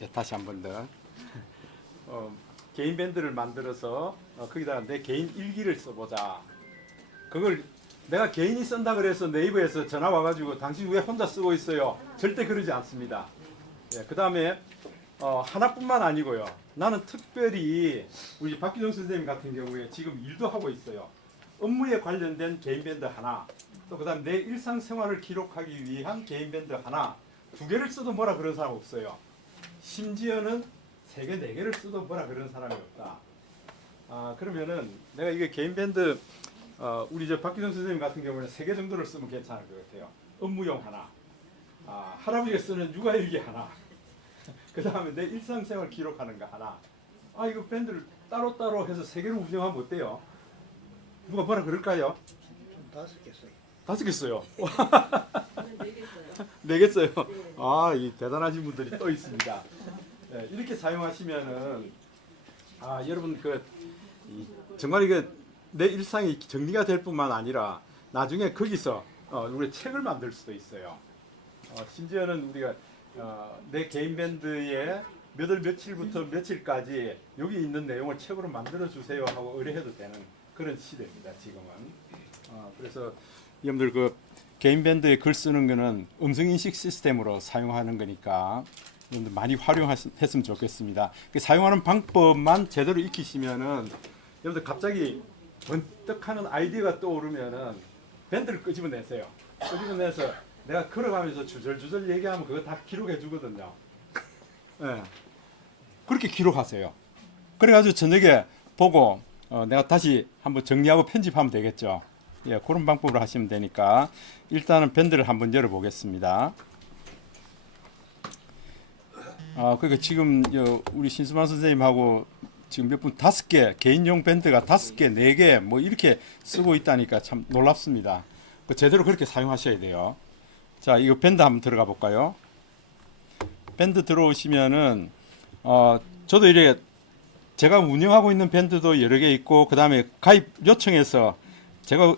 예, 다시 한 번 더. 개인 밴드를 만들어서 거기다가 내 개인 일기를 써보자. 그걸 내가 개인이 쓴다 그래서 네이버에서 전화 와가지고 당신 왜 혼자 쓰고 있어요? 절대 그러지 않습니다. 예, 그 다음에 하나뿐만 아니고요. 나는 특별히 우리 박기정 선생님 같은 경우에 지금 일도 하고 있어요. 업무에 관련된 개인 밴드 하나, 또 그다음 내 일상생활을 기록하기 위한 개인 밴드 하나, 두 개를 써도 뭐라 그런 사람 없어요. 심지어는 세 개, 네 개를 써도 뭐라 그런 사람이 없다. 그러면은 내가 이게 개인 밴드 우리 저 박기정 선생님 같은 경우는 세 개 정도를 쓰면 괜찮을 것 같아요. 업무용 하나, 할아버지가 쓰는 육아일기 하나, 그 다음에 내 일상생활 기록하는 거 하나. 이거 밴드를 따로따로 해서 세 개를 운영하면 어때요? 누가 뭐라 그럴까요? 다섯 개 써요. 다섯 개 써요. 저는 네개 써요. 네 개 써요. 네. 이 대단하신 분들이 또 있습니다. 네, 이렇게 사용하시면은 여러분 정말 이게 내 일상이 정리가 될 뿐만 아니라 나중에 거기서 우리 책을 만들 수도 있어요. 심지어는 우리가 내 개인 밴드에 몇 월 며칠부터 며칠까지 여기 있는 내용을 책으로 만들어 주세요 하고 의뢰해도 되는 그런 시대입니다. 지금은. 그래서 여러분들 그 개인 밴드에 글 쓰는 거는 음성 인식 시스템으로 사용하는 거니까 여러분들 많이 활용했으면 좋겠습니다. 사용하는 방법만 제대로 익히시면은 여러분들 갑자기 번뜩하는 아이디어가 떠오르면은 밴드를 끄집어내세요. 끄집어내서 내가 걸어가면서 주절주절 얘기하면 그거 다 기록해 주거든요. 네. 그렇게 기록하세요. 그래가지고 저녁에 보고 내가 다시 한번 정리하고 편집하면 되겠죠. 예, 그런 방법으로 하시면 되니까 일단은 밴드를 한번 열어보겠습니다. 그러니까 지금 우리 신수만 선생님하고 지금 몇 분 다섯 개 개인용 밴드가 다섯 개, 네 개 뭐 이렇게 쓰고 있다니까 참 놀랍습니다. 제대로 그렇게 사용하셔야 돼요. 자, 이거 밴드 한번 들어가 볼까요? 밴드 들어오시면은 저도 이렇게 제가 운영하고 있는 밴드도 여러 개 있고 그 다음에 가입 요청해서 제가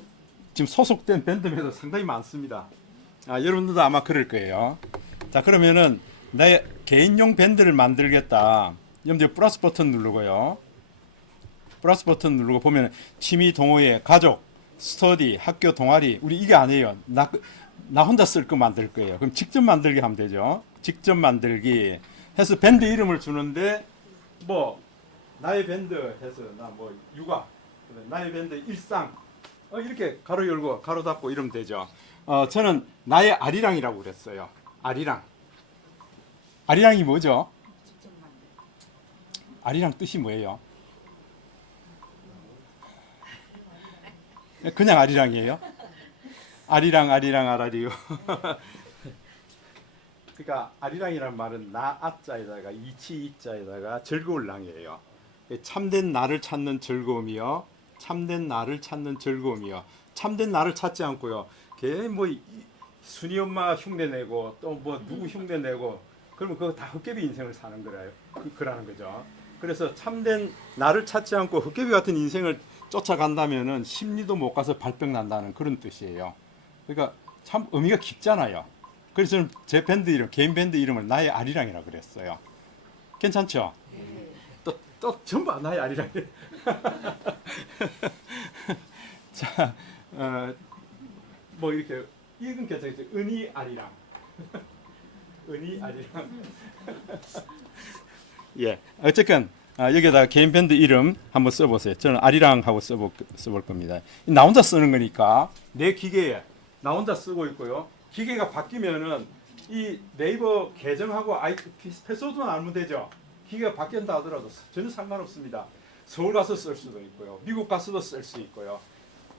지금 소속된 밴드에도 상당히 많습니다. 여러분들도 아마 그럴 거예요. 자, 그러면은 내 개인용 밴드를 만들겠다. 여러분들 플러스 버튼 누르고요. 플러스 버튼 누르고 보면 취미, 동호회, 가족, 스터디, 학교, 동아리 우리 이게 아니에요. 나 혼자 쓸 거 만들 거예요. 그럼 직접 만들기 하면 되죠. 직접 만들기 해서 밴드 이름을 주는데 뭐 나의 밴드 해서 나 뭐 육아, 나의 밴드 일상 이렇게 가로 열고 가로 닫고 이러면 되죠. 저는 나의 아리랑이라고 그랬어요. 아리랑. 아리랑이 뭐죠? 직접 만든. 아리랑 뜻이 뭐예요? 그냥 아리랑이에요? 아리랑 아라리요. 그러니까 아리랑이란 말은 나 아자에다가 이치 이자에다가 즐거울 랑이에요. 참된 나를 찾는 즐거움이요. 참된 나를 찾는 즐거움이요. 참된 나를 찾지 않고요. 걔 뭐 순이 엄마 흉내 내고 또 뭐 누구 흉내 내고 그러면 그거 다 헛개비 인생을 사는 거라요. 그라는 거죠. 그래서 참된 나를 찾지 않고 헛개비 같은 인생을 쫓아간다면은 심리도 못 가서 발병 난다는 그런 뜻이에요. 그러니까 참 의미가 깊잖아요. 그래서 저는 제 밴드 이름, 개인 밴드 이름을 나의 아리랑이라고 그랬어요. 괜찮죠? 또 전부 나의 아리랑. 자, 뭐 이렇게 이건 괜찮겠죠. 은희 아리랑. 은희 아리랑. 예, 어쨌든 여기다가 개인 밴드 이름 한번 써보세요. 저는 아리랑 하고 써볼 겁니다. 나 혼자 쓰는 거니까 내 기계에 나 혼자 쓰고 있고요. 기계가 바뀌면은 이 네이버 계정하고 패스워드만 알면 되죠. 기계가 바뀐다 하더라도 전혀 상관없습니다. 서울 가서 쓸 수도 있고요. 미국 가서도 쓸 수 있고요.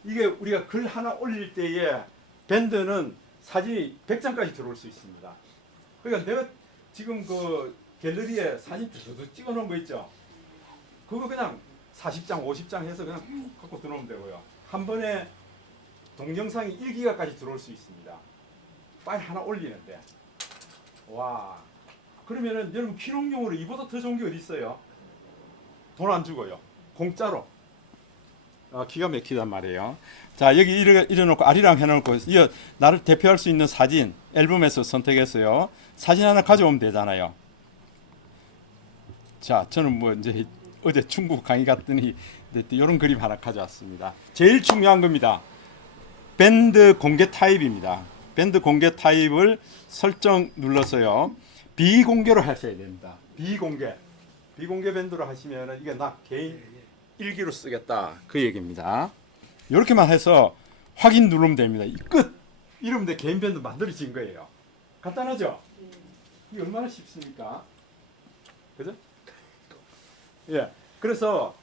이게 우리가 글 하나 올릴 때에 밴드는 사진이 100장까지 들어올 수 있습니다. 그러니까 내가 지금 그 갤러리에 사진 두둑 찍어 놓은 거 있죠. 그거 그냥 40장, 50장 해서 그냥 갖고 들어오면 되고요. 한 번에 동영상이 1기가까지 들어올 수 있습니다. 파일 하나 올리는데. 와. 그러면은 여러분 기록용으로 이보다 더 좋은 게 어디 있어요? 돈 안 주고요. 공짜로. 기가 막히단 말이에요. 자, 여기 이래놓고 아리랑 해놓고 나를 대표할 수 있는 사진 앨범에서 선택해서요. 사진 하나 가져오면 되잖아요. 자, 저는 뭐 이제 어제 중국 강의 갔더니 이런 그림 하나 가져왔습니다. 제일 중요한 겁니다. 밴드 공개 타입입니다. 밴드 공개 타입을 설정 눌러서요. 비공개로 하셔야 됩니다. 비공개 밴드로 하시면 이게 나 개인 일기로 쓰겠다 그 얘기입니다. 이렇게만 해서 확인 누르면 됩니다. 끝! 이러면 돼. 개인 밴드 만들어진 거예요. 간단하죠? 이게 얼마나 쉽습니까? 그죠? 예. 그래서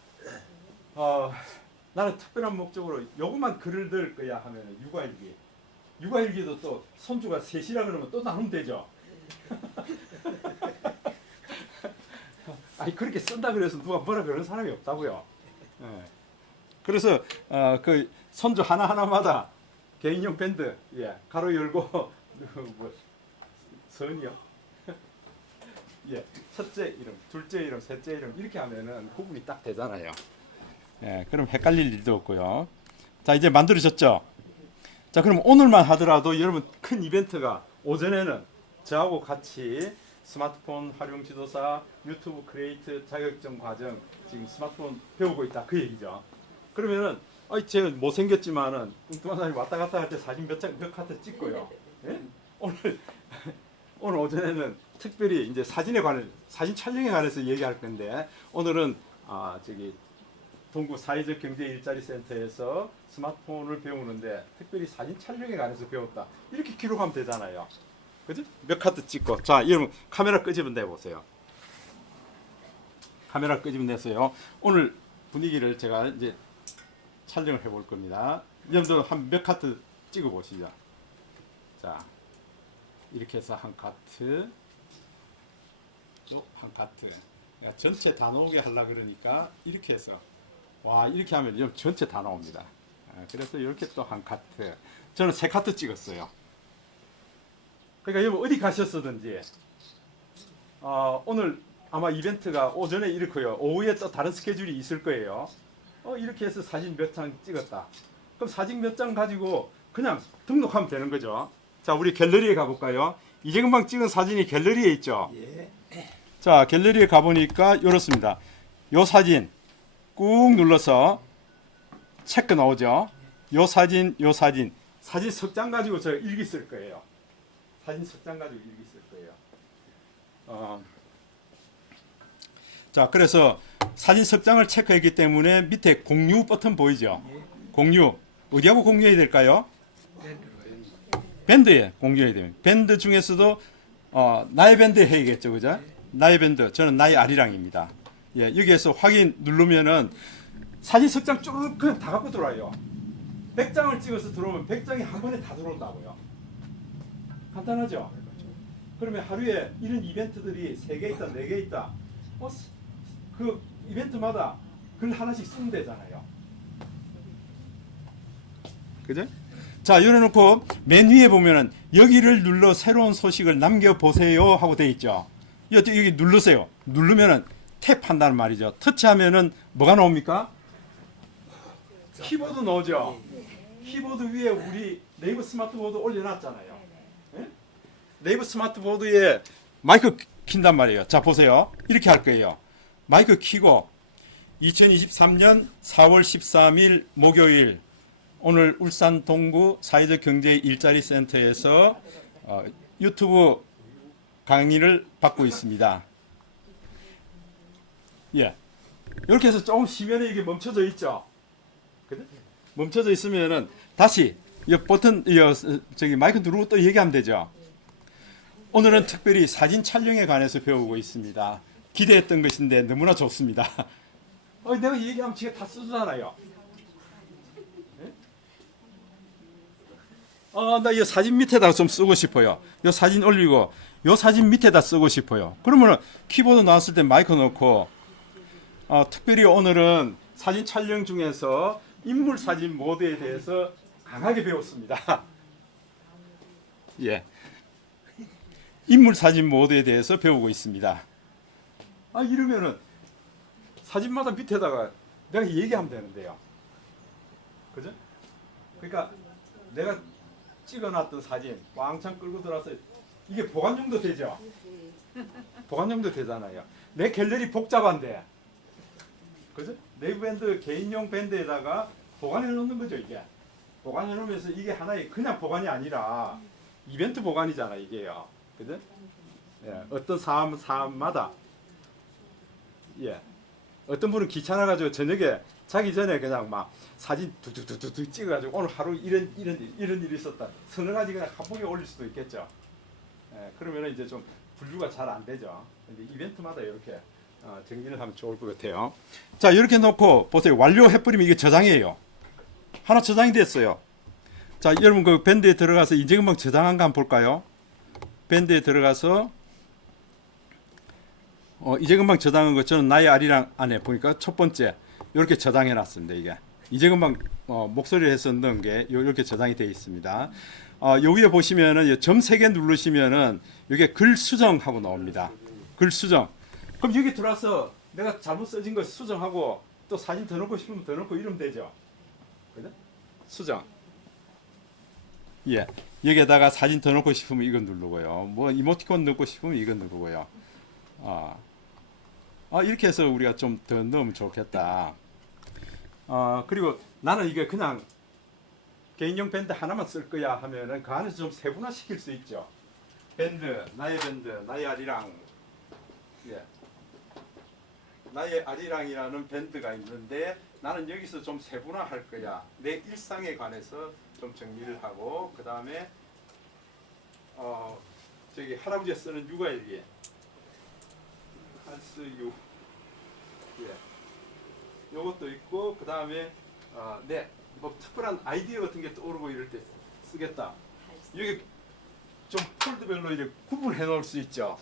나는 특별한 목적으로 요것만 글을 넣을 거야 하면 육아일기. 육아일기도 또 손주가 셋이라 그러면 또 나누면 되죠. 아니 그렇게 쓴다 그래서 누가 뭐라 그러는 사람이 없다고요. 예. 그래서 그 손주 하나 하나마다 개인용 밴드, 예, 가로 열고 뭐 선이요. 예, 첫째 이름, 둘째 이름, 셋째 이름 이렇게 하면은 구분이 딱 되잖아요. 예, 그럼 헷갈릴 일도 없고요. 자, 이제 만들어졌죠. 자, 그럼 오늘만 하더라도 여러분 큰 이벤트가 오전에는 저하고 같이 스마트폰 활용 지도사, 유튜브 크리에이트 자격증 과정 지금 스마트폰 배우고 있다 그 얘기죠. 그러면은 제가 못생겼지만은 뚱뚱한 사람이 왔다 갔다 할 때 사진 몇 카트 찍고요. 예? 오늘 오전에는 특별히 이제 사진 촬영에 관해서 얘기할 건데 오늘은 저기 동구 사회적 경제 일자리 센터에서 스마트폰을 배우는데 특별히 사진 촬영에 관해서 배웠다. 이렇게 기록하면 되잖아요. 그죠? 몇 카트 찍고. 자, 여러분 카메라 끄집어 내 보세요. 카메라 끄집어 내서요. 오늘 분위기를 제가 이제 촬영을 해볼 겁니다. 여러분들 한 몇 카트 찍어 보시죠. 자, 이렇게 해서 한 카트, 또 한 카트. 전체 다 나오게 하려 그러니까 이렇게 해서 와 이렇게 하면 여러분 전체 다 나옵니다. 그래서 이렇게 또 한 카트. 저는 세 카트 찍었어요. 그러니까 여러분 어디 가셨었든지 오늘 아마 이벤트가 오전에 이렇고요. 오후에 또 다른 스케줄이 있을 거예요. 이렇게 해서 사진 몇 장 찍었다. 그럼 사진 몇 장 가지고 그냥 등록하면 되는 거죠. 자, 우리 갤러리에 가볼까요? 이재금방 찍은 사진이 갤러리에 있죠. 예. 자, 갤러리에 가보니까 이렇습니다. 요 사진 꾹 눌러서 체크 나오죠. 요 사진 사진 석 장 가지고 저 일기 쓸 거예요. 사진 석 장 가지고 일기 쓸 거예요. 자, 그래서 사진 석 장을 체크했기 때문에 밑에 공유 버튼 보이죠? 공유. 어디하고 공유해야 될까요? 밴드에 공유해야 됩니다. 밴드 중에서도 나의 밴드 해야겠죠, 그죠? 나의 밴드. 저는 나의 아리랑입니다. 예, 여기에서 확인 누르면은 사진 석 장 쭉 그냥 다 갖고 들어와요. 100장을 찍어서 들어오면 100장이 한 번에 다 들어온다고요. 간단하죠? 그러면 하루에 이런 이벤트들이 3개 있다, 4개 있다. 그 이벤트마다 글 하나씩 쓰면 되잖아요. 그죠? 자, 열어놓고 맨 위에 보면은 여기를 눌러 새로운 소식을 남겨보세요 하고 돼 있죠. 여기 누르세요. 누르면은 탭한다는 말이죠. 터치하면은 뭐가 나옵니까? 키보드 나오죠. 키보드 위에 우리 네이버 스마트보드 올려놨잖아요. 네? 네이버 스마트보드에 마이크 킨단 말이에요. 자, 보세요. 이렇게 할 거예요. 마이크 키고 2023년 4월 13일 목요일 오늘 울산 동구 사회적 경제 일자리 센터에서 유튜브 강의를 받고 있습니다. 예. 이렇게 해서 조금 쉬면 이게 멈춰져 있죠. 그래? 멈춰져 있으면은 다시 이 버튼 저기 마이크 누르고 또 얘기하면 되죠. 오늘은 특별히 사진 촬영에 관해서 배우고 있습니다. 기대했던 것인데 너무나 좋습니다. 내가 얘기하면 지가 다 쓰잖아요. 나 이 사진 밑에다 좀 쓰고 싶어요. 이 사진 올리고 이 사진 밑에다 쓰고 싶어요. 그러면은 키보드 나왔을 때 마이크 넣고 특별히 오늘은 사진 촬영 중에서 인물 사진 모드에 대해서 강하게 배웠습니다. 예. 인물 사진 모드에 대해서 배우고 있습니다. 이러면은 사진마다 밑에다가 내가 얘기하면 되는데요. 그죠? 그러니까 내가 찍어놨던 사진 왕창 끌고 들어와서 이게 보관용도 되죠? 보관용도 되잖아요. 내 갤러리 복잡한데, 그죠? 내부 밴드 개인용 밴드에다가 보관해 놓는 거죠 이게. 보관해 놓으면서 이게 하나의 그냥 보관이 아니라 이벤트 보관이잖아 이게요, 그죠? 예, 어떤 사람마다 예, 어떤 분은 귀찮아가지고 저녁에 자기 전에 그냥 막 사진 툭툭툭툭 찍어가지고 오늘 하루 이런 일이 있었다 서너 가지 그냥 한 번에 올릴 수도 있겠죠. 예, 그러면 이제 좀 분류가 잘 안 되죠. 근데 이벤트마다 이렇게 정리를 하면 좋을 것 같아요. 자, 이렇게 놓고 보세요. 완료해버리면 이게 저장이에요. 하나 저장이 됐어요. 자, 여러분 그 밴드에 들어가서 인증금방 저장한 거 한번 볼까요? 밴드에 들어가서 이재금방 저장한 거 저는 나의 아리랑 안에 보니까 첫 번째 이렇게 저장해 놨습니다. 이게 이재금방 목소리를 해서 넣은 게 이렇게 저장이 되어 있습니다. 요 위에 보시면은 점 3개 누르시면은 이게 글 수정하고 나옵니다. 글 수정. 그럼 여기 들어와서 내가 잘못 써진 거 수정하고 또 사진 더 넣고 싶으면 더 넣고 이러면 되죠. 그죠? 수정. 예. 여기에다가 사진 더 넣고 싶으면 이거 누르고요. 뭐 이모티콘 넣고 싶으면 이거 누르고요. 이렇게 해서 우리가 좀 더 넣으면 좋겠다. 그리고 나는 이게 그냥 개인용 밴드 하나만 쓸 거야 하면은 그 안에서 좀 세분화 시킬 수 있죠. 밴드, 나의 아리랑. 예. 나의 아리랑이라는 밴드가 있는데 나는 여기서 좀 세분화 할 거야. 내 일상에 관해서 좀 정리를 하고 그 다음에 저기 할아버지가 쓰는 육아일기. 한스유. 예. 요것도 있고 그 다음에 뭐 특별한 아이디어 같은 게 떠오르고 이럴 때 쓰겠다. 여기 좀 폴드별로 이렇게 구분해 놓을 수 있죠.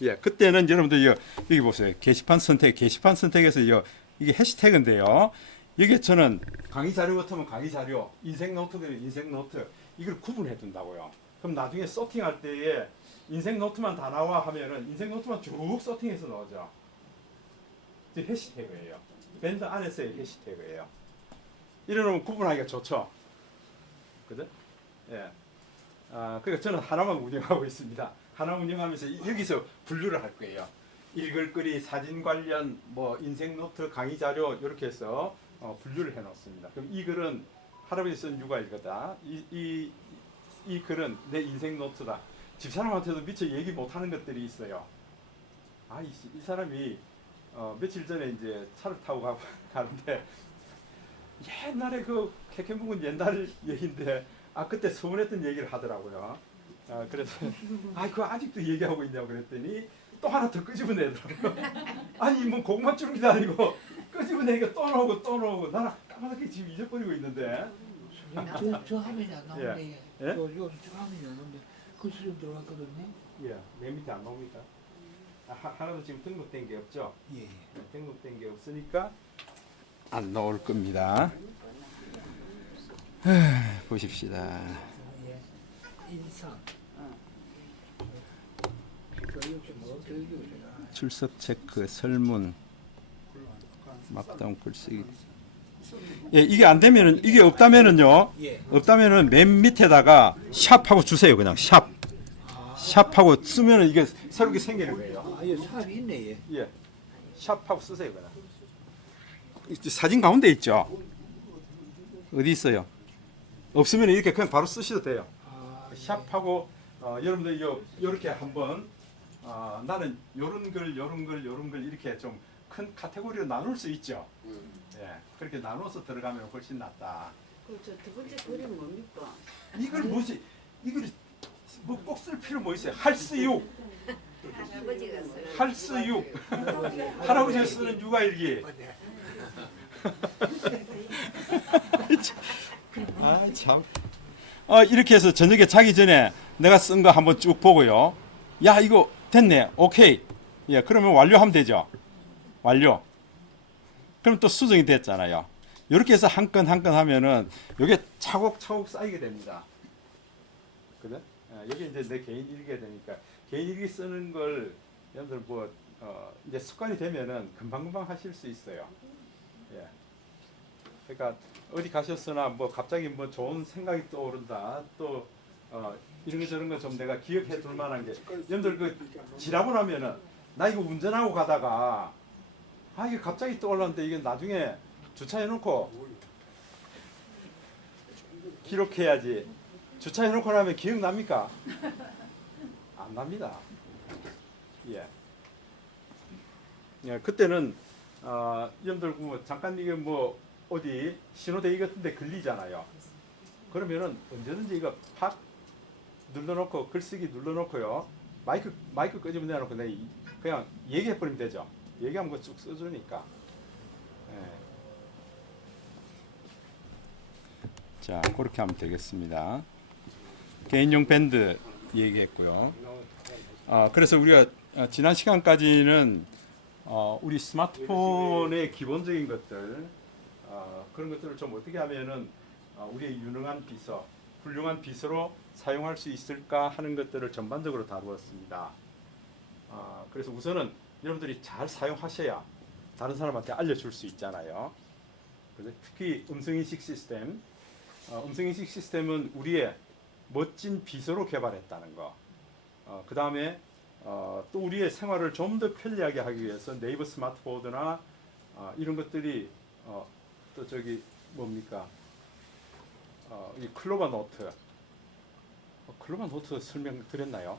예, 그때는 여러분들 여기 보세요. 게시판 선택에서 이게 해시태그인데요. 이게 저는 강의 자료 같으면 강의 자료, 인생 노트들은 인생 노트 이걸 구분해 둔다고요. 그럼 나중에 서팅할 때에 인생 노트만 다 나와 하면은 인생 노트만 쭉 서팅해서 나오죠. 이게 해시태그예요. 밴드 안에서의 해시태그예요. 이러면 구분하기가 좋죠. 그죠? 예. 그러니까 저는 하나만 운영하고 있습니다. 하나 운영하면서 여기서 분류를 할 거예요. 읽을 거리, 사진 관련, 뭐 인생 노트, 강의 자료 이렇게 해서 분류를 해놓습니다. 그럼 이 글은 할아버지 쓴 육아일거다. 이 글은 내 인생 노트다. 집사람한테도 미처 얘기 못하는 것들이 있어요. 이 사람이 며칠 전에 이제 차를 타고 가는데 옛날에 그 캐캐묵은 옛날 얘기인데 그때 소문했던 얘기를 하더라고요. 그래서 그거 아직도 얘기하고 있냐고 그랬더니 또 하나 더 끄집어내더라고요. 아니 뭐 고구마 주는 게 아니고 끄집어내니까 또 나오고 나는 까맣게 지금 잊어버리고 있는데. 저 화면이 안 나오네. 예? 저 화면이 안 나오는데 그 수준 들어갔거든요. 예, 맨 밑에 안 나옵니까? 하나도 지금 등록된 게 없죠? 예. 등록된 게 없으니까 안 나올 겁니다. 보십시다. 인상. 출석 체크, 설문, 막다운 글쓰기. 예, 이게 안 되면은 이게 없다면은요. 예. 없다면은 맨 밑에다가 샵하고 주세요. 그냥 샵하고 쓰면은 이게 새롭게 생기는 거예요. 예, 삽이 있네. 예. 예, 샵하고 쓰세요. 그냥. 사진 가운데 있죠. 어디 있어요? 없으면 이렇게 그냥 바로 쓰셔도 돼요. 샵하고 여러분들 이렇게 한번 나는 요런 글 이렇게 좀 큰 카테고리로 나눌 수 있죠. 예, 그렇게 나눠서 들어가면 훨씬 낫다. 그렇죠. 두 번째 글은 뭡니까? 이걸 이걸 뭐 꼭 쓸 필요 뭐 있어요? 할수육, 할아버지가 써요. 할수육. 할아버지가 쓰는 육아일기. 참. 이렇게 해서 저녁에 자기 전에 내가 쓴 거 한번 쭉 보고요. 야, 이거 됐네. 오케이. 예, 그러면 완료하면 되죠. 완료. 그럼 또 수정이 됐잖아요. 이렇게 해서 한 건 하면은 이게 차곡차곡 쌓이게 됩니다. 그죠? 여기 이제 내 개인 일기가 되니까 개인 일기 쓰는 걸 여러분들 이제 습관이 되면은 금방금방 하실 수 있어요. 예. 그러니까 어디 가셨으나 뭐 갑자기 뭐 좋은 생각이 떠오른다. 또 이런 거 저런 거 좀 내가 기억해 둘 만한 게 여러분들 그 지나고 나면은 나 이거 운전하고 가다가 이게 갑자기 떠올랐는데 이게 나중에 주차해놓고 기록해야지. 주차해놓고 나면 기억납니까? 안 납니다. 예. 예, 그때는 여러분들 뭐 잠깐 이게 뭐 어디 신호대기 같은데 걸리잖아요. 그러면은 언제든지 이거 팍 눌러놓고 글쓰기 눌러놓고요. 마이크 끄집어 내놓고 그냥 얘기해버리면 되죠. 얘기하면 그거 쭉 써주니까. 예. 자, 그렇게 하면 되겠습니다. 개인용 밴드 얘기했고요. 그래서 우리가 지난 시간까지는 우리 스마트폰의 기본적인 것들 그런 것들을 좀 어떻게 하면은 우리의 유능한 비서, 훌륭한 비서로 사용할 수 있을까 하는 것들을 전반적으로 다루었습니다. 그래서 우선은 여러분들이 잘 사용하셔야 다른 사람한테 알려줄 수 있잖아요. 그래서 특히 음성인식 시스템, 음성인식 시스템은 우리의 멋진 비서로 개발했다는 거. 그 다음에 또 우리의 생활을 좀 더 편리하게 하기 위해서 네이버 스마트보드나 이런 것들이 또 저기 뭡니까? 이 클로바 노트. 클로바 노트 설명 드렸나요?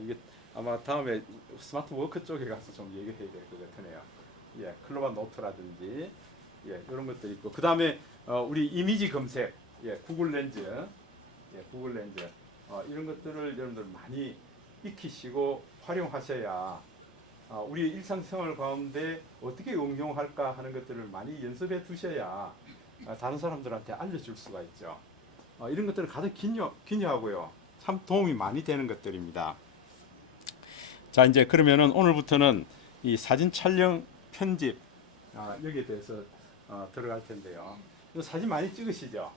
이게 아마 다음에 스마트 워크 쪽에 가서 좀 얘기해야 될 것 같으네요. 예, 클로바 노트라든지 예, 이런 것들이 있고 그 다음에 우리 이미지 검색, 예, 구글 렌즈, 예, 구글 렌즈 이런 것들을 여러분들 많이 익히시고 활용하셔야 우리 일상생활 가운데 어떻게 응용할까 하는 것들을 많이 연습해 두셔야 다른 사람들한테 알려줄 수가 있죠. 이런 것들을 가장 기여하고요. 참 도움이 많이 되는 것들입니다. 자, 이제 그러면은 오늘부터는 이 사진 촬영 편집 여기에 대해서 들어갈 텐데요. 사진 많이 찍으시죠?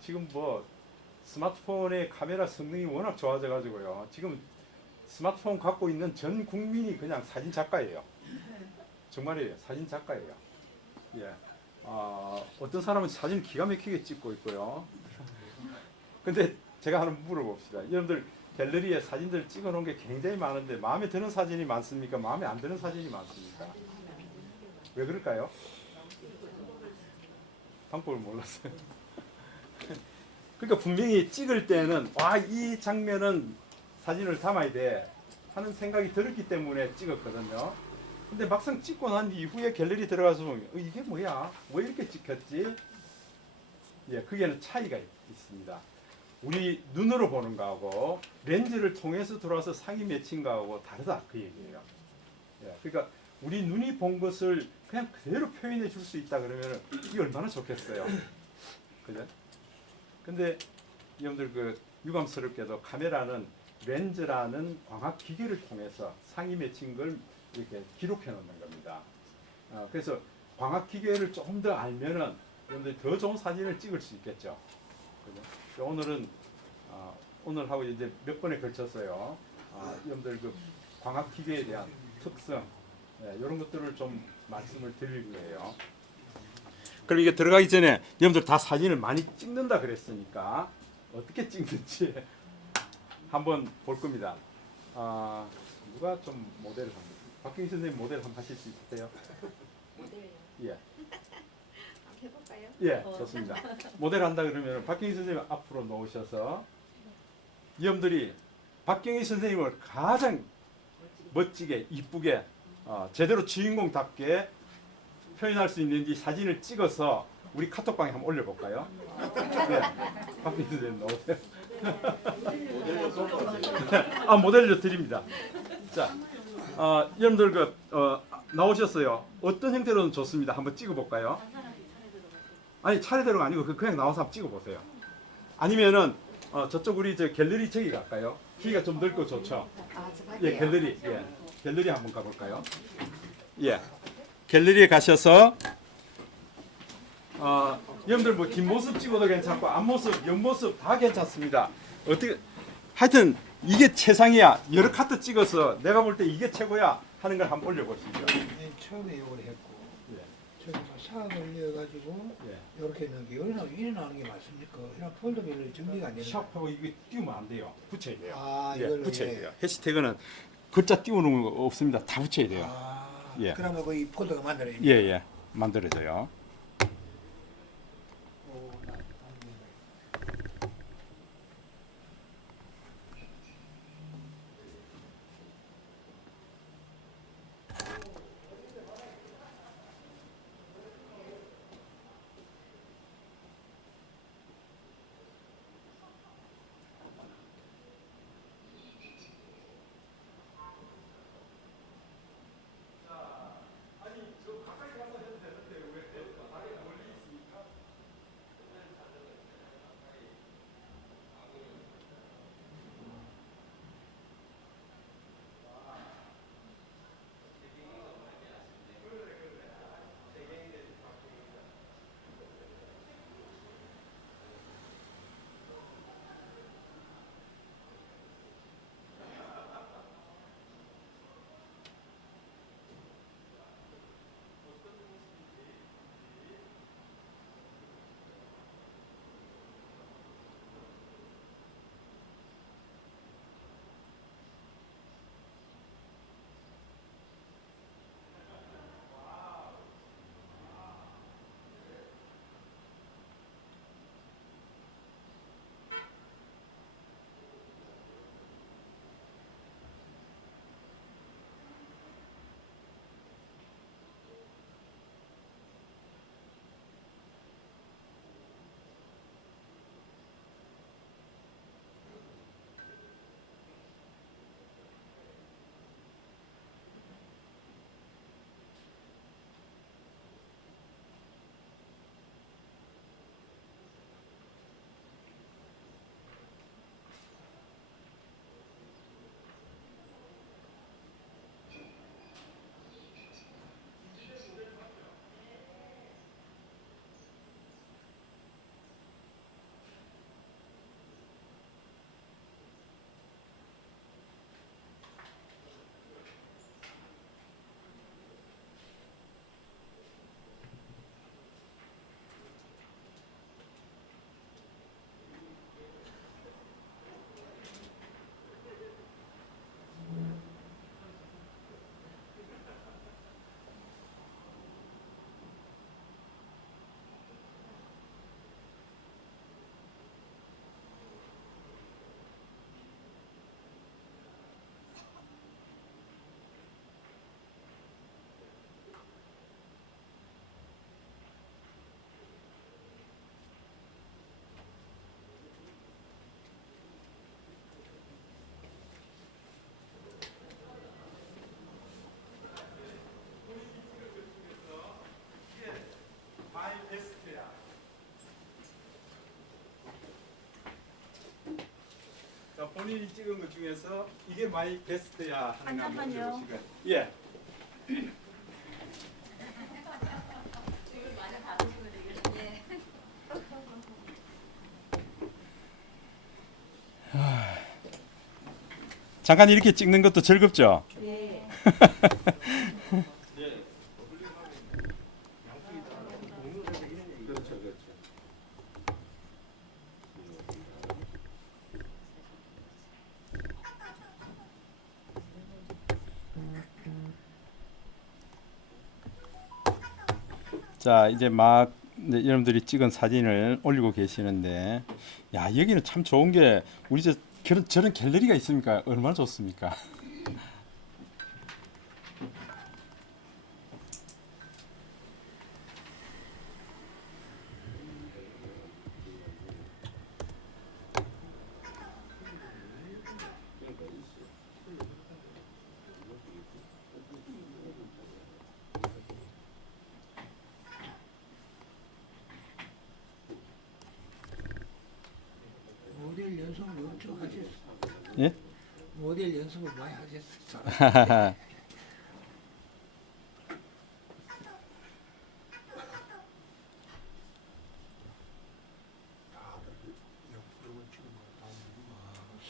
지금 뭐 스마트폰의 카메라 성능이 워낙 좋아져 가지고요. 지금 스마트폰 갖고 있는 전 국민이 그냥 사진 작가예요. 정말이에요. 사진 작가예요. 예. 어떤 사람은 사진 기가 막히게 찍고 있고요. 근데 제가 하나 물어봅시다. 여러분들 갤러리에 사진들 찍어 놓은 게 굉장히 많은데 마음에 드는 사진이 많습니까? 마음에 안 드는 사진이 많습니까? 왜 그럴까요? 방법을 몰랐어요. 그러니까 분명히 찍을 때는 이 장면은 사진을 담아야 돼 하는 생각이 들었기 때문에 찍었거든요. 근데 막상 찍고 난 이후에 갤러리 들어가서 보면 이게 뭐야? 왜 이렇게 찍혔지? 예, 그게는 차이가 있습니다. 우리 눈으로 보는 거하고 렌즈를 통해서 들어와서 상이 맺힌 거하고 다르다 그 얘기예요. 예, 그러니까 우리 눈이 본 것을 그냥 그대로 표현해 줄 수 있다 그러면 이게 얼마나 좋겠어요. 그죠? 근데 여러분들 그 유감스럽게도 카메라는 렌즈라는 광학 기계를 통해서 상이 맺힌 걸 이렇게 기록해 놓는 겁니다. 그래서 광학 기계를 조금 더 알면은 여러분들 더 좋은 사진을 찍을 수 있겠죠. 그죠? 오늘은 오늘 하고 이제 몇 번에 걸쳤어요. 여러분들 그 광학 기계에 대한 특성 이런 것들을 좀 말씀을 드릴 거예요. 그럼 이게 들어가기 전에 여러분들 다 사진을 많이 찍는다 그랬으니까 어떻게 찍는지 한번 볼 겁니다. 누가 좀 모델을 합니까? 박경희 선생님 모델 한번 하실 수 있으세요? 모델요. 예. 한번 해볼까요? 예, 좋습니다. 모델 한다 그러면 박경희 선생님 앞으로 놓으셔서 여러분들이 박경희 선생님을 가장 멋지게 이쁘게 제대로 주인공답게 표현할 수 있는지 사진을 찍어서 우리 카톡방에 한번 올려볼까요? 네. 박경희 선생님 나오세요. 모델로 드립니다. 자, 여러분들 나오셨어요. 어떤 형태로는 좋습니다. 한번 찍어볼까요? 아니 차례대로가 아니고 그냥 나와서 한번 찍어보세요. 아니면은 저쪽 우리 저 갤러리 저기 갈까요? 키가 좀 넓고 좋죠. 예, 갤러리. 예, 갤러리 한번 가볼까요? 예, 갤러리에 가셔서 여러분들 뭐 뒷모습 찍어도 괜찮고 앞모습, 옆모습 다 괜찮습니다. 어떻게 하여튼 이게 최상이야. 여러 카트 찍어서 내가 볼 때 이게 최고야 하는 걸 한번 올려보시죠. 처음에 이걸 했고 예. 저기 뭐 사업을 이어가지고 예. 이렇게 넣는 게 일어나는 게 맞습니까? 이런 폴더별로 정리가 안 되는 거. 샵하고 이게 띄우면 안 돼요. 붙여야 돼요. 아 예, 이걸로 붙여야 예. 돼요. 해시태그는 글자 띄우는 거 없습니다. 다 붙여야 돼요. 아 예. 그러면 그 이 폴더가 만들어집니다. 예, 예. 만들어져요. 오, 마이 베스트야. 자, 본인이 찍은 것 중에서 이게 마이 베스트야 하는 거 한번 잠깐만요. 해보시고요. 예. 잠깐 이렇게 찍는 것도 즐겁죠? 네. 그렇죠, 그렇죠. 자, 이제 막 이제 여러분들이 찍은 사진을 올리고 계시는데, 야, 여기는 참 좋은 게 우리 저런 갤러리가 있으니까 얼마나 좋습니까? 모델 연습을 엄청 하셨어. 예? 모델 연습을 많이 하셨어.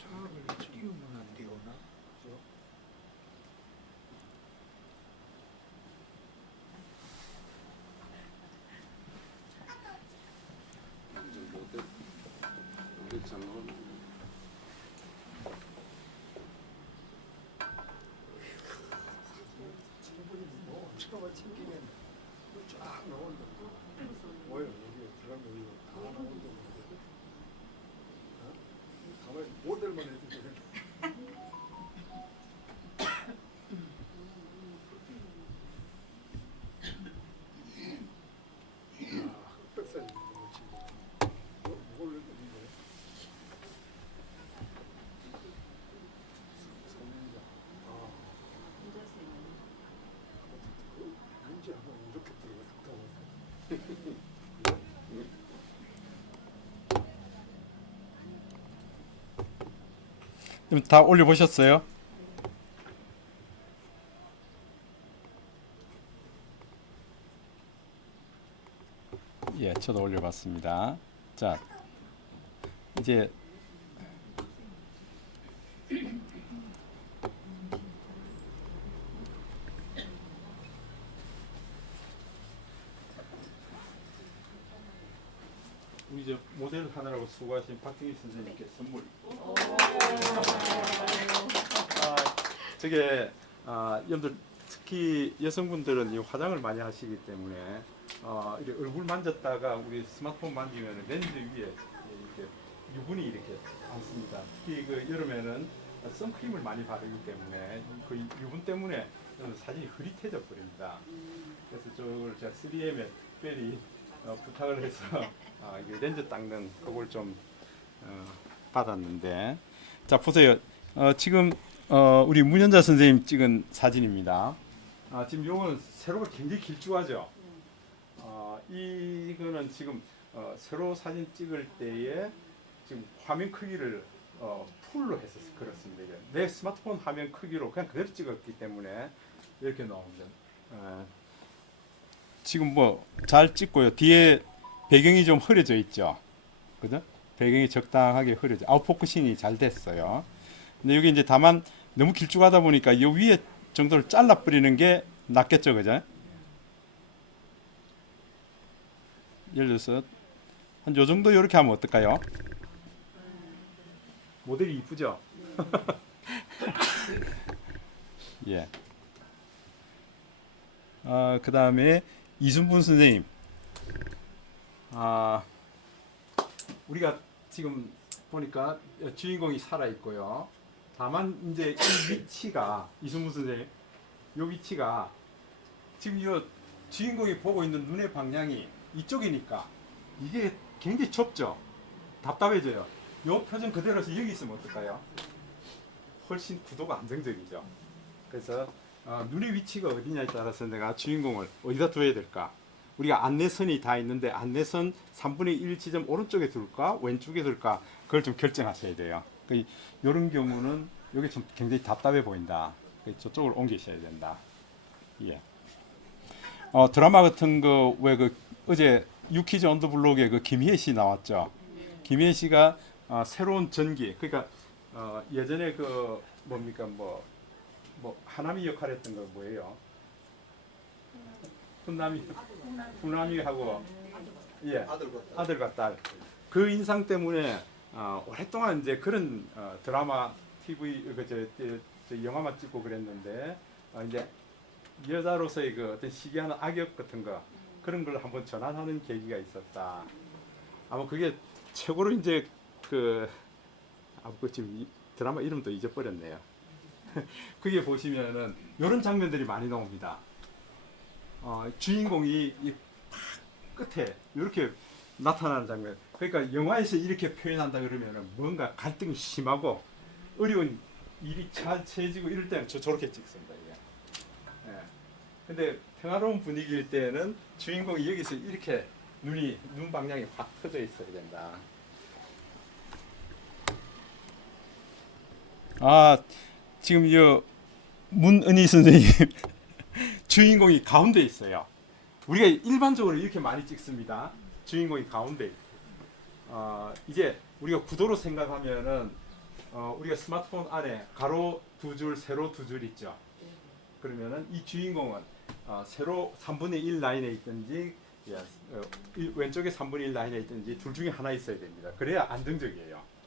사업을 띄우면 안 되구나. 차가 챙기면 쫙 나온다. 뭐요? 여기 들어가면 여기 다 나온다. 가만히 모델만 해도 되겠다. 흑백사진 너무 지금. 이걸 왜 그런데? 선인장. 문제하고 이렇게 들어갔다고. 지금 다 올려보셨어요? 예, 저도 올려봤습니다. 자, 이제 우리 이제 모델 하느라고 수고하신 박경희 선생님께 선물. 저게 여러분들 특히 여성분들은 이 화장을 많이 하시기 때문에 이렇게 얼굴 만졌다가 우리 스마트폰 만지면 렌즈 위에 이렇게 유분이 이렇게 많습니다. 특히 그 여름에는 선크림을 많이 바르기 때문에 그 유분 때문에 사진이 흐릿해져 버립니다. 그래서 저걸 제가 3M에 특별히 부탁을 해서 이 렌즈 닦는 그걸 좀 받았는데, 자 보세요. 지금 우리 문현자 선생님 찍은 사진입니다. 지금 요거는 세로가 굉장히 길쭉하죠. 이거는 지금 세로 사진 찍을 때에 지금 화면 크기를 풀로 해서 그렇습니다. 이게. 내 스마트폰 화면 크기로 그냥 그대로 찍었기 때문에 이렇게 나옵니다. 지금 뭐 잘 찍고요. 뒤에 배경이 좀 흐려져 있죠. 그죠? 배경이 적당하게 흐려져. 아웃포커싱이 잘 됐어요. 근데 여기 이제 다만 너무 길쭉하다 보니까 이 위에 정도를 잘라 버리는 게 낫겠죠, 그죠? 예를 들어서 한 요 정도 이렇게 하면 어떨까요? 모델이 이쁘죠? 예. 그 다음에 이순분 선생님. 우리가 지금 보니까 주인공이 살아 있고요. 다만 이제 이 위치가 이순분 선생님, 이 위치가 지금 이 주인공이 보고 있는 눈의 방향이 이쪽이니까 이게 굉장히 좁죠. 답답해져요. 이 표정 그대로서 여기 있으면 어떨까요? 훨씬 구도가 안정적이죠. 그래서 눈의 위치가 어디냐에 따라서 내가 주인공을 어디다 둬야 될까? 우리가 안내선이 다 있는데 안내선 3분의 1 지점 오른쪽에 둘까 왼쪽에 둘까 그걸 좀 결정하셔야 돼요. 이런 경우는 여기 좀 굉장히 답답해 보인다. 저쪽을 옮기셔야 된다. 예. 드라마 같은 거 왜 그 어제 유키즈 언더 블록에 그 김희애 씨 나왔죠. 김희애 씨가 새로운 전기, 그러니까 예전에 그 뭡니까 뭐 하나미 역할했던 거 뭐예요? 훈남이하고 예 아들과 딸 그 인상 때문에 오랫동안 이제 그런 드라마 TV 저 영화만 찍고 그랬는데 이제 여자로서의 그 어떤 시기하는 악역 같은 거 그런 걸 한번 전환하는 계기가 있었다. 아마 그게 최고로 이제 그 지금 드라마 이름도 잊어버렸네요. 그게 보시면은 이런 장면들이 많이 나옵니다. 주인공이 이 끝에 이렇게 나타나는 장면. 그러니까 영화에서 이렇게 표현한다 그러면은 뭔가 갈등이 심하고 어려운 일이 잘 채지고 이럴 때는 저렇게 찍습니다. 이게. 예. 근데 평화로운 분위기일 때는 주인공이 여기서 이렇게 눈 방향이 확 터져 있어야 된다. 지금 이 문은희 선생님 주인공이 가운데 있어요. 우리가 일반적으로 이렇게 많이 찍습니다. 주인공이 가운데. 이제 우리가 구도로 생각하면은 우리가 스마트폰 안에 가로 두 줄, 세로 두 줄 있죠. 그러면은 이 주인공은 세로 3분의 1 라인에 있든지 왼쪽에 3분의 1 라인에 있든지 둘 중에 하나 있어야 됩니다. 그래야 안정적이에요.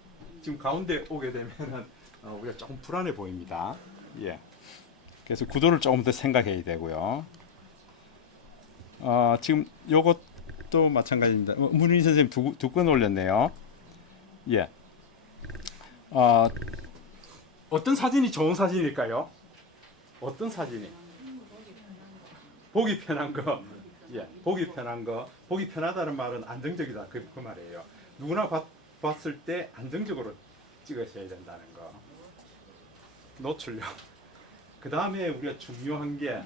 지금 가운데 오게 되면은 우리가 조금 불안해 보입니다. 예. 그래서 구도를 조금 더 생각해야 되고요. 지금 요것도 마찬가지입니다. 문희 선생님 두 건 올렸네요. 예. 어떤 사진이 좋은 사진일까요? 어떤 사진이? 보기 편한 거. 예. 보기 편한 거. 보기 편하다는 말은 안정적이다. 그 말이에요. 누구나 봤을 때 안정적으로 찍으셔야 된다는 거. 노출력. 그 다음에 우리가 중요한 게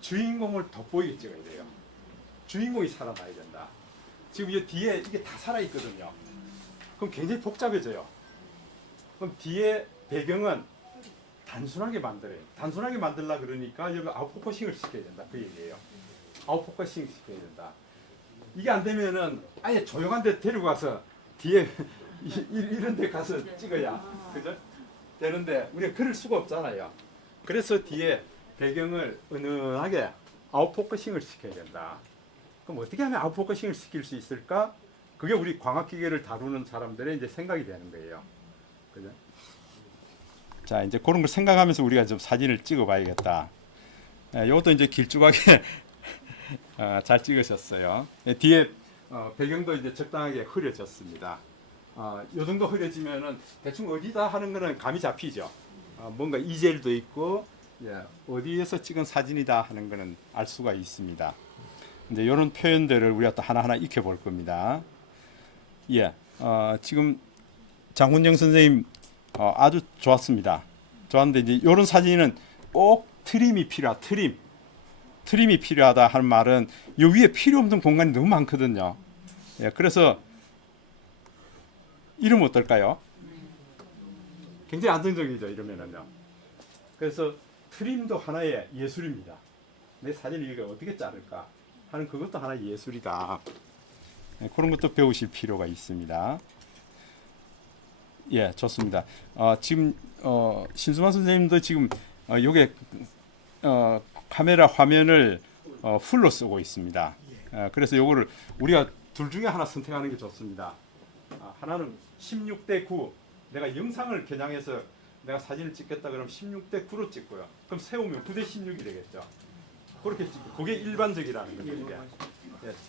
주인공을 돋보이게 찍어야 돼요. 주인공이 살아나야 된다. 지금 이 뒤에 이게 다 살아있거든요. 그럼 굉장히 복잡해져요. 그럼 뒤에 배경은 단순하게 만들어요. 단순하게 만들려 그러니까 여기 아웃포커싱을 시켜야 된다. 그 얘기예요. 아웃포커싱 시켜야 된다. 이게 안 되면은 아예 조용한 데 데리고 가서 뒤에 이런 데 가서 찍어야 그죠? 되는데 우리가 그럴 수가 없잖아요. 그래서 뒤에 배경을 은은하게 아웃포커싱을 시켜야 된다. 그럼 어떻게 하면 아웃포커싱을 시킬 수 있을까? 그게 우리 광학기계를 다루는 사람들의 이제 생각이 되는 거예요. 그죠? 자, 이제 그런 걸 생각하면서 우리가 좀 사진을 찍어봐야겠다. 이것도 이제 길쭉하게 잘 찍으셨어요. 뒤에 배경도 이제 적당하게 흐려졌습니다. 요 정도 흐려지면은 대충 어디다 하는 거는 감이 잡히죠. 뭔가 이젤도 있고 어디에서 찍은 사진이다 하는 거는 알 수가 있습니다. 이제 이런 표현들을 우리가 또 하나하나 익혀볼 겁니다. 예, 지금 장훈영 선생님 아주 좋았습니다. 좋았는데 이제 이런 사진은 꼭 트림이 필요하다 하는 말은 이 위에 필요 없는 공간이 너무 많거든요. 예, 그래서 이러면 어떨까요? 굉장히 안정적이죠, 이러면은요. 그래서 트림도 하나의 예술입니다. 내 사진을 이거 어떻게 자를까 하는 그것도 하나의 예술이다. 예, 그런 것도 배우실 필요가 있습니다. 예, 좋습니다. 지금 신수만 선생님도 지금 요게 카메라 화면을 풀로 쓰고 있습니다. 그래서 요거를 우리가 둘 중에 하나 선택하는 게 좋습니다. 하나는 16:9. 내가 영상을 겨냥해서 내가 사진을 찍겠다 그러면 16:9로 찍고요. 그럼 세우면 9:16이 되겠죠. 그렇게 찍고 그게 일반적이라는 거죠. 이게.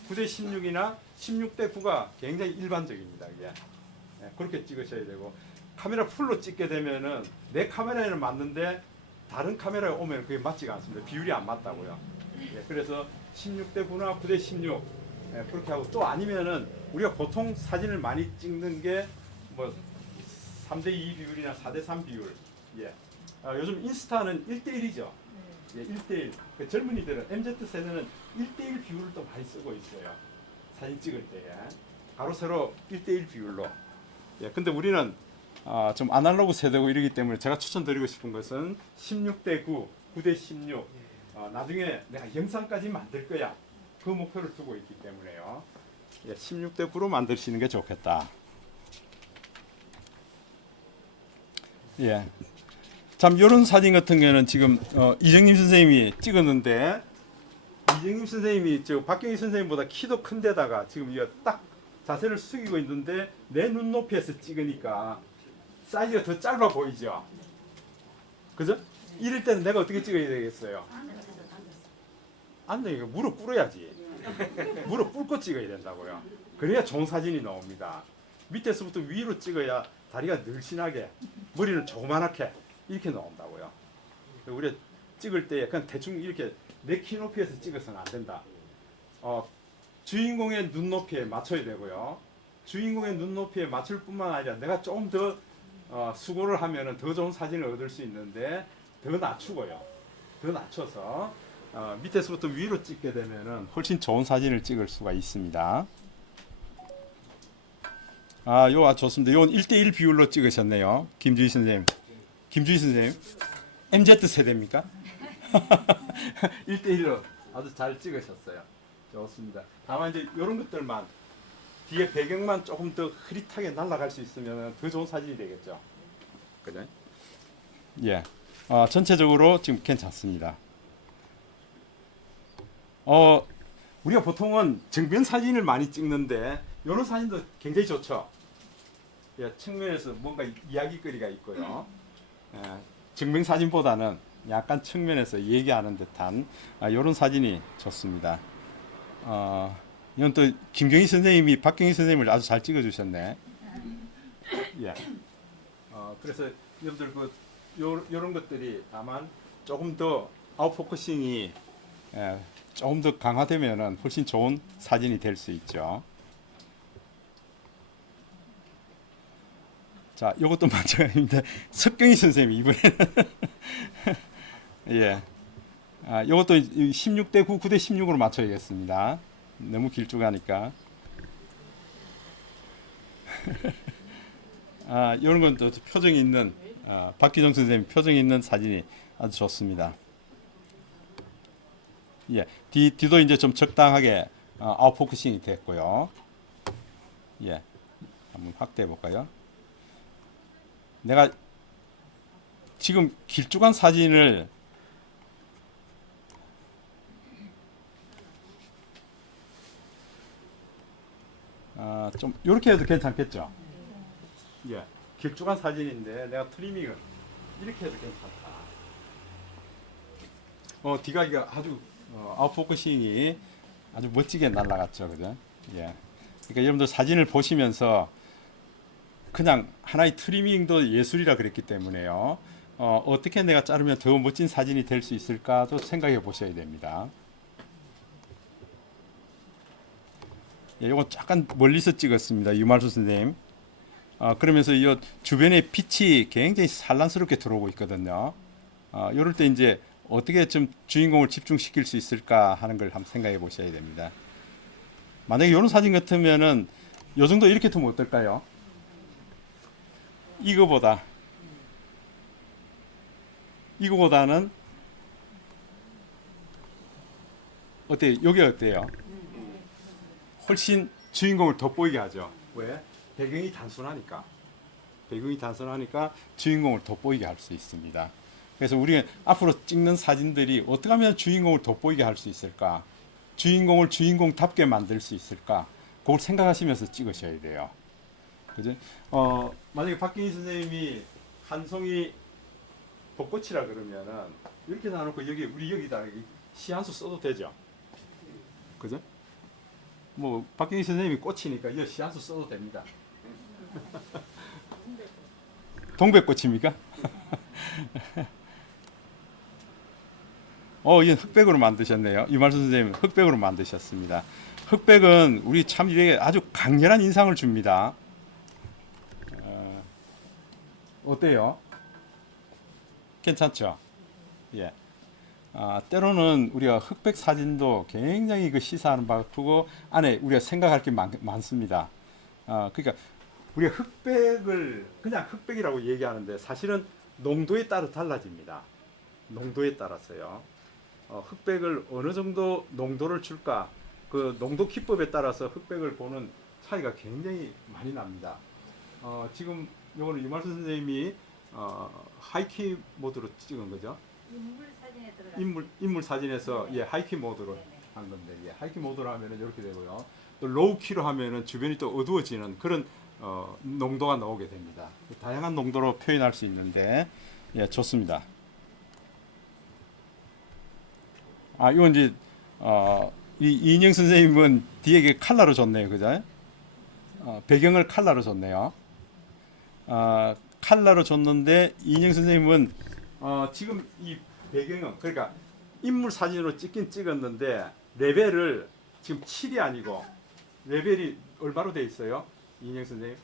9:16이나 16:9가 굉장히 일반적입니다. 이게. 그렇게 찍으셔야 되고 카메라 풀로 찍게 되면은 내 카메라에는 맞는데 다른 카메라에 오면 그게 맞지가 않습니다. 비율이 안 맞다고요. 그래서 16:9나 9:16 그렇게 하고 또 아니면은 우리가 보통 사진을 많이 찍는 게 뭐 3:2 비율이나 4:3 비율. 요즘 인스타는 1:1이죠. 1:1. 그 젊은이들은 MZ 세대는 1:1 비율을 또 많이 쓰고 있어요. 사진 찍을 때에 바로 서로 1:1 비율로. 근데 우리는 좀 아날로그 세대고 이러기 때문에 제가 추천드리고 싶은 것은 16:9, 9:16. 나중에 내가 영상까지 만들 거야. 그 목표를 두고 있기 때문에요. 16:9로 만드시는 게 좋겠다. 참 이런 사진 같은 경우는 지금 이정님 선생님이 찍었는데 이정님 선생님이 저 박경희 선생님보다 키도 큰 데다가 지금 이거 딱 자세를 숙이고 있는데 내 눈높이에서 찍으니까 사이즈가 더 짧아 보이죠. 그죠? 이럴 때는 내가 어떻게 찍어야 되겠어요? 앉으니까 무릎 꿇어야지. 무릎 꿇고 찍어야 된다고요. 그래야 좋은 사진이 나옵니다. 밑에서부터 위로 찍어야 다리가 늘씬하게, 머리는 조그만하게 이렇게 나온다고요. 우리가 찍을 때 그냥 대충 이렇게 내 키 높이에서 찍어서는 안 된다. 주인공의 눈높이에 맞춰야 되고요. 주인공의 눈높이에 맞출 뿐만 아니라 내가 조금 더 수고를 하면은 더 좋은 사진을 얻을 수 있는데 더 낮추고요. 더 낮춰서 밑에서부터 위로 찍게 되면은 훨씬 좋은 사진을 찍을 수가 있습니다. 요 좋습니다. 요건 1:1 비율로 찍으셨네요. 김주희 선생님. 김주희 선생님. MZ 세대입니까? 1:1로 아주 잘 찍으셨어요. 좋습니다. 다만 이제 이런 것들만 뒤에 배경만 조금 더 흐릿하게 날아갈 수 있으면 더 좋은 사진이 되겠죠. 그죠? 전체적으로 지금 괜찮습니다. 우리가 보통은 정면 사진을 많이 찍는데 이런 사진도 굉장히 좋죠. 예, 측면에서 뭔가 이야기거리가 있고요. 예, 증명 사진보다는 약간 측면에서 얘기하는 듯한 이런 사진이 좋습니다. 이건 또 김경희 선생님이 박경희 선생님을 아주 잘 찍어주셨네. 예. 그래서 여러분들 요런 것들이 다만 조금 더 아웃포커싱이 조금 더 강화되면은 훨씬 좋은 사진이 될 수 있죠. 자, 요것도 마찬가지입니다. 석경희 선생님 이번에는 예. 요것도 16대 9, 9대 16으로 맞춰야겠습니다. 너무 길쭉하니까. 이런 건 또 표정이 있는 박기정 선생님 표정이 있는 사진이 아주 좋습니다. 예, 뒤도 이제 좀 적당하게 아웃포커싱이 됐고요. 예, 한번 확대해 볼까요? 내가 지금 길쭉한 사진을 좀 이렇게 해도 괜찮겠죠? 예, 길쭉한 사진인데 내가 트리밍을 이렇게 해도 괜찮다. 뒤가기가 아주 아웃포커싱이 아주 멋지게 날아갔죠, 그죠? 예. 그러니까 여러분들 사진을 보시면서 그냥 하나의 트리밍도 예술이라 그랬기 때문에요. 어떻게 내가 자르면 더 멋진 사진이 될 수 있을까도 생각해 보셔야 됩니다. 예, 이건 약간 멀리서 찍었습니다, 유말수 선생님. 그러면서 이 주변에 빛이 굉장히 산란스럽게 들어오고 있거든요. 이럴 때 이제 어떻게 좀 주인공을 집중시킬 수 있을까 하는 걸 한번 생각해 보셔야 됩니다. 만약에 이런 사진 같으면은 요 정도 이렇게 두면 어떨까요? 이거보다는 어때요? 여기 어때요? 훨씬 주인공을 돋보이게 하죠. 왜? 배경이 단순하니까 주인공을 돋보이게 할 수 있습니다. 그래서 우리는 앞으로 찍는 사진들이 어떻게 하면 주인공을 돋보이게 할 수 있을까? 주인공을 주인공답게 만들 수 있을까? 그걸 생각하시면서 찍으셔야 돼요. 그죠? 만약에 박경희 선생님이 한 송이 벚꽃이라 그러면은 이렇게 놔놓고 우리 여기다 시 한 수 써도 되죠? 그죠? 뭐 박경희 선생님이 꽃이니까 이 시 한 수 써도 됩니다. 동백꽃입니까? 이건 흑백으로 만드셨네요. 유말수 선생님 흑백으로 만드셨습니다. 흑백은 우리 참 이렇게 아주 강렬한 인상을 줍니다. 어때요? 괜찮죠? 예. 때로는 우리가 흑백 사진도 굉장히 그 시사하는 바가 크고 안에 우리가 생각할 게 많습니다. 그러니까 우리가 흑백을 그냥 흑백이라고 얘기하는데 사실은 농도에 따라 달라집니다. 농도에 따라서요. 흑백을 어느 정도 농도를 줄까? 그 농도 기법에 따라서 흑백을 보는 차이가 굉장히 많이 납니다. 지금 요거는 유말수 선생님이 하이키 모드로 찍은 거죠? 인물 사진에 들어가. 인물 사진에서 예, 하이키 모드로 한 건데 예, 하이키 모드로 하면은 이렇게 되고요. 또 로우 키로 하면은 주변이 또 어두워지는 그런 농도가 나오게 됩니다. 다양한 농도로 표현할 수 있는데 예, 좋습니다. 이건 이제 이 이인영 선생님은 뒤에 칼라로 줬네요, 그죠? 배경을 칼라로 줬네요. 칼라로 줬는데 이인영 선생님은 지금 이 배경은 그러니까 인물 사진으로 찍긴 찍었는데 레벨을 지금 7이 아니고 레벨이 얼마로 돼 있어요? 이인영 선생님?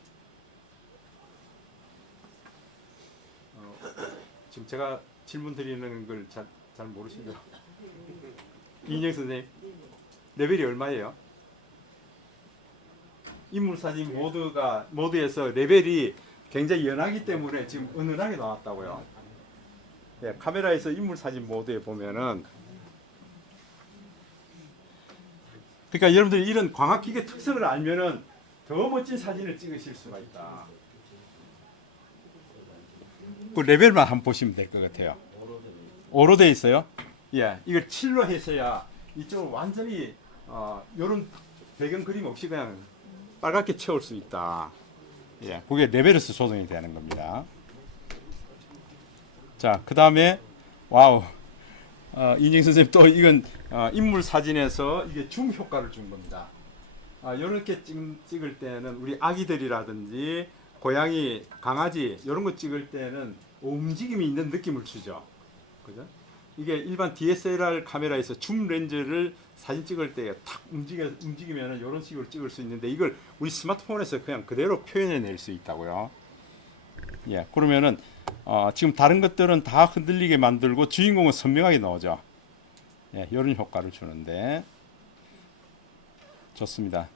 지금 제가 질문 드리는 걸 잘 모르시죠? 이인영 선생님 레벨이 얼마예요? 인물 사진 모드에서 레벨이 굉장히 연하기 때문에 지금 은은하게 나왔다고요. 예, 카메라에서 인물 사진 모드에 보면은 그러니까 여러분들이 이런 광학기계 특성을 알면은 더 멋진 사진을 찍으실 수가 있다. 그 레벨만 한번 보시면 될 것 같아요. 5로 돼 있어요. 예, 이걸 7로 해서야 이쪽을 완전히 이런 배경 그림 없이 그냥 빨갛게 채울 수 있다. 예, 그게 레벨에서 조정이 되는 겁니다. 자, 그 다음에 와우, 이인정 선생님 또 이건 인물 사진에서 이게 줌 효과를 준 겁니다. 이렇게 찍을 때는 우리 아기들이라든지 고양이, 강아지 이런 거 찍을 때는 움직임이 있는 느낌을 주죠. 그죠? 이게 일반 DSLR 카메라에서 줌 렌즈를 사진 찍을 때 탁 움직이면 이런 식으로 찍을 수 있는데 이걸 우리 스마트폰에서 그냥 그대로 표현해낼 수 있다고요. 예, 그러면은 지금 다른 것들은 다 흔들리게 만들고 주인공은 선명하게 나오죠. 예, 이런 효과를 주는데 좋습니다.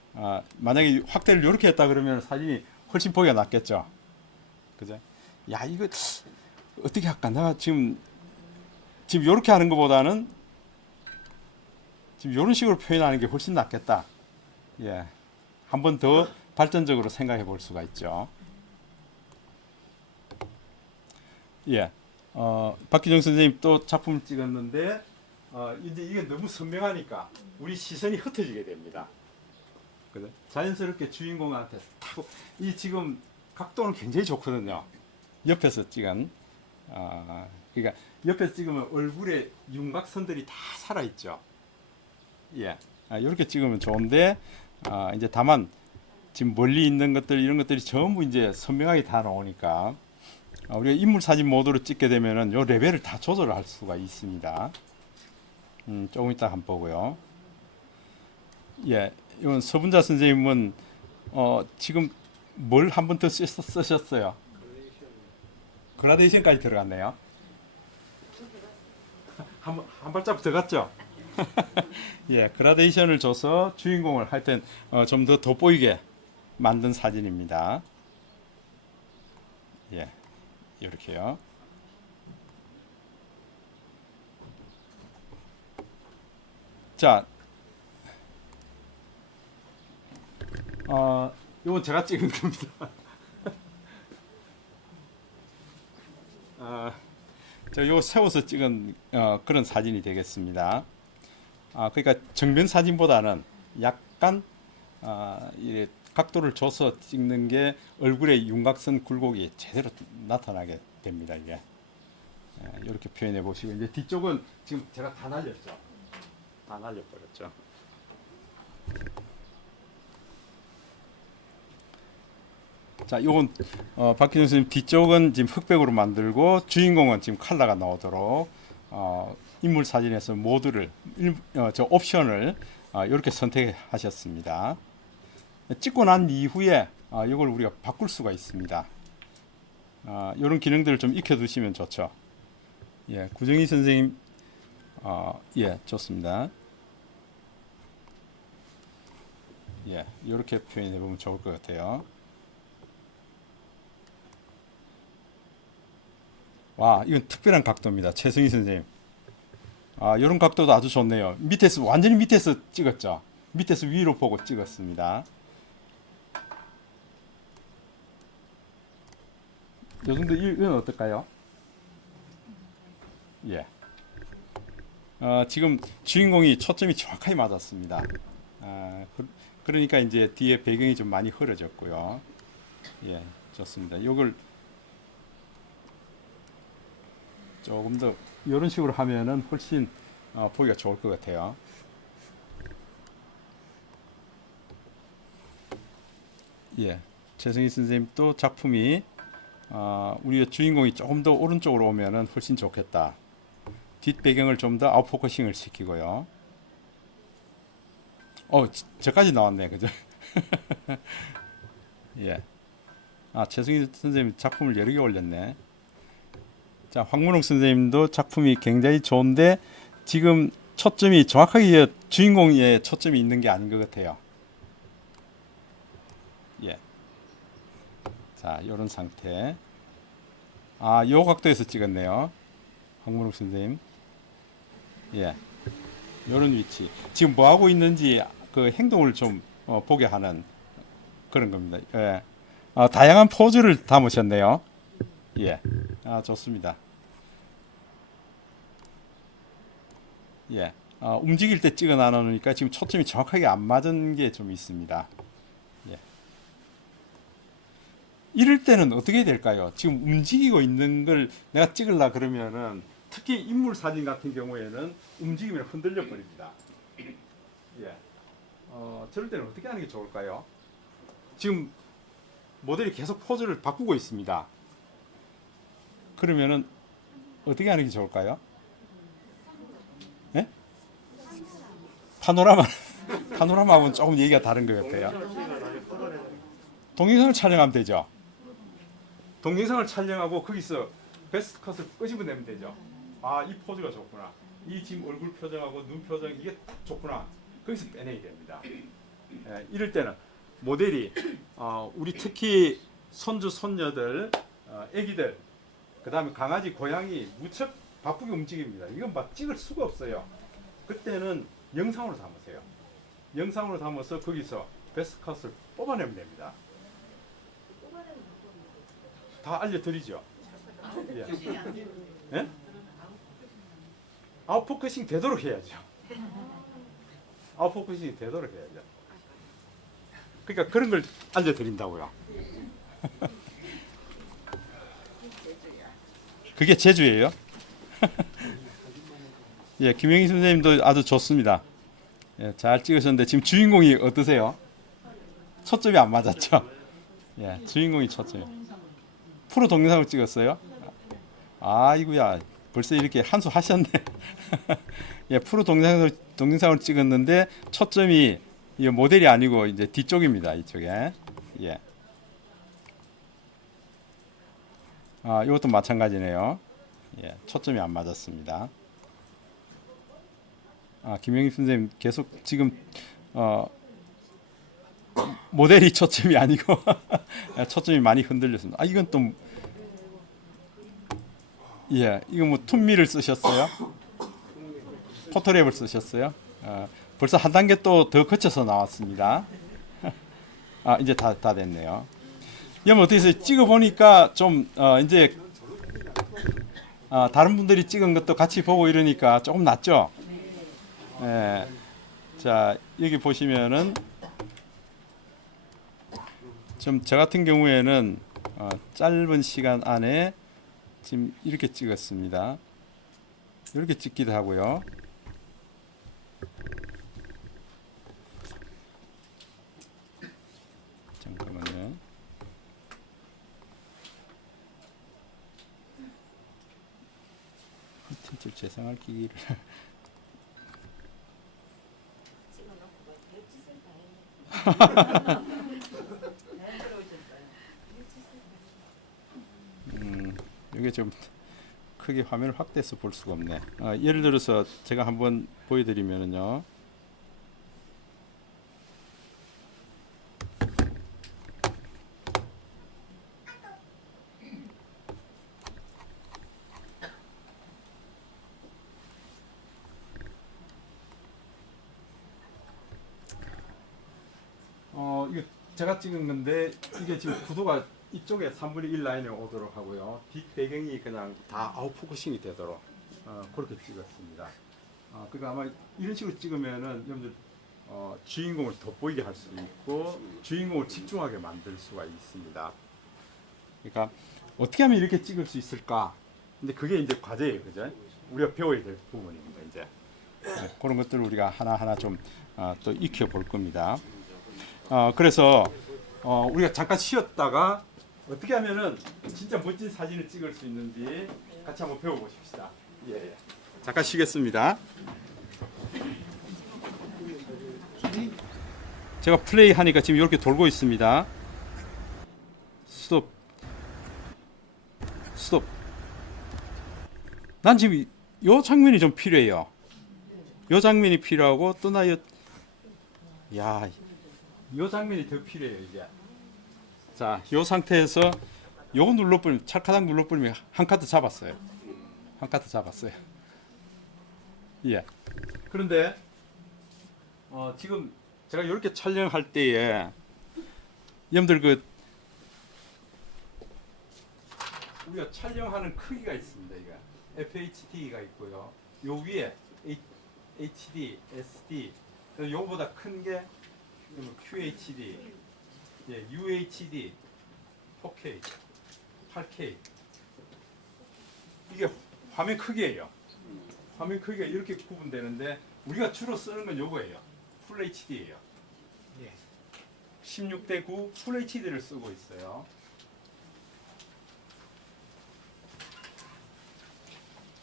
만약에 확대를 이렇게 했다 그러면 사진이 훨씬 보기가 낫겠죠. 그죠? 야, 이거 어떻게 할까? 내가 지금 이렇게 하는 것보다는 지금 이런 식으로 표현하는 게 훨씬 낫겠다. 예, 한 번 더 발전적으로 생각해 볼 수가 있죠. 예, 박기정 선생님 또 작품을 찍었는데 이제 이게 너무 선명하니까 우리 시선이 흩어지게 됩니다. 그래? 자연스럽게 주인공한테 타고 이 지금 각도는 굉장히 좋거든요. 옆에서 찍은 그러니까 옆에서 찍으면 얼굴에 윤곽선들이 다 살아 있죠. 예, 이렇게 찍으면 좋은데 이제 다만 지금 멀리 있는 것들 이런 것들이 전부 이제 선명하게 다 나오니까 우리가 인물 사진 모드로 찍게 되면은 요 레벨을 다 조절할 수가 있습니다. 조금 이따 한번 보고요. 예, 이건 서분자 선생님은 지금 뭘 한 번 더 쓰셨어요? 그라데이션까지 들어갔네요. 한 발짝 더 갔죠? 예, 그라데이션을 줘서 주인공을 할 땐 좀 더 돋보이게 만든 사진입니다. 예, 이렇게요. 자, 이건 제가 찍은 겁니다. 저 요 세워서 찍은 그런 사진이 되겠습니다. 그러니까 정면 사진보다는 약간 이 각도를 줘서 찍는 게 얼굴의 윤곽선 굴곡이 제대로 나타나게 됩니다. 이게 이렇게 표현해 보시고 이제 뒤쪽은 지금 제가 다 날렸죠. 다 날려버렸죠. 자, 요건 박기정 선생님 뒤쪽은 지금 흑백으로 만들고 주인공은 지금 컬러가 나오도록 인물 사진에서 모드를 저 옵션을 이렇게 선택하셨습니다. 찍고 난 이후에 이걸 우리가 바꿀 수가 있습니다. 이런 기능들을 좀 익혀두시면 좋죠. 예, 구정희 선생님, 예, 좋습니다. 예, 이렇게 표현해 보면 좋을 것 같아요. 와, 이건 특별한 각도입니다. 최승희 선생님. 이런 각도도 아주 좋네요. 밑에서 완전히 밑에서 찍었죠. 밑에서 위로 보고 찍었습니다. 요 정도 이건 어떨까요? 예. 지금 주인공이 초점이 정확하게 맞았습니다. 그러니까 이제 뒤에 배경이 좀 많이 흐려졌고요. 예, 좋습니다. 이걸 조금 더 이런 식으로 하면은 훨씬 보기가 좋을 것 같아요. 예, 최승희 선생님 또 작품이 우리 주인공이 조금 더 오른쪽으로 오면은 훨씬 좋겠다. 뒷 배경을 좀 더 아웃포커싱을 시키고요. 저까지 나왔네, 그죠? 예. 최승희 선생님 작품을 여러 개 올렸네. 자, 황문옥 선생님도 작품이 굉장히 좋은데 지금 초점이 정확하게 주인공에 초점이 있는 게 아닌 것 같아요. 예. 자, 이런 상태. 요 각도에서 찍었네요. 황문옥 선생님. 예. 이런 위치. 지금 뭐 하고 있는지 그 행동을 좀 보게 하는 그런 겁니다. 예. 다양한 포즈를 담으셨네요. 예. 좋습니다. 예. 움직일 때 찍어 놔놓으니까 지금 초점이 정확하게 안 맞은 게 좀 있습니다. 예. 이럴 때는 어떻게 해야 될까요? 지금 움직이고 있는 걸 내가 찍으려 그러면은 특히 인물 사진 같은 경우에는 움직이면 흔들려 버립니다. 예. 저럴 때는 어떻게 하는 게 좋을까요? 지금 모델이 계속 포즈를 바꾸고 있습니다. 그러면은 어떻게 하는 게 좋을까요? 예? 파노라마하고는 조금 얘기가 다른 것 같아요. 동영상을 촬영하면 되죠. 동영상을 촬영하고 거기서 베스트 컷을 끄집어내면 되죠. 아, 이 포즈가 좋구나. 이 지금 얼굴 표정하고 눈 표정 이게 딱 좋구나. 거기서 빼내야 됩니다. 예, 이럴 때는 모델이 우리 특히 손주 손녀들, 아기들, 그다음에 강아지, 고양이 무척 바쁘게 움직입니다. 이건 막 찍을 수가 없어요. 그때는 영상으로 담으세요. 영상으로 담아서 거기서 베스트 컷을 뽑아내면 됩니다. 다 알려드리죠. 예. 예? 아웃포커싱 되도록 해야죠. 아웃포커싱이 되도록 해야죠. 그러니까 그런 걸 알려드린다고요. 그게 제주예요. 예, 김영희 선생님도 아주 좋습니다. 예, 잘 찍으셨는데 지금 주인공이 어떠세요? 초점이 안 맞았죠? 예, 주인공이 초점이. 프로 동영상을 찍었어요? 아이고야, 벌써 이렇게 한수 하셨네. 예, 프로 동영상을 찍었는데 초점이 이 모델이 아니고 이제 뒤쪽입니다. 이쪽에. 예. 이것도 마찬가지네요. 예, 초점이 안 맞았습니다. 김영희 선생님 계속 지금 모델이 초점이 아니고 초점이 많이 흔들렸습니다. 이건 또 예, 이거 뭐 툰미를 쓰셨어요? 포토랩을 쓰셨어요? 벌써 한 단계 또 더 거쳐서 나왔습니다. 이제 다 됐네요. 여러분 어떻게 해서 찍어 보니까 좀 이제 다른 분들이 찍은 것도 같이 보고 이러니까 조금 낫죠? 예. 자, 여기 보시면은 좀 저 같은 경우에는 짧은 시간 안에 지금 이렇게 찍었습니다. 이렇게 찍기도 하고요. 잠깐만요. 진짜 재생할 기기를 이게 좀 크게 화면을 확대해서 볼 수가 없네. 예를 들어서 제가 한번 보여드리면은요. 이거 제가 찍은 건데 이게 지금 구도가 이쪽에 3분의 1 라인에 오도록 하고요. 뒷 배경이 그냥 다 아웃포커싱이 되도록 그렇게 찍었습니다. 그러니까 아마 이런 식으로 찍으면은 여러분들 주인공을 돋보이게 할 수 있고 주인공을 집중하게 만들 수가 있습니다. 그러니까 어떻게 하면 이렇게 찍을 수 있을까? 근데 그게 이제 과제예요, 그죠? 우리가 배워야 될 부분입니다. 이제 그런 것들을 우리가 하나하나 좀 또 익혀 볼 겁니다. 그래서 우리가 잠깐 쉬었다가 어떻게 하면은 진짜 멋진 사진을 찍을 수 있는지 같이 한번 배워보십시다. 예. 잠깐 쉬겠습니다. 제가 플레이 하니까 지금 이렇게 돌고 있습니다. 스톱. 난 지금 요 장면이 좀 필요해요. 요 장면이 필요하고 또 나 요 장면이 더 필요해요, 이제. 자, 요 상태에서 요거 눌러버리면, 찰카당 눌러버리면 한 카드 잡았어요. 한 카드 잡았어요. 예. 그런데, 지금 제가 이렇게 촬영할 때에, 여러분들 우리가 촬영하는 크기가 있습니다, 이거. FHD가 있고요. 요 위에 HD, SD, 요거보다 큰 게 QHD, 예, UHD, 4K, 8K. 이게 화면 크기예요. 화면 크기가 이렇게 구분되는데 우리가 주로 쓰는 건 요거예요. 풀 HD예요. 16:9 풀 HD를 쓰고 있어요.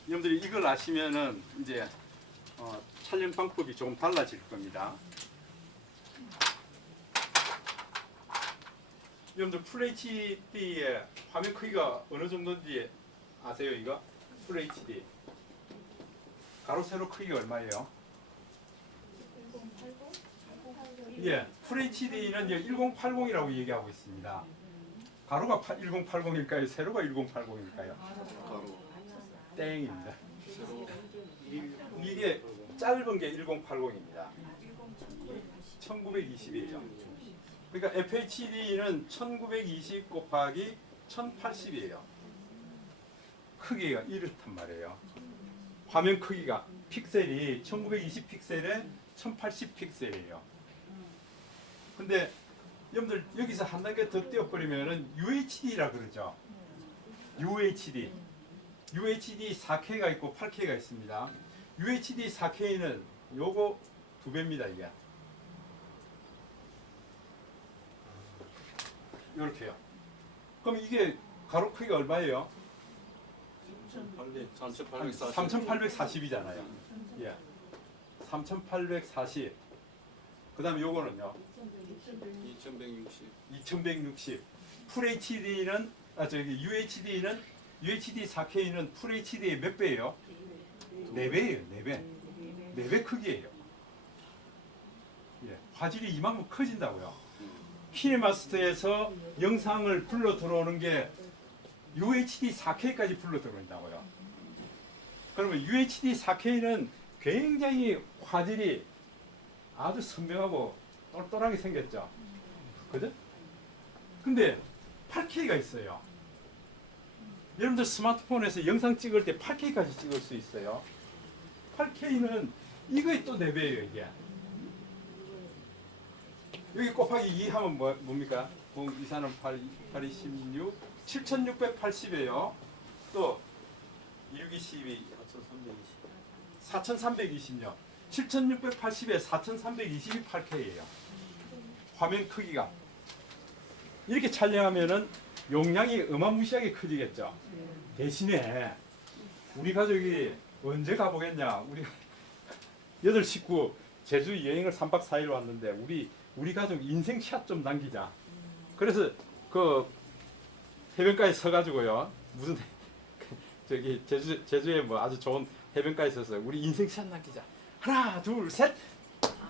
여러분들이 이걸 아시면은 이제 촬영 방법이 조금 달라질 겁니다. 여러분들 풀 HD의 화면 크기가 어느 정도인지 아세요? 이거 풀 HD 가로 세로 크기가 얼마예요? 예, 풀 HD는 1080이라고 얘기하고 있습니다. 가로가 1080일까요? 세로가 1080일까요? 땡입니다. 이게 짧은 게 1080입니다. 1920이에요. 그러니까 FHD는 1920 곱하기 1080이에요. 크기가 이렇단 말이에요. 화면 크기가 픽셀이 1920 픽셀에 1080 픽셀이에요. 근데 여러분들 여기서 한 단계 더 띄워버리면은 UHD라 그러죠. UHD 4K가 있고 8K가 있습니다. UHD 4K는 요거 2배입니다. 이게 이렇게요. 그럼 이게 가로 크기가 얼마예요? 3840이잖아요. 예. 3840. 그다음에 요거는요. 2160. 풀 HD는 UHD는 UHD 4K는 풀 HD의 몇 배예요? 4배예요. 4배. 4배 크기예요. 예. 화질이 이만큼 커진다고요. 키네마스터에서 영상을 불러 들어오는 게 UHD 4K까지 불러 들어온다고요. 그러면 UHD 4K는 굉장히 화질이 아주 선명하고 똘똘하게 생겼죠. 그죠? 근데 8K가 있어요. 여러분들 스마트폰에서 영상 찍을 때 8K까지 찍을 수 있어요. 8K는 이거의 또 4배예요, 이게. 여기 곱하기 2 하면 뭡니까? 0, 2, 4는 8, 8, 16, 7680이에요. 또 6, 22, 4320요. 7680에 4320이 8K예요. 화면 크기가. 이렇게 촬영하면은 용량이 어마무시하게 커지겠죠. 대신에 우리 가족이 언제 가보겠냐. 우리 8 식구 제주 여행을 3박 4일 왔는데 우리 가족 인생샷 좀 남기자. 그래서 그 해변가에 서가지고요. 무슨 저기 제주에 뭐 아주 좋은 해변가에 서서 우리 인생샷 남기자. 하나, 둘, 셋.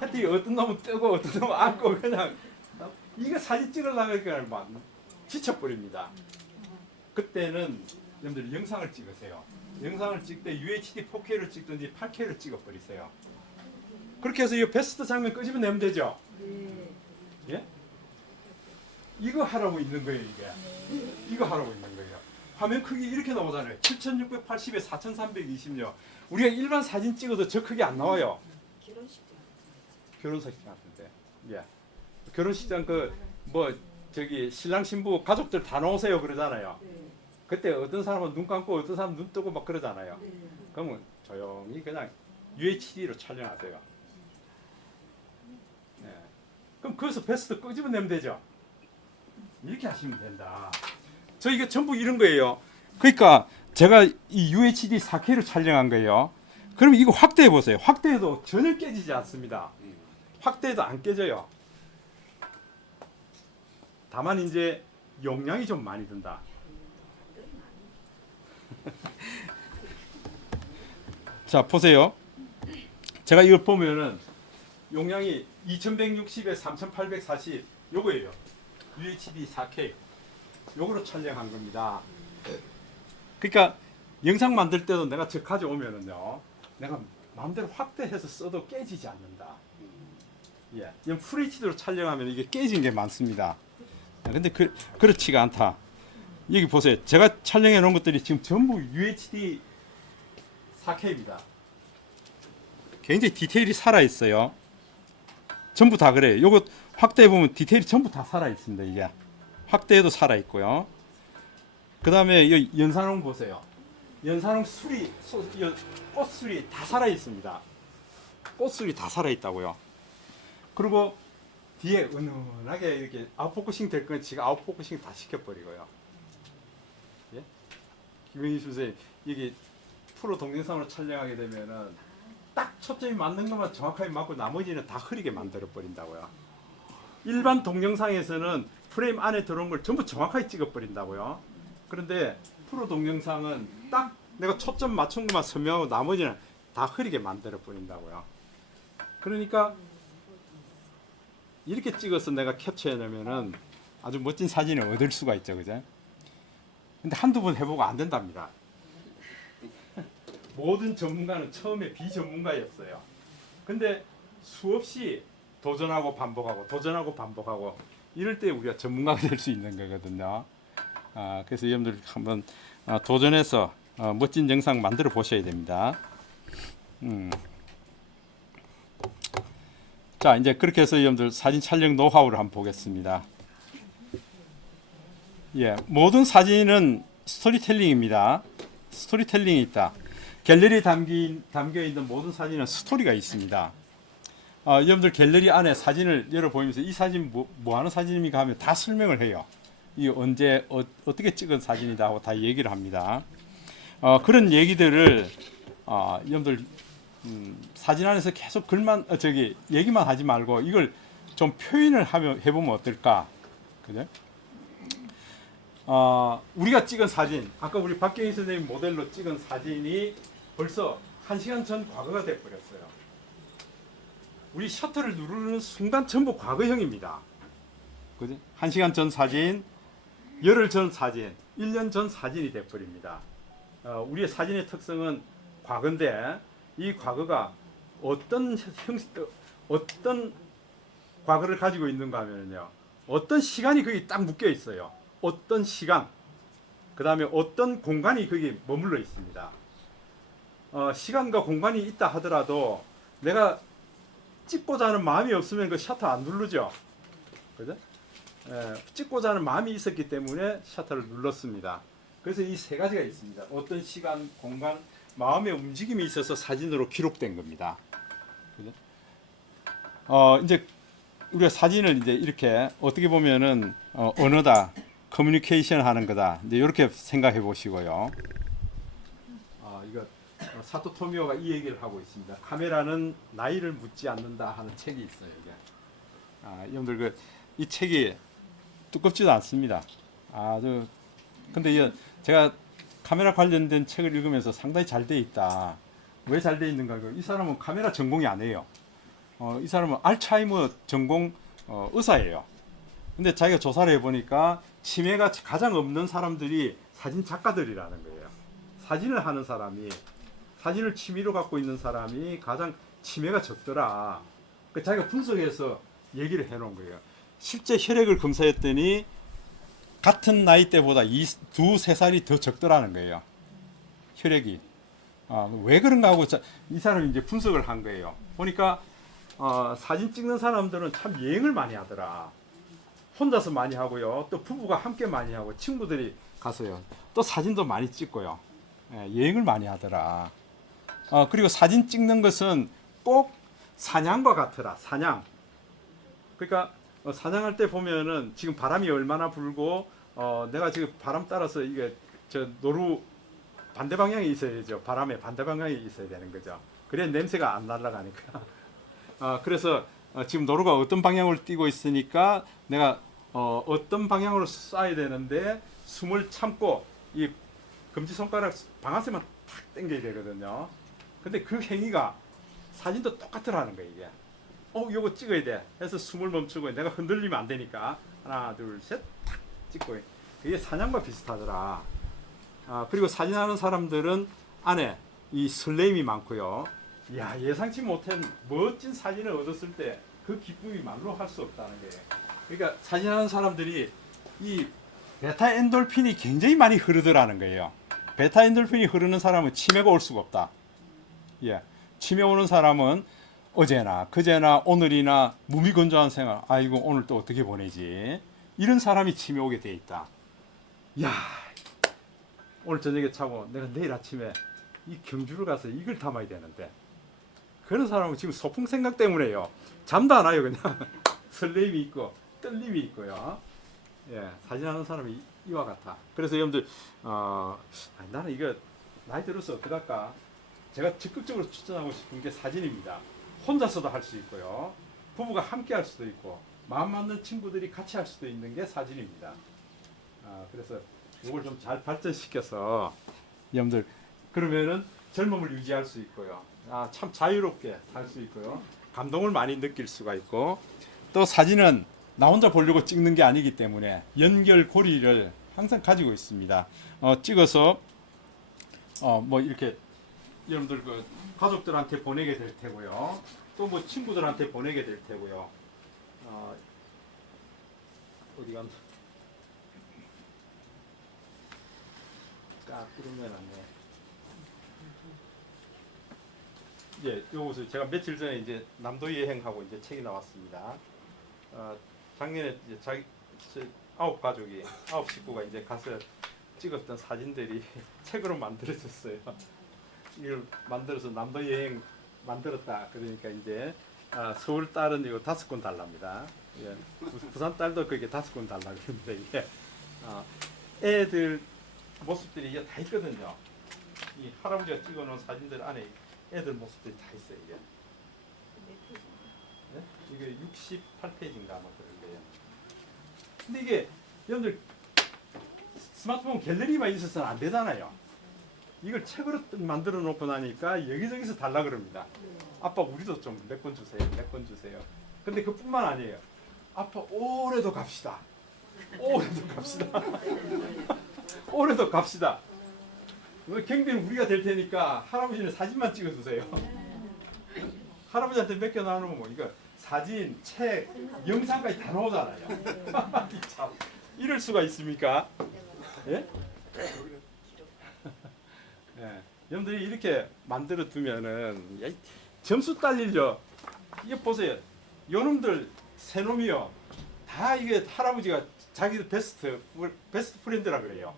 했더니 어떤 놈은 뜨고 어떤 놈은 앉고 그냥 이거 사진 찍으려고 그냥 막 지쳐버립니다. 그때는 여러분들 영상을 찍으세요. 영상을 찍을 때 UHD 4K를 찍든지 8K를 찍어버리세요. 그렇게 해서 이 베스트 장면 끄집어 내면 되죠. 예? 이거 하라고 있는 거예요, 이게. 이거 하라고 있는 거예요. 화면 크기 이렇게 나오잖아요. 7680에 4320요. 우리가 일반 사진 찍어도 저 크게 안 나와요. 결혼식장 같은데. 예. 결혼식장 저기 신랑 신부 가족들 다 나오세요 그러잖아요. 그때 어떤 사람은 눈 감고 어떤 사람은 눈 뜨고 막 그러잖아요. 그러면 조용히 그냥 UHD로 촬영하세요. 네. 그럼 거기서 베스트 끄집어내면 되죠. 이렇게 하시면 된다. 저 이게 전부 이런 거예요. 그러니까 제가 이 UHD 4K로 촬영한 거예요. 그러면 이거 확대해 보세요. 확대해도 전혀 깨지지 않습니다. 확대해도 안 깨져요. 다만 이제 용량이 좀 많이 든다. 자 보세요. 제가 이걸 보면은 용량이 2160에 3840 요거예요. UHD 4K 요거로 촬영한 겁니다. 그러니까 영상 만들 때도 내가 저 가져오면은요, 내가 마음대로 확대해서 써도 깨지지 않는다. 예, 이건 FHD로 촬영하면 이게 깨진 게 많습니다. 근데 그렇지가 않다. 여기 보세요. 제가 촬영해 놓은 것들이 지금 전부 UHD 4K입니다. 굉장히 디테일이 살아 있어요. 전부 다 그래요. 요거 확대해 보면 디테일이 전부 다 살아 있습니다. 이게 확대해도 살아 있고요. 그 다음에 이 연산홍 보세요. 연산홍 술이 꽃술이 다 살아 있습니다. 꽃술이 다 살아 있다고요. 그리고 뒤에 은은하게 이렇게 아웃포커싱 될 건 지가 아웃포커싱 다 시켜버리고요. 예? 김영희 선생님 이게 프로 동영상으로 촬영하게 되면은 딱 초점이 맞는 것만 정확하게 맞고 나머지는 다 흐리게 만들어 버린다고요. 일반 동영상에서는 프레임 안에 들어온 걸 전부 정확하게 찍어 버린다고요. 그런데 프로 동영상은 딱 내가 초점 맞춘 것만 선명하고 나머지는 다 흐리게 만들어 버린다고요. 그러니까 이렇게 찍어서 내가 캡처해 놓으면은 아주 멋진 사진을 얻을 수가 있죠, 그죠? 근데 한두 번 해보고 안 된답니다. 모든 전문가는 처음에 비전문가였어요. 근데 수없이 도전하고 반복하고 도전하고 반복하고 이럴 때 우리가 전문가가 될 수 있는 거거든요. 그래서 여러분들 한번 도전해서 멋진 영상 만들어 보셔야 됩니다. 자, 이제 그렇게 해서 여러분들 사진 촬영 노하우를 한번 보겠습니다. 예, 모든 사진은 스토리텔링입니다. 스토리텔링이 있다. 갤러리에 담겨 있는 모든 사진은 스토리가 있습니다. 여러분들 갤러리 안에 사진을 열어보면서 이 사진 뭐 하는 사진입니까 하면 다 설명을 해요. 이 언제 어떻게 찍은 사진이다 하고 다 얘기를 합니다. 그런 얘기들을 여러분들 사진 안에서 계속 글만 얘기만 하지 말고 이걸 좀 표현을 해보면 어떨까? 그죠? 우리가 찍은 사진, 아까 우리 박경희 선생님 모델로 찍은 사진이 벌써 1시간 전 과거가 돼버렸어요. 우리 셔터를 누르는 순간 전부 과거형입니다. 그지? 1시간 전 사진, 열흘 전 사진, 1년 전 사진이 돼버립니다. 우리의 사진의 특성은 과거인데 이 과거가 어떤 과거를 가지고 있는가 하면요. 어떤 시간이 거기 딱 묶여 있어요. 어떤 시간, 그 다음에 어떤 공간이 거기 머물러 있습니다. 시간과 공간이 있다 하더라도 내가 찍고자 하는 마음이 없으면 그 셔터 안 누르죠. 그죠? 찍고자 하는 마음이 있었기 때문에 셔터를 눌렀습니다. 그래서 이 세 가지가 있습니다. 어떤 시간, 공간, 마음의 움직임이 있어서 사진으로 기록된 겁니다. 그죠? 이제 우리가 사진을 이제 이렇게 어떻게 보면은 언어다, 커뮤니케이션 하는 거다. 이제 이렇게 생각해 보시고요. 이거 사토 토미오가 이 얘기를 하고 있습니다. 카메라는 나이를 묻지 않는다 하는 책이 있어요. 이게. 여러분들 이 책이 두껍지도 않습니다. 근데 제가 카메라 관련된 책을 읽으면서 상당히 잘 돼 있다. 왜 잘 돼 있는가? 이 사람은 카메라 전공이 아니에요. 이 사람은 알츠하이머 전공 의사예요. 근데 자기가 조사를 해보니까 치매가 가장 없는 사람들이 사진 작가들이라는 거예요. 사진을 하는 사람이, 사진을 취미로 갖고 있는 사람이 가장 치매가 적더라. 자기가 분석해서 얘기를 해놓은 거예요. 실제 혈액을 검사했더니 같은 나이 때보다 2-3살이 더 적더라는 거예요. 혈액이. 왜 그런가 하고 이 사람이 이제 분석을 한 거예요. 보니까 사진 찍는 사람들은 참 여행을 많이 하더라. 혼자서 많이 하고요. 또 부부가 함께 많이 하고 친구들이 가서요. 또 사진도 많이 찍고요. 여행을 많이 하더라. 그리고 사진 찍는 것은 꼭 사냥과 같더라. 사냥. 그러니까 사냥할 때 보면은 지금 바람이 얼마나 불고 내가 지금 바람 따라서 이게 노루 반대 방향에 있어야 되죠. 바람의 반대 방향에 있어야 되는 거죠. 그래야 냄새가 안 날아가니까. 그래서 지금 노루가 어떤 방향으로 뛰고 있으니까 내가 어떤 방향으로 쏴야 되는데 숨을 참고 이 검지손가락 방아쇠만 탁 당겨야 되거든요. 근데 그 행위가 사진도 똑같더라는 거예요. 이게. 요거 찍어야 돼 해서 숨을 멈추고 내가 흔들리면 안 되니까 하나 둘 셋 탁 찍고 그게 사냥과 비슷하더라. 그리고 사진하는 사람들은 안에 이 설렘이 많고요. 예상치 못한 멋진 사진을 얻었을 때 그 기쁨이 말로 할 수 없다는 거예요. 그러니까 사진하는 사람들이 이 베타 엔돌핀이 굉장히 많이 흐르더라는 거예요. 베타 엔돌핀이 흐르는 사람은 치매가 올 수가 없다. 치매 오는 사람은 어제나 그제나 오늘이나 무미건조한 생활, 아이고 오늘 또 어떻게 보내지, 이런 사람이 치매 오게 돼 있다. 야, 오늘 저녁에 자고 내가 내일 아침에 이 경주를 가서 이걸 담아야 되는데 그런 사람은 지금 소풍 생각 때문에요. 잠도 안 와요. 그냥 설렘이 있고 떨림이 있고요. 예, 사진하는 사람이 이와 같아. 그래서 여러분들 나는 이거 나이 들어서 어떡할까? 제가 적극적으로 추천하고 싶은 게 사진입니다. 혼자서도 할 수 있고요. 부부가 함께 할 수도 있고 마음 맞는 친구들이 같이 할 수도 있는 게 사진입니다. 그래서 이걸 좀 잘 발전시켜서 여러분들 그러면은 젊음을 유지할 수 있고요. 참 자유롭게 살 수 있고요. 감동을 많이 느낄 수가 있고 또 사진은 나 혼자 보려고 찍는 게 아니기 때문에 연결고리를 항상 가지고 있습니다. 찍어서 뭐 이렇게 여러분들 그 가족들한테 보내게 될 테고요. 또 뭐 친구들한테 보내게 될 테고요. 어디 갔나? 까꾸르면 안 돼. 예, 요것을 제가 며칠 전에 이제 남도 여행하고 이제 책이 나왔습니다. 작년에 이제 아홉 식구가 이제 가서 찍었던 사진들이 책으로 만들어졌어요. 이걸 만들어서 남도 여행 만들었다. 그러니까 이제 서울 딸은 이거 5권 달랍니다. 예, 부산 딸도 그게 5권 달라 그러는데 이게 애들 모습들이 이게 다 있거든요. 이 할아버지가 찍어놓은 사진들 안에 애들 모습들이 다 있어요. 이게. 네? 이게 68페이지인가 아마 그런 거예요. 근데 이게 여러분들 스마트폰 갤러리만 있어서는 안 되잖아요. 이걸 책으로 만들어 놓고 나니까 여기저기서 달라 그럽니다. 아빠 우리도 좀 몇 권 주세요. 몇 권 주세요. 근데 그뿐만 아니에요. 아빠 올해도 갑시다. 올해도 갑시다. 올해도 갑시다. 경비는 우리가 될 테니까 할아버지는 사진만 찍어주세요. 할아버지한테 맡겨 놔놓으면 이거 사진, 책, 영상까지 다 나오잖아요. 참, 이럴 수가 있습니까? 예? 예. 여러분들이 이렇게 만들어 두면은 점수 딸리죠. 이거 보세요. 요놈들 세 놈이요. 다 이게 할아버지가 자기들 베스트 프렌드라 그래요.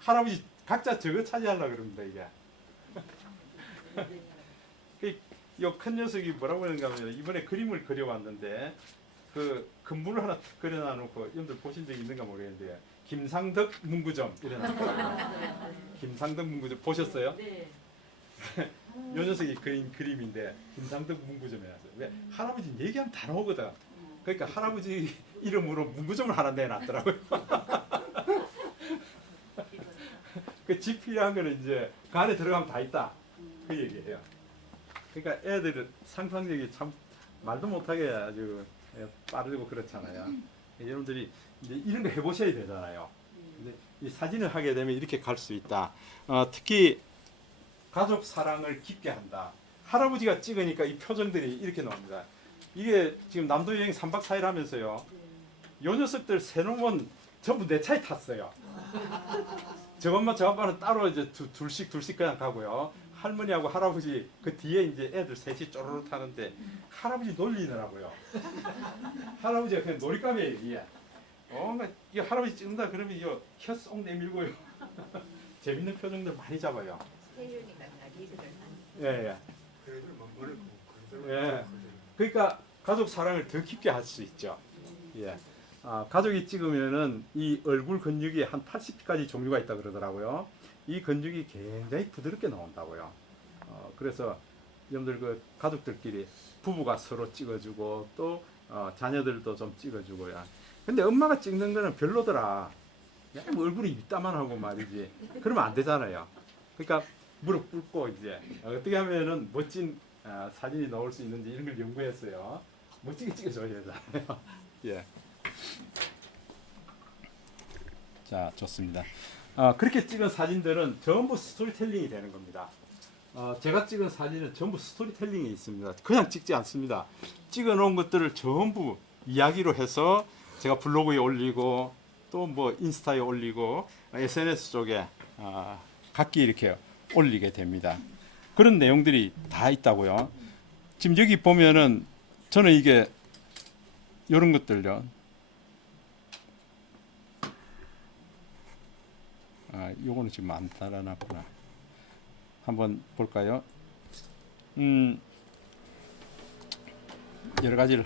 할아버지 각자 저거 차지하려고 그럽니다 이게. 이 큰 녀석이 뭐라고 그러는가 하면 이번에 그림을 그려왔는데 그 금문을 하나 그려놔놓고 여러분들 보신 적 있는가 모르겠는데 김상덕 문구점 이래놨어요. 김상덕 문구점 보셨어요? 네. 요 녀석이 그린 그림인데 김상덕 문구점에 놨어요. 왜 할아버지 얘기하면 다 나오거든. 그러니까 할아버지 이름으로 문구점을 하나 내놨더라고요. 그 집 필요한 거는 이제 그 안에 들어가면 다 있다. 그 얘기예요. 그러니까 애들은 상상력이 참 말도 못하게 아주 빠르고 그렇잖아요. 여러분들이 이제 이런 거 해보셔야 되잖아요. 근데 이 사진을 하게 되면 이렇게 갈 수 있다. 특히 가족 사랑을 깊게 한다. 할아버지가 찍으니까 이 표정들이 이렇게 나옵니다. 이게 지금 남도 여행 3박 4일 하면서요. 요 녀석들 세 놈은 전부 내 차에 탔어요. 저 아빠는 따로 이제 둘씩 그냥 가고요. 할머니하고 할아버지 그 뒤에 이제 애들 셋이 쪼르르 타는데 할아버지 놀리더라고요. 할아버지가 그냥 놀잇감이에요 이게. 이 할아버지 찍는다 그러면 이거 혀쏙 내밀고요. 재밌는 표정들 많이 잡아요. 세윤이가 리드를 예. 그래도 머리 예. 그러니까 가족 사랑을 더 깊게 할 수 있죠. 예. 가족이 찍으면은 이 얼굴 근육이 한 80가지 종류가 있다 그러더라고요. 이 근육이 굉장히 부드럽게 나온다고요. 그래서 여러분들 그 가족들끼리 부부가 서로 찍어주고 또 자녀들도 좀 찍어주고요. 근데 엄마가 찍는 거는 별로더라. 그냥 얼굴이 이따만하고 말이지. 그러면 안 되잖아요. 그러니까 무릎 꿇고 이제 어떻게 하면은 멋진 사진이 나올 수 있는지 이런 걸 연구했어요. 멋지게 찍어줘야 되잖아요. 예. 자, 좋습니다. 그렇게 찍은 사진들은 전부 스토리텔링이 되는 겁니다. 제가 찍은 사진은 전부 스토리텔링이 있습니다. 그냥 찍지 않습니다. 찍어 놓은 것들을 전부 이야기로 해서 제가 블로그에 올리고 또 뭐 인스타에 올리고 SNS 쪽에 각기 이렇게 올리게 됩니다. 그런 내용들이 다 있다고요. 지금 여기 보면은 저는 이게 이런 것들요. 요거는 지금 안 달아놨구나. 한번 볼까요? 여러 가지를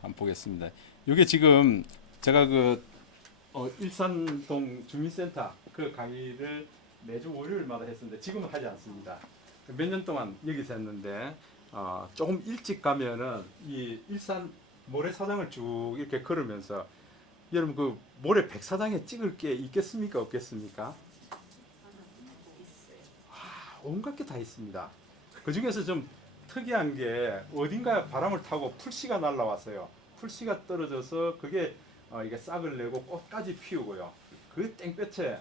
한번 보겠습니다. 이게 지금 제가 일산동 주민센터 그 강의를 매주 월요일마다 했었는데 지금은 하지 않습니다. 몇 년 동안 여기서 했는데 조금 일찍 가면은 이 일산 모래사장을 쭉 이렇게 걸으면서 여러분 그 모래 백사장에 찍을 게 있겠습니까 없겠습니까? 온갖 게 다 있습니다. 그 중에서 좀 특이한 게 어딘가에 바람을 타고 풀씨가 날라왔어요. 풀씨가 떨어져서 그게 이게 싹을 내고 꽃까지 피우고요. 그 땡볕에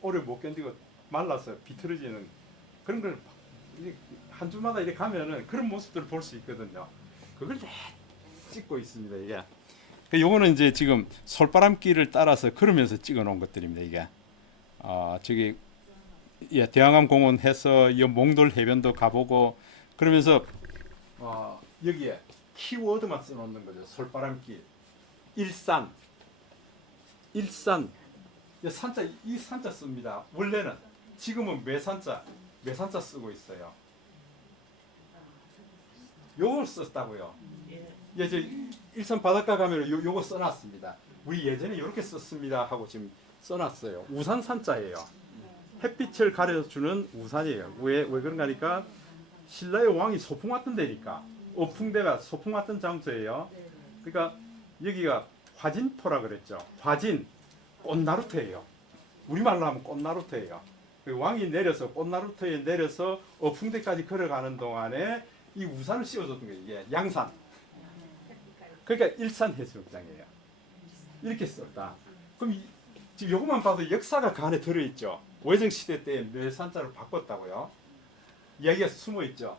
오래 못 견디고 말라서 비틀어지는 그런 걸 한 주마다 이렇게 가면은 그런 모습들을 볼 수 있거든요. 그걸 다 찍고 있습니다. 이게. 요거는 이제 지금 솔바람길을 따라서 걸으면서 찍어 놓은 것들입니다. 이게. 저기 대왕암 공원 해서 이 몽돌 해변도 가보고 그러면서 여기에 키워드만 써놓는 거죠. 솔바람길, 일산, 산자 이 산자 씁니다. 원래는 지금은 매산자 쓰고 있어요. 요걸 썼다고요. 저 일산 바닷가 가면 요거 써놨습니다. 우리 예전에 이렇게 썼습니다 하고 지금 써놨어요. 우산 산자예요. 햇빛을 가려주는 우산이에요. 왜 그런가 하니까 신라의 왕이 소풍 왔던 데니까 어풍대가 소풍 왔던 장소예요. 그러니까 여기가 화진토라 그랬죠. 화진 꽃나루터예요. 우리말로 하면 꽃나루터예요. 그 왕이 내려서 꽃나루터에 내려서 어풍대까지 걸어가는 동안에 이 우산을 씌워줬던 거예요. 이게 양산. 그러니까 일산 해수욕장이에요. 이렇게 썼다. 그럼 지금 요것만 봐도 역사가 그 안에 들어있죠. 외정 시대 때 매산자를 바꿨다고요. 이야기가 숨어 있죠.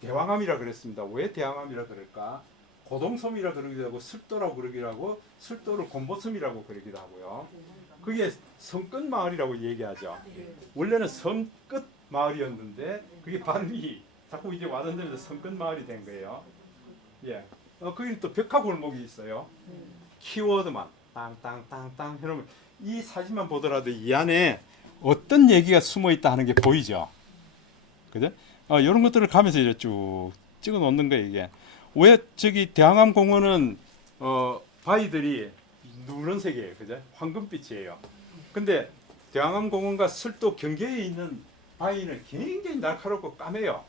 대왕암이라 그랬습니다. 왜 대왕암이라 그럴까? 고동섬이라 그러기도 하고 슬도라고 그러기도 하고 슬도를 곰보섬이라고 그러기도 하고요. 그게 섬끝 마을이라고 얘기하죠. 원래는 섬끝 마을이었는데 그게 발음이 자꾸 이제 와전되면서 섬끝 마을이 된 거예요. 예. 거기 또 벽화 골목이 있어요. 키워드만 땅땅땅땅 해놓으면 이 사진만 보더라도 이 안에 어떤 얘기가 숨어 있다 하는 게 보이죠. 그죠? 이런 것들을 가면서 이제 쭉 찍어 놓는 거예요, 이게. 왜 저기 대왕암 공원은 바위들이 누런색이에요. 그죠? 황금빛이에요. 근데 대왕암 공원과 슬도 경계에 있는 바위는 굉장히 날카롭고 까매요.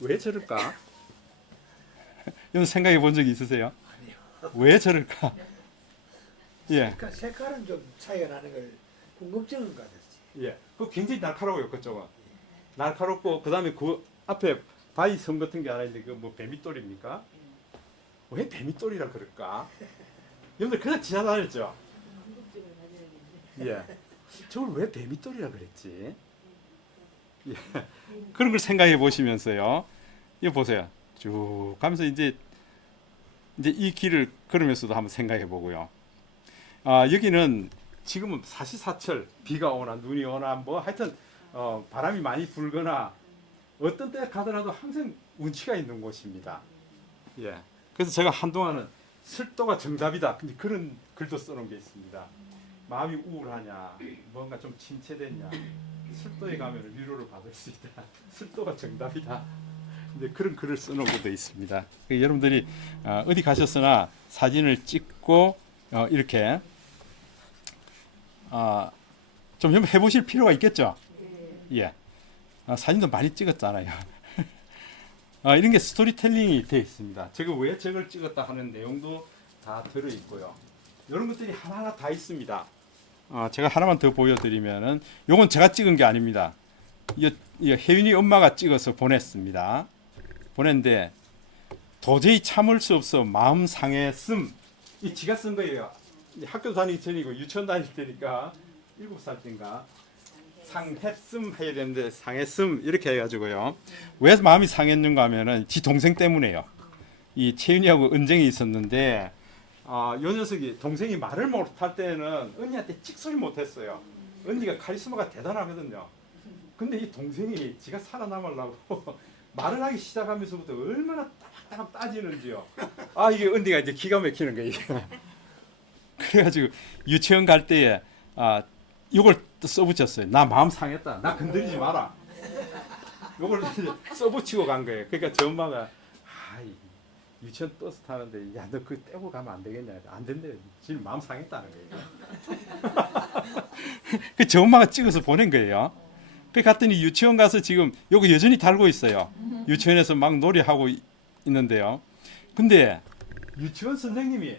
왜 저럴까? 여러분 생각해 본 적이 있으세요? 아니요. 왜 저럴까? 예. 색깔은 좀 차이가 나는 걸 궁금증은 가졌지. 예. 그 굉장히 날카로워요, 그쪽은. 날카롭고 그다음에 그 앞에 바위 섬 같은 게 하나 있는데 그 뭐 뱀이돌입니까? 왜 뱀이돌이라 그럴까? 여러분들 그냥 지나다녔죠? 예. 저걸 왜 뱀이돌이라 그랬지? 예. 그런 걸 생각해 보시면서요. 이거 보세요. 쭉 가면서 이제 이 길을 걸으면서도 한번 생각해 보고요. 여기는 지금은 사시사철 비가 오나 눈이 오나 뭐 하여튼 바람이 많이 불거나 어떤 때 가더라도 항상 운치가 있는 곳입니다. 예. 그래서 제가 한동안은 슬도가 정답이다. 근데 그런 글도 써놓은 게 있습니다. 마음이 우울하냐, 뭔가 좀 침체됐냐, 슬도에 가면 위로를 받을 수 있다. 슬도가 정답이다. 근데 그런 글을 써놓은 것도 있습니다. 여러분들이 어디 가셨으나 사진을 찍고 이렇게 좀 해보실 필요가 있겠죠. 예. 사진도 많이 찍었잖아요. 이런 게 스토리텔링이 되어 있습니다. 제가 왜 저걸 찍었다 하는 내용도 다 들어 있고요. 이런 것들이 하나하나 다 있습니다. 제가 하나만 더 보여드리면은 요건 제가 찍은 게 아닙니다. 혜윤이 엄마가 찍어서 보냈습니다. 보냈는데 도저히 참을 수 없어 마음 상했음. 이 지가 쓴 거예요. 학교 다니기 전이고 유치원 다닐 때니까 7살 때인가 상했음 해야 되는데 상했음 이렇게 해가지고요. 왜 마음이 상했는가 하면은 지 동생 때문에요. 이 채윤이하고 은쟁이 있었는데 요 녀석이 동생이 말을 못할 때는 언니한테 찍소리 못했어요. 언니가 카리스마가 대단하거든요. 근데 이 동생이 지가 살아남으려고 말을 하기 시작하면서부터 얼마나 따박따박 따지는지요. 이게 언니가 이제 기가 막히는 거예요. 그래가지고 유치원 갈 때에 이걸 또 써붙였어요. 나 마음 상했다. 나 건드리지 마라. 이걸 써붙이고 간 거예요. 그러니까 저 엄마가 유치원 버스 타는데 야 너 그거 떼고 가면 안 되겠냐. 안 된대. 지금 마음 상했다는 거예요. 그 저 엄마가 찍어서 보낸 거예요. 그 갔더니 유치원 가서 지금 요거 여전히 달고 있어요. 유치원에서 막 놀이하고 있는데요. 근데 유치원 선생님이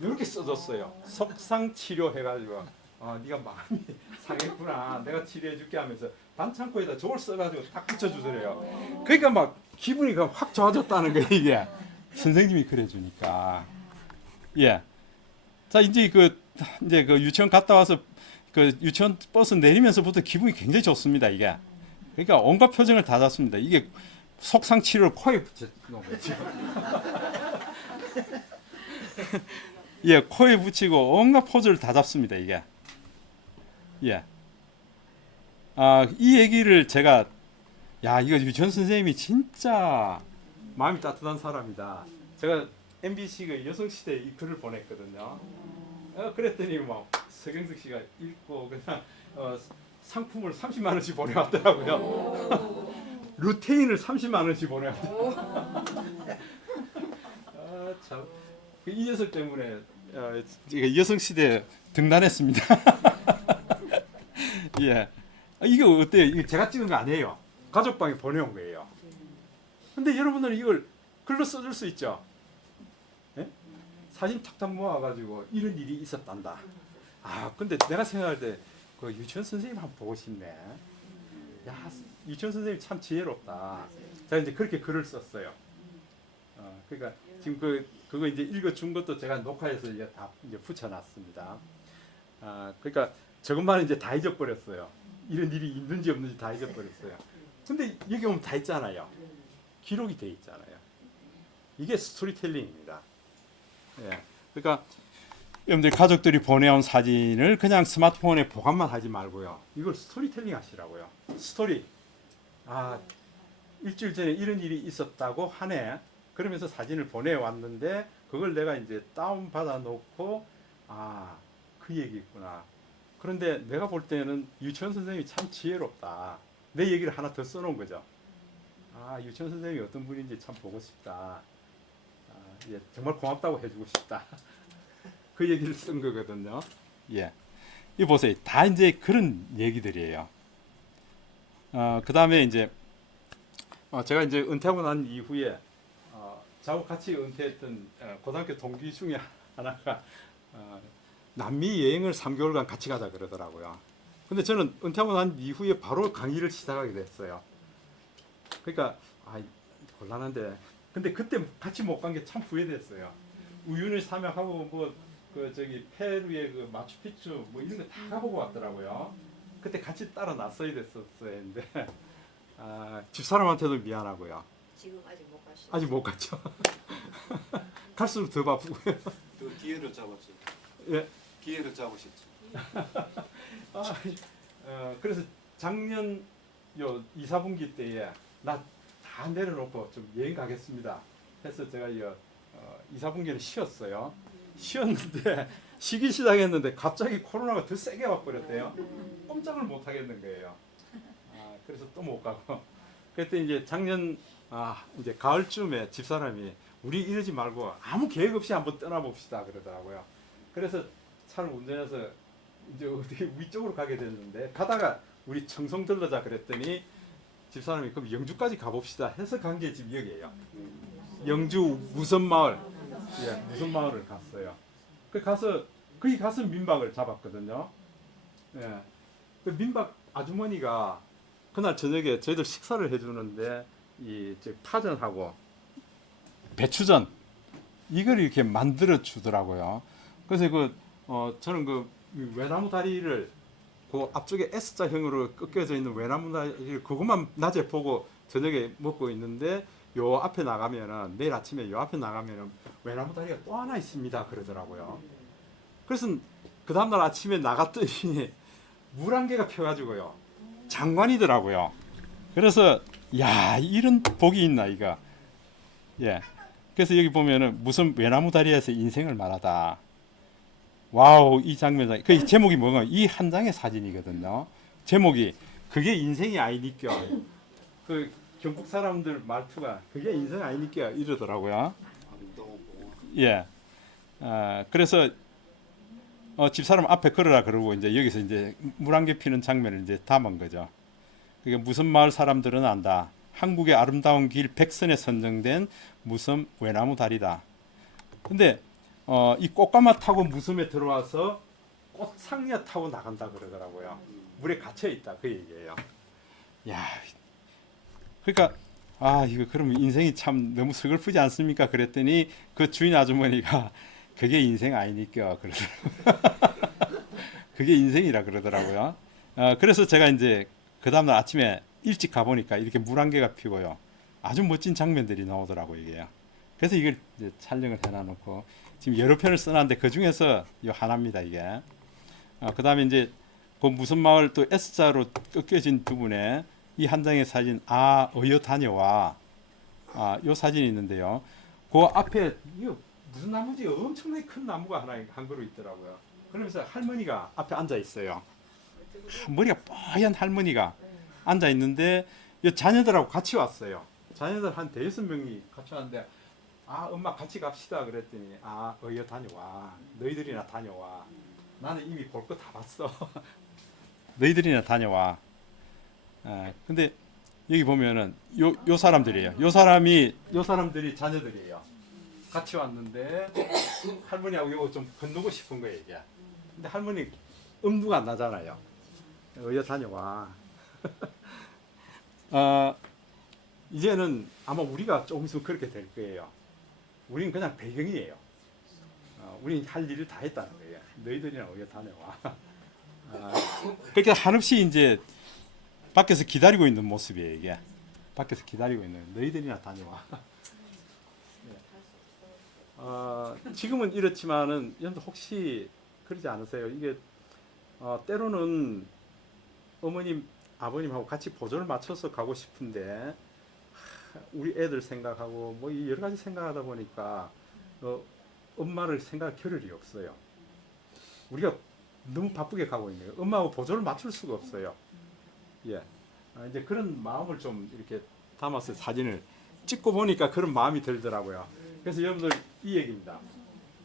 이렇게 써줬어요. 석상 치료 해가지고 네가 마음이 상했구나. 내가 치료해줄게 하면서 반창고에다 저걸 써가지고 딱 붙여주더래요. 그러니까 막 기분이 확 좋아졌다는 거예요. 이게 선생님이 그래주니까. 예. 자 이제 그 유치원 갔다 와서 그 유치원 버스 내리면서부터 기분이 굉장히 좋습니다. 이게. 그러니까 온갖 표정을 다 잡습니다. 이게 속상 치료를 코에 붙여놓은 거죠. 예, 코에 붙이고 온갖 포즈를 다 잡습니다. 이게. 예. 이 얘기를 제가 이거 유치원 선생님이 진짜 마음이 따뜻한 사람이다. 제가 MBC 그 여성시대에 이 글을 보냈거든요. 그랬더니 막 서경석 씨가 읽고 그냥 상품을 30만 원씩 보내왔더라고요. 루테인을 30만 원씩 보내왔더라고요. 참. 이 녀석 때문에 여성시대에 등단했습니다. 예. 이거 어때요? 이거 제가 찍은 거 아니에요. 가족방에 보내온 거예요. 근데 여러분들은 이걸 글로 써줄 수 있죠. 예? 사진 탁탁 모아가지고 이런 일이 있었단다. 근데 내가 생각할 때 그 유치원 선생님 한번 보고 싶네. 야, 유치원 선생님 참 지혜롭다. 제가 이제 그렇게 글을 썼어요. 그러니까 지금 그거 이제 읽어준 것도 제가 녹화해서 이제 다 이제 붙여놨습니다. 그러니까 저것만 이제 다 잊어버렸어요. 이런 일이 있는지 없는지 다 잊어버렸어요. 근데 여기 오면 다 있잖아요. 기록이 돼 있잖아요. 이게 스토리텔링입니다. 예. 그러니까 여러분들 가족들이 보내온 사진을 그냥 스마트폰에 보관만 하지 말고요. 이걸 스토리텔링 하시라고요. 스토리. 일주일 전에 이런 일이 있었다고 하네. 그러면서 사진을 보내왔는데 그걸 내가 이제 다운 받아 놓고 그 얘기 있구나. 그런데 내가 볼 때는 유치원 선생님이 참 지혜롭다. 내 얘기를 하나 더 써놓은 거죠. 유치원 선생님이 어떤 분인지 참 보고 싶다. 예, 정말 고맙다고 해주고 싶다. 그 얘기를 쓴 거거든요. 예, 이 보세요. 다 이제 그런 얘기들이에요. 그 다음에 이제 제가 이제 은퇴하고 난 이후에 저하고 같이 은퇴했던 고등학교 동기 중에 하나가 남미 여행을 3개월간 같이 가자 그러더라고요. 근데 저는 은퇴하고 난 이후에 바로 강의를 시작하게 됐어요. 그러니까 곤란한데 근데 그때 같이 못 간 게 참 후회됐어요. 우윤을 사막하고 페루의 그 마추픽추 이런 거 다 가보고 왔더라고요. 그때 같이 따라 놨어야 됐었어야 했는데 집사람한테도 미안하고요. 지금 아직 못 가시죠? 아직 못 갔죠. 갈수록 더 바쁘고요. 그 기회를 잡았죠. 예. 기회를 잡으셨죠. 그래서 작년 2, 4분기 때에 나 다 내려놓고 좀 여행 가겠습니다 해서 제가 2, 4분기는 쉬었어요. 쉬었는데 쉬기 시작했는데 갑자기 코로나가 더 세게 와버렸대요. 꼼짝을 못 하겠는 거예요. 그래서 또 못 가고 그때 이제 작년 이제 가을쯤에 집사람이 우리 이러지 말고 아무 계획 없이 한번 떠나봅시다 그러더라고요. 그래서 차를 운전해서 이제 어디 위쪽으로 가게 됐는데 가다가 우리 청송 들러자 그랬더니 집사람이 그럼 영주까지 가봅시다 해서 간 게 지금 여기예요. 영주 무선마을. 예, 무선마을을 갔어요. 거기 가서 민박을 잡았거든요. 예, 그 민박 아주머니가 그날 저녁에 저희들 식사를 해주는데 파전하고 배추전 이걸 이렇게 만들어 주더라고요. 그래서 저는 그 외나무 다리를 그 앞쪽에 S자형으로 꺾여져 있는 외나무 다리를 그것만 낮에 보고 저녁에 먹고 있는데 요 앞에 나가면은 내일 아침에 요 앞에 나가면은 외나무 다리가 또 하나 있습니다 그러더라고요. 그래서 그 다음날 아침에 나갔더니 물안개가 펴가지고요 장관이더라고요. 그래서 야 이런 복이 있나 이거. 예. 그래서 여기 보면은 무슨 외나무 다리에서 인생을 말하다. 와우, 이 장면, 그 제목이 뭐가 이 한 장의 사진이거든요. 제목이 그게 인생이 아니니까. 그 경북 사람들 말투가 그게 인생 아니니까 이러더라고요. 아름다운 봉화. 예. 그래서 집사람 앞에 걸으라 그러고 이제 여기서 이제 물안개 피는 장면을 이제 담은 거죠. 그게 무슨 마을 사람들은 안다. 한국의 아름다운 길 백선에 선정된 무섬 외나무 다리다. 근데 이 꽃가마 타고 무섬에 들어와서 꽃상려 타고 나간다 그러더라고요. 물에 갇혀 있다 그 얘기예요. 야, 그러니까 이거 그러면 인생이 참 너무 서글프지 않습니까? 그랬더니 그 주인 아주머니가 그게 인생 아니니까 그러더라고요. 그게 인생이라 그러더라고요. 그래서 제가 이제 그 다음날 아침에 일찍 가보니까 이렇게 물안개가 피고요. 아주 멋진 장면들이 나오더라고요, 이게요. 그래서 이걸 이제 촬영을 해놔놓고 지금 여러 편을 써놨는데 그 중에서 이 하나입니다, 이게. 그 다음에 이제 그 무슨 마을 또 S자로 꺾여진 부분에 이 한 장의 사진, 어여 다녀와. 요 사진이 있는데요. 그 앞에 이거 무슨 나무지? 엄청나게 큰 나무가 하나 한 그루 있더라고요. 그러면서 할머니가 앞에 앉아 있어요. 머리가 뽀얀 할머니가 앉아 있는데 이 자녀들하고 같이 왔어요. 자녀들 한 5명이 같이 왔는데 엄마 같이 갑시다 그랬더니 어여 다녀와. 너희들이나 다녀와. 나는 이미 볼 거 다 봤어. 너희들이나 다녀와. 근데 여기 보면은 요 사람들이에요. 요 사람들이 자녀들이에요. 같이 왔는데 할머니하고 이거 좀 건너고 싶은 거예요, 이게. 근데 할머니 엄두가 안 나잖아요. 어여 다녀와. 이제는 아마 우리가 조금 있으면 그렇게 될 거예요. 우리는 그냥 배경이에요. 우리는 할 일을 다 했다는 거예요. 너희들이나 어여 다녀와. 그러니까 한없이 이제 밖에서 기다리고 있는 모습이에요, 이게. 밖에서 기다리고 있는 너희들이나 다녀와. 지금은 이렇지만은 여러분들 혹시 그러지 않으세요? 이게 때로는 어머님, 아버님하고 같이 보조를 맞춰서 가고 싶은데 우리 애들 생각하고 뭐 여러 가지 생각하다 보니까 엄마를 생각할 겨를이 없어요. 우리가 너무 바쁘게 가고 있네요. 엄마하고 보조를 맞출 수가 없어요. 예, 이제 그런 마음을 좀 이렇게 담아서 사진을 찍고 보니까 그런 마음이 들더라고요. 그래서 여러분들 이 얘기입니다.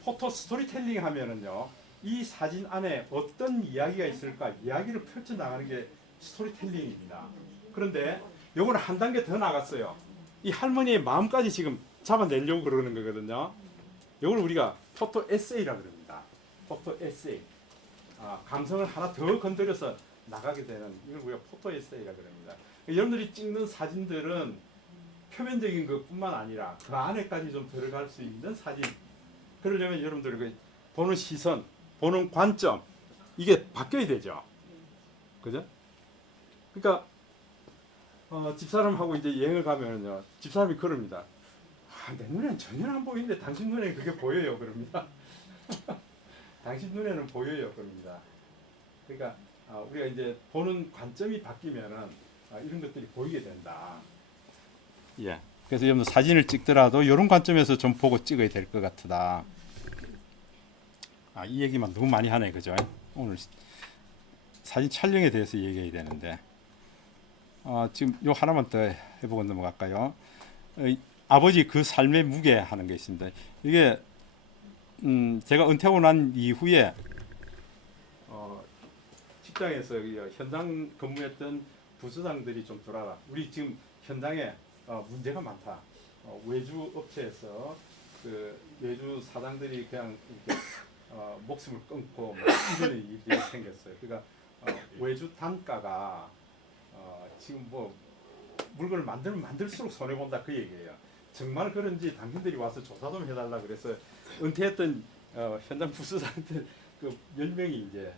포토 스토리텔링 하면은요, 이 사진 안에 어떤 이야기가 있을까 이야기를 펼쳐 나가는 게 스토리텔링입니다. 그런데 요거는 한 단계 더 나갔어요. 이 할머니의 마음까지 지금 잡아내려고 그러는 거거든요. 요걸 우리가 포토 에세이라 그럽니다. 포토 에세이. 감성을 하나 더 건드려서 나가게 되는 이걸 우리가 포토 에세이라 그럽니다. 여러분들이 찍는 사진들은 표면적인 것뿐만 아니라 그 안에까지 좀 들어갈 수 있는 사진. 그러려면 여러분들 그 보는 시선, 보는 관점 이게 바뀌어야 되죠. 그죠? 그러니까 집사람하고 이제 여행을 가면요, 집사람이 그럽니다. 내 눈에는 전혀 안 보이는데 당신 눈에는 그게 보여요, 그럽니다. 당신 눈에는 보여요, 그럽니다. 그러니까 우리가 이제 보는 관점이 바뀌면은 이런 것들이 보이게 된다. 예. 그래서 여러분 사진을 찍더라도 이런 관점에서 좀 보고 찍어야 될 것 같다. 이 얘기만 너무 많이 하네, 그죠? 오늘 사진 촬영에 대해서 얘기해야 되는데 지금 요 하나만 더 해보고 넘어갈까요? 아버지 그 삶의 무게 하는 게 있습니다. 이게 제가 은퇴하고 난 이후에 직장에서 현장 근무했던 부서장들이 좀 들어라. 우리 지금 현장에 문제가 많다. 외주 업체에서 그 외주 사장들이 그냥 이렇게 목숨을 끊고 뭐 이런 일이 생겼어요. 그러니까 외주 단가가 지금 뭐 물건을 만들면 만들수록 손해 본다 그 얘기예요. 정말 그런지 당신들이 와서 조사 좀 해달라 그래서 은퇴했던 현장 부서장들 그 10명이 이제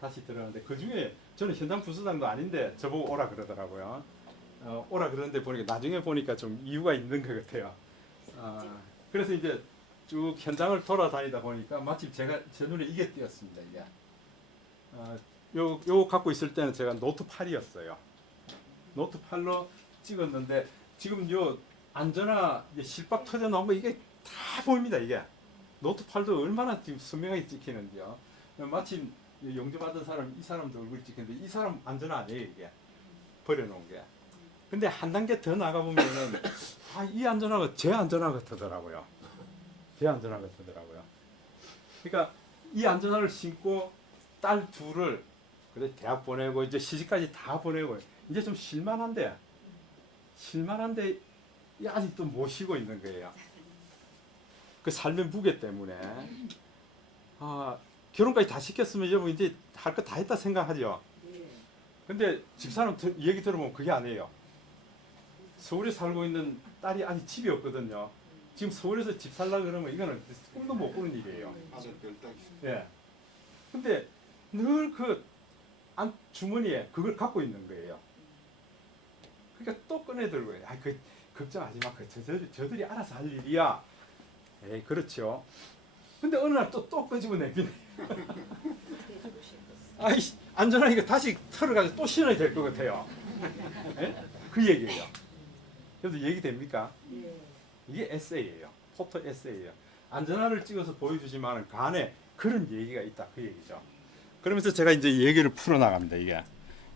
다시 들어가는데 그 중에 저는 현장 부서장도 아닌데 저보고 오라 그러더라고요. 오라 그러는데 보니까 나중에 보니까 좀 이유가 있는 것 같아요. 그래서 이제 쭉 현장을 돌아다니다 보니까 마침 제 눈에 이게 띄었습니다. 이게 요 갖고 있을 때는 제가 노트 8이었어요. 노트 8로 찍었는데 지금 요 안전화 실밥 터져 나온 거 이게 다 보입니다. 이게 노트 8도 얼마나 지금 선명하게 찍히는지요. 마침 영주 받은 사람 이 사람도 얼굴 찍혔는데 이 사람 안전하 아니에요 이게 버려놓은 게. 근데 한 단계 더 나가 보면은 이 안전하고 제 안전하고 같더라고요. 제 안전하고 같더라고요. 그러니까 이 안전화를 신고 딸 둘을 그래 대학 보내고 이제 시집까지 다 보내고 이제 좀 실만한데 아직도 못 쉬고 있는 거예요. 그 삶의 무게 때문에 결혼까지 다 시켰으면 여러분 이제 할 거 다 했다 생각하죠. 근데 집사람 얘기 들어보면 그게 아니에요. 서울에 살고 있는 딸이 아직 집이 없거든요. 지금 서울에서 집 살라 그러면 이거는 꿈도 못 꾸는 일이에요. 아들 별따기. 예. 근데 늘 주머니에 그걸 갖고 있는 거예요. 그러니까 또 꺼내 들고 걱정하지 마. 저들이 알아서 할 일이야. 에이, 그렇죠. 근데 어느 날 또 끄집어 내비네. 안전하니까 다시 털어가지고 또 신어야 될 것 같아요. 예? 그 얘기예요. 그래서 얘기 됩니까? 이게 에세이예요. 포토 에세이예요. 안전화를 찍어서 보여주지만 그 안에 그런 얘기가 있다. 그 얘기죠. 그러면서 제가 이제 얘기를 풀어나갑니다.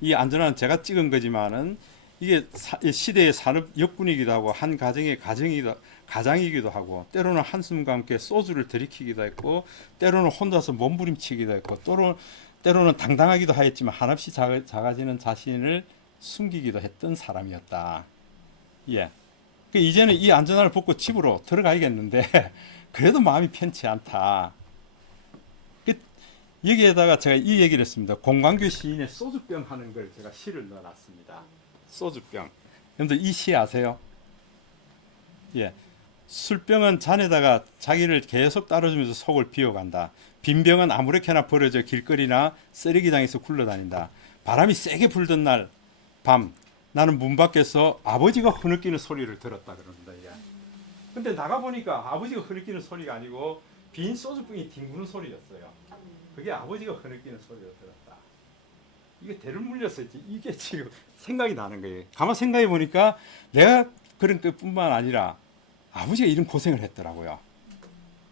이 안전화는 제가 찍은 거지만은 이게 시대의 산업 역군이기도 하고 한 가정의 가장이기도 하고 때로는 한숨과 함께 소주를 들이키기도 했고 때로는 혼자서 몸부림치기도 했고 때로는 당당하기도 하였지만 한없이 작아지는 자신을 숨기기도 했던 사람이었다. 예. 이제는 이 안전화를 벗고 집으로 들어가야겠는데 그래도 마음이 편치 않다. 여기에다가 제가 이 얘기를 했습니다. 공광규 시인의 소주병 하는 걸 제가 시를 넣어놨습니다. 소주병. 여러분들 이 시 아세요? 예. 술병은 잔에다가 자기를 계속 따라주면서 속을 비워간다. 빈병은 아무렇게나 버려져 길거리나 쓰레기장에서 굴러다닌다. 바람이 세게 불던 날 밤 나는 문 밖에서 아버지가 흐느끼는 소리를 들었다 그럽니다. 예. 근데 나가보니까 아버지가 흐느끼는 소리가 아니고 빈 소주병이 뒹구는 소리였어요. 그게 아버지가 흐느끼는 소리를 들었다. 이게 대를 물렸어요. 이게 지금 생각이 나는 거예요. 가만 생각해 보니까 내가 그런 것뿐만 아니라 아버지가 이런 고생을 했더라고요.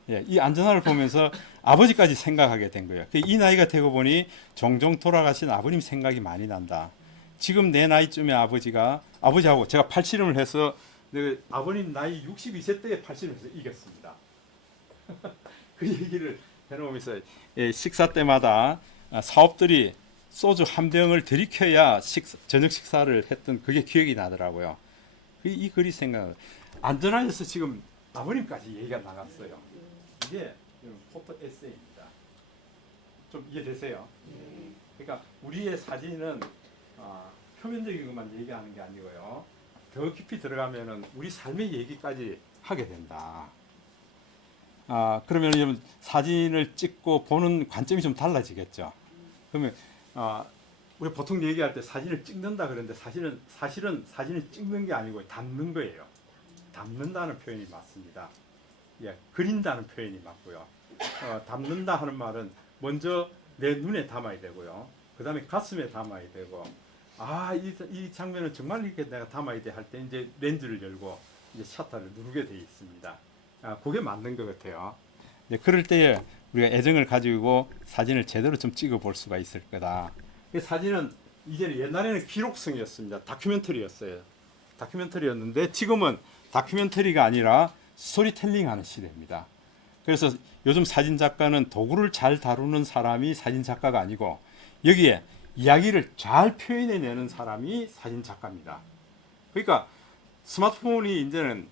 예, 이 안전화를 보면서 아버지까지 생각하게 된 거예요. 이 나이가 되고 보니 종종 돌아가신 아버님 생각이 많이 난다. 지금 내 나이쯤에 아버지하고 제가 팔씨름을 해서 아버님 나이 62세 때에 팔씨름을 해서 이겼습니다. 그 얘기를 해놓으면서 식사 때마다 사업들이 소주 한 병을 들이켜야 저녁 식사를 했던 그게 기억이 나더라고요. 이 글이 생각. 안전하에서 지금 아버님까지 얘기가 나갔어요. 이게 포토 에세이입니다. 좀 이해되세요? 그러니까 우리의 사진은 표면적인 것만 얘기하는 게 아니고요. 더 깊이 들어가면은 우리 삶의 얘기까지 하게 된다. 그러면 여러분 사진을 찍고 보는 관점이 좀 달라지겠죠. 그러면 우리 보통 얘기할 때 사진을 찍는다 그러는데 사실은 사진을 찍는 게 아니고 담는 거예요. 담는다는 표현이 맞습니다. 예, 그린다는 표현이 맞고요. 담는다 하는 말은 먼저 내 눈에 담아야 되고요. 그 다음에 가슴에 담아야 되고, 이 장면은 정말 이렇게 내가 담아야 돼 할 때 이제 렌즈를 열고 이제 셔터를 누르게 되어 있습니다. 그게 맞는 것 같아요. 그럴 때에 우리가 애정을 가지고 사진을 제대로 좀 찍어 볼 수가 있을 거다. 사진은 이제는 옛날에는 기록성이었습니다. 다큐멘터리였는데 지금은 다큐멘터리가 아니라 스토리텔링 하는 시대입니다. 그래서 요즘 사진 작가는 도구를 잘 다루는 사람이 사진 작가가 아니고 여기에 이야기를 잘 표현해내는 사람이 사진 작가입니다. 그러니까 스마트폰이 이제는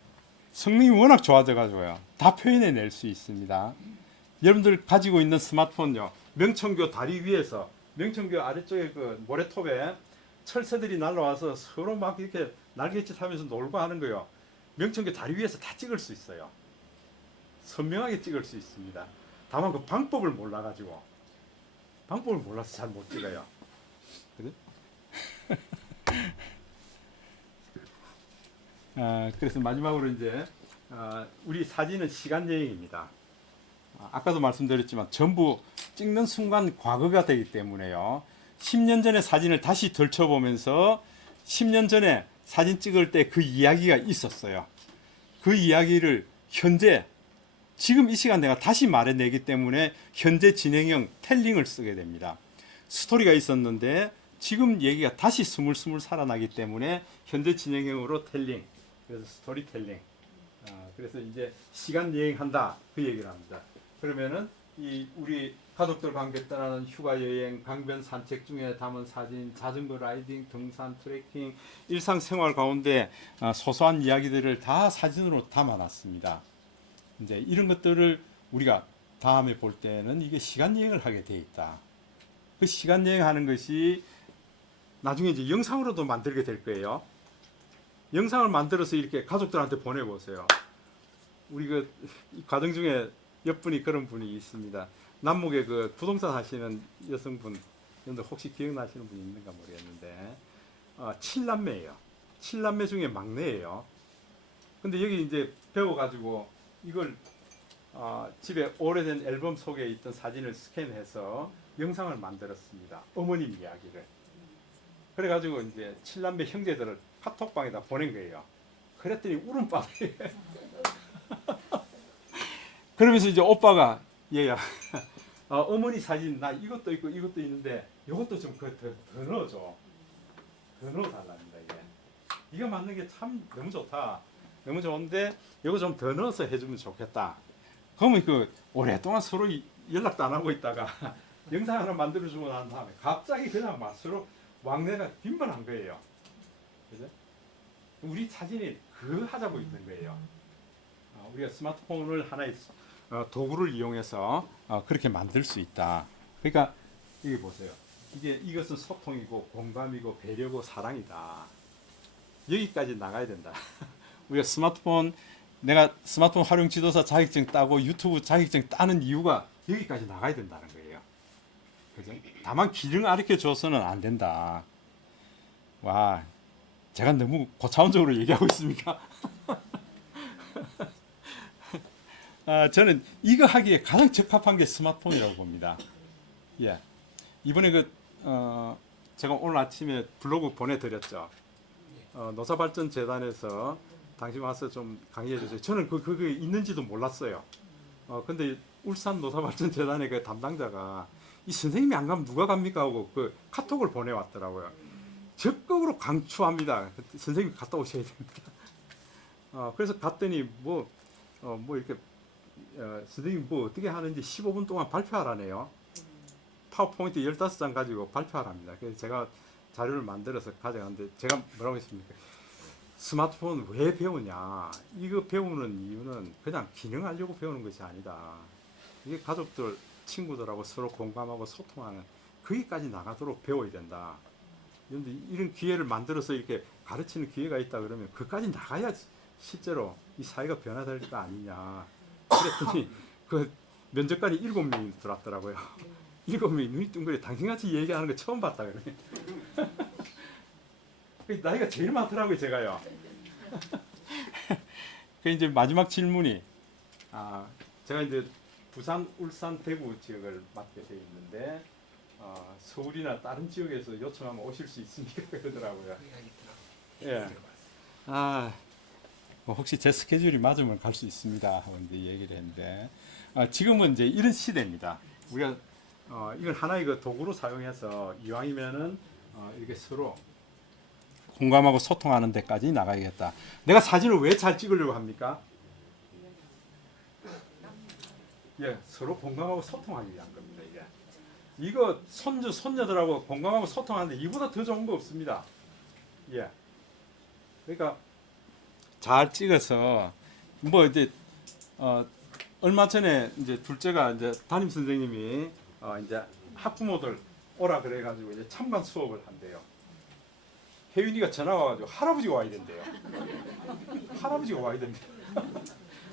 성능이 워낙 좋아져가지고요. 다 표현해낼 수 있습니다. 여러분들 가지고 있는 스마트폰요. 명천교 다리 위에서 명천교 아래쪽에 그 모래톱에 철새들이 날라와서 서로 막 이렇게 날갯짓 하면서 놀고 하는 거요. 명천교 다리 위에서 다 찍을 수 있어요. 선명하게 찍을 수 있습니다. 다만 그 방법을 몰라가지고 방법을 몰라서 잘 못 찍어요. 그래? 그래서 마지막으로 이제 우리 사진은 시간 여행입니다. 아까도 말씀드렸지만 전부 찍는 순간 과거가 되기 때문에요. 10년 전의 사진을 다시 들춰보면서 10년 전에 사진 찍을 때 그 이야기가 있었어요. 그 이야기를 현재 지금 이 시간 내가 다시 말해내기 때문에 현재 진행형 텔링을 쓰게 됩니다. 스토리가 있었는데 지금 얘기가 다시 스물스물 살아나기 때문에 현재 진행형으로 텔링, 그래서 스토리텔링. 그래서 이제 시간 여행한다 그 얘기를 합니다. 그러면은 이 우리 가족들 관계 떠나는 휴가 여행, 강변 산책 중에 담은 사진, 자전거 라이딩, 등산, 트레킹, 일상생활 가운데 소소한 이야기들을 다 사진으로 담아놨습니다. 이제 이런 것들을 우리가 다음에 볼 때는 이게 시간 여행을 하게 돼 있다. 그 시간 여행하는 것이 나중에 이제 영상으로도 만들게 될 거예요. 영상을 만들어서 이렇게 가족들한테 보내보세요. 우리 그 과정 중에 몇 분이 그런 분이 있습니다. 남목에 그 부동산 하시는 여성분, 여러분들 혹시 기억나시는 분이 있는가 모르겠는데, 7남매예요. 7남매 중에 막내예요. 근데 여기 이제 배워가지고 이걸 집에 오래된 앨범 속에 있던 사진을 스캔해서 영상을 만들었습니다. 어머님 이야기를. 그래가지고 이제 7남매 형제들을 카톡방에다 보낸 거예요. 그랬더니 울음바다에 그러면서 이제 오빠가 얘야 어머니 사진 나 이것도 있고 이것도 있는데 이것도 좀 더 넣어줘. 더 넣어달랍니다. 이게 네가 만든 게 참 너무 좋다. 너무 좋은데 이거 좀 더 넣어서 해주면 좋겠다. 그러면 그 오랫동안 서로 연락도 안 하고 있다가 영상 하나 만들어주고 난 다음에 갑자기 그냥 막 서로 왕래가 빈번한 거예요. 그죠? 우리 사진이 그 하자고 있는 거예요. 우리가 스마트폰을 하나의 도구를 이용해서 그렇게 만들 수 있다. 그러니까 여기 보세요. 이것은 소통이고 공감이고 배려고 사랑이다. 여기까지 나가야 된다. 우리가 내가 스마트폰 활용 지도사 자격증 따고 유튜브 자격증 따는 이유가 여기까지 나가야 된다는 거예요. 그죠? 다만 기능 가르쳐 줘서는 안 된다. 와, 제가 너무 고차원적으로 얘기하고 있습니까? 저는 이거 하기에 가장 적합한 게 스마트폰이라고 봅니다. 예, 이번에 제가 오늘 아침에 블로그 보내드렸죠. 노사발전재단에서 당신 와서 좀 강의해 주세요. 저는 그게 있는지도 몰랐어요. 근데 울산 노사발전재단의 그 담당자가 이 선생님이 안 가면 누가 갑니까 하고 그 카톡을 보내왔더라고요. 적극으로 강추합니다. 선생님 갔다 오셔야 됩니다. 그래서 갔더니 뭐 이렇게 선생님 뭐 어떻게 하는지 15분 동안 발표하라네요. 파워포인트 15장 가지고 발표하랍니다. 그래서 제가 자료를 만들어서 가져갔는데 제가 뭐라고 했습니까? 스마트폰 왜 배우냐? 이거 배우는 이유는 그냥 기능하려고 배우는 것이 아니다. 이게 가족들, 친구들하고 서로 공감하고 소통하는 거기까지 나가도록 배워야 된다. 그런데 이런 기회를 만들어서 이렇게 가르치는 기회가 있다 그러면 그까지 나가야 실제로 이 사회가 변화될 거 아니냐. 그랬더니 그 면접관이 7명이 들어왔더라고요. 7명이 눈이 둥그레 당신같이 얘기하는 거 처음 봤다 그러네. 나이가 제일 많더라고요, 제가요. 그 이제 마지막 질문이 제가 이제 부산, 울산, 대구 지역을 맡게 돼 있는데 서울이나 다른 지역에서 요청하면 오실 수 있습니까? 그러더라고요. 예. 혹시 제 스케줄이 맞으면 갈 수 있습니다. 하고 이제 얘기를 했는데 지금은 이제 이런 시대입니다. 우리가 이걸 하나의 그 도구로 사용해서 이왕이면은 이렇게 서로 공감하고 소통하는 데까지 나가야겠다. 내가 사진을 왜 잘 찍으려고 합니까? 예, 서로 공감하고 소통하기 위한 겁니다. 이거 손주 손녀들하고 공감하고 소통하는데 이보다 더 좋은 거 없습니다. 예, 그러니까 잘 찍어서 뭐 이제 얼마 전에 이제 둘째가 이제 담임 선생님이 이제 학부모들 오라 그래가지고 이제 참관 수업을 한대요. 혜윤이가 전화 와가지고 할아버지가 와야 된대요. 할아버지가 와야 된대요.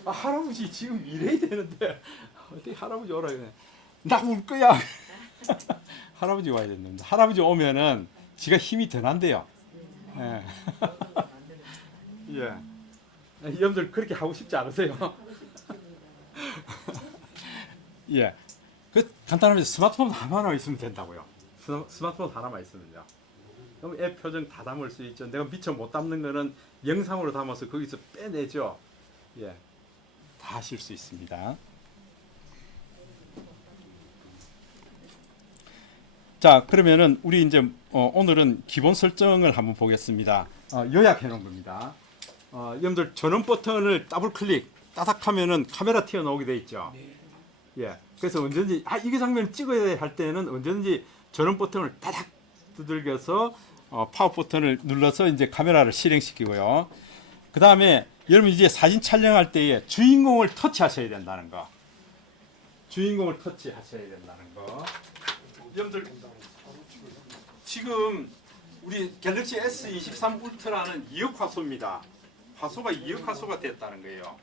할아버지 지금 일해야 되는데 어떻게 할아버지 오라 그래? 나 울 거야. 할아버지 와야 된답니다. 할아버지 오면은 지가 힘이 더 난대요. 예. 예. 여러분들 그렇게 하고 싶지 않으세요? 예. 그 간단합니다. 스마트폰 하나만 있으면 된다고요. 스마트폰 하나만 있으면요. 그럼 애 표정 다 담을 수 있죠. 내가 미처 못 담는 거는 영상으로 담아서 거기서 빼내죠. 예. 다 하실 수 있습니다. 자, 그러면은 우리 이제 오늘은 기본 설정을 한번 보겠습니다. 요약해 놓은 겁니다. 여러분들 전원 버튼을 더블 클릭 따닥 하면은 카메라 튀어나오게 돼 있죠. 예. 그래서 언제든지 이게 장면 찍어야 할 때는 언제든지 전원 버튼을 따닥 두들겨서 파워 버튼을 눌러서 이제 카메라를 실행시키고요. 그 다음에 여러분 이제 사진 촬영할 때에 주인공을 터치하셔야 된다는 거. 주인공을 터치하셔야 된다는 거. 여러분들 지금 우리 갤럭시 S23 울트라는 2억 화소입니다. 화소가 2억 화소가 됐다는 거예요.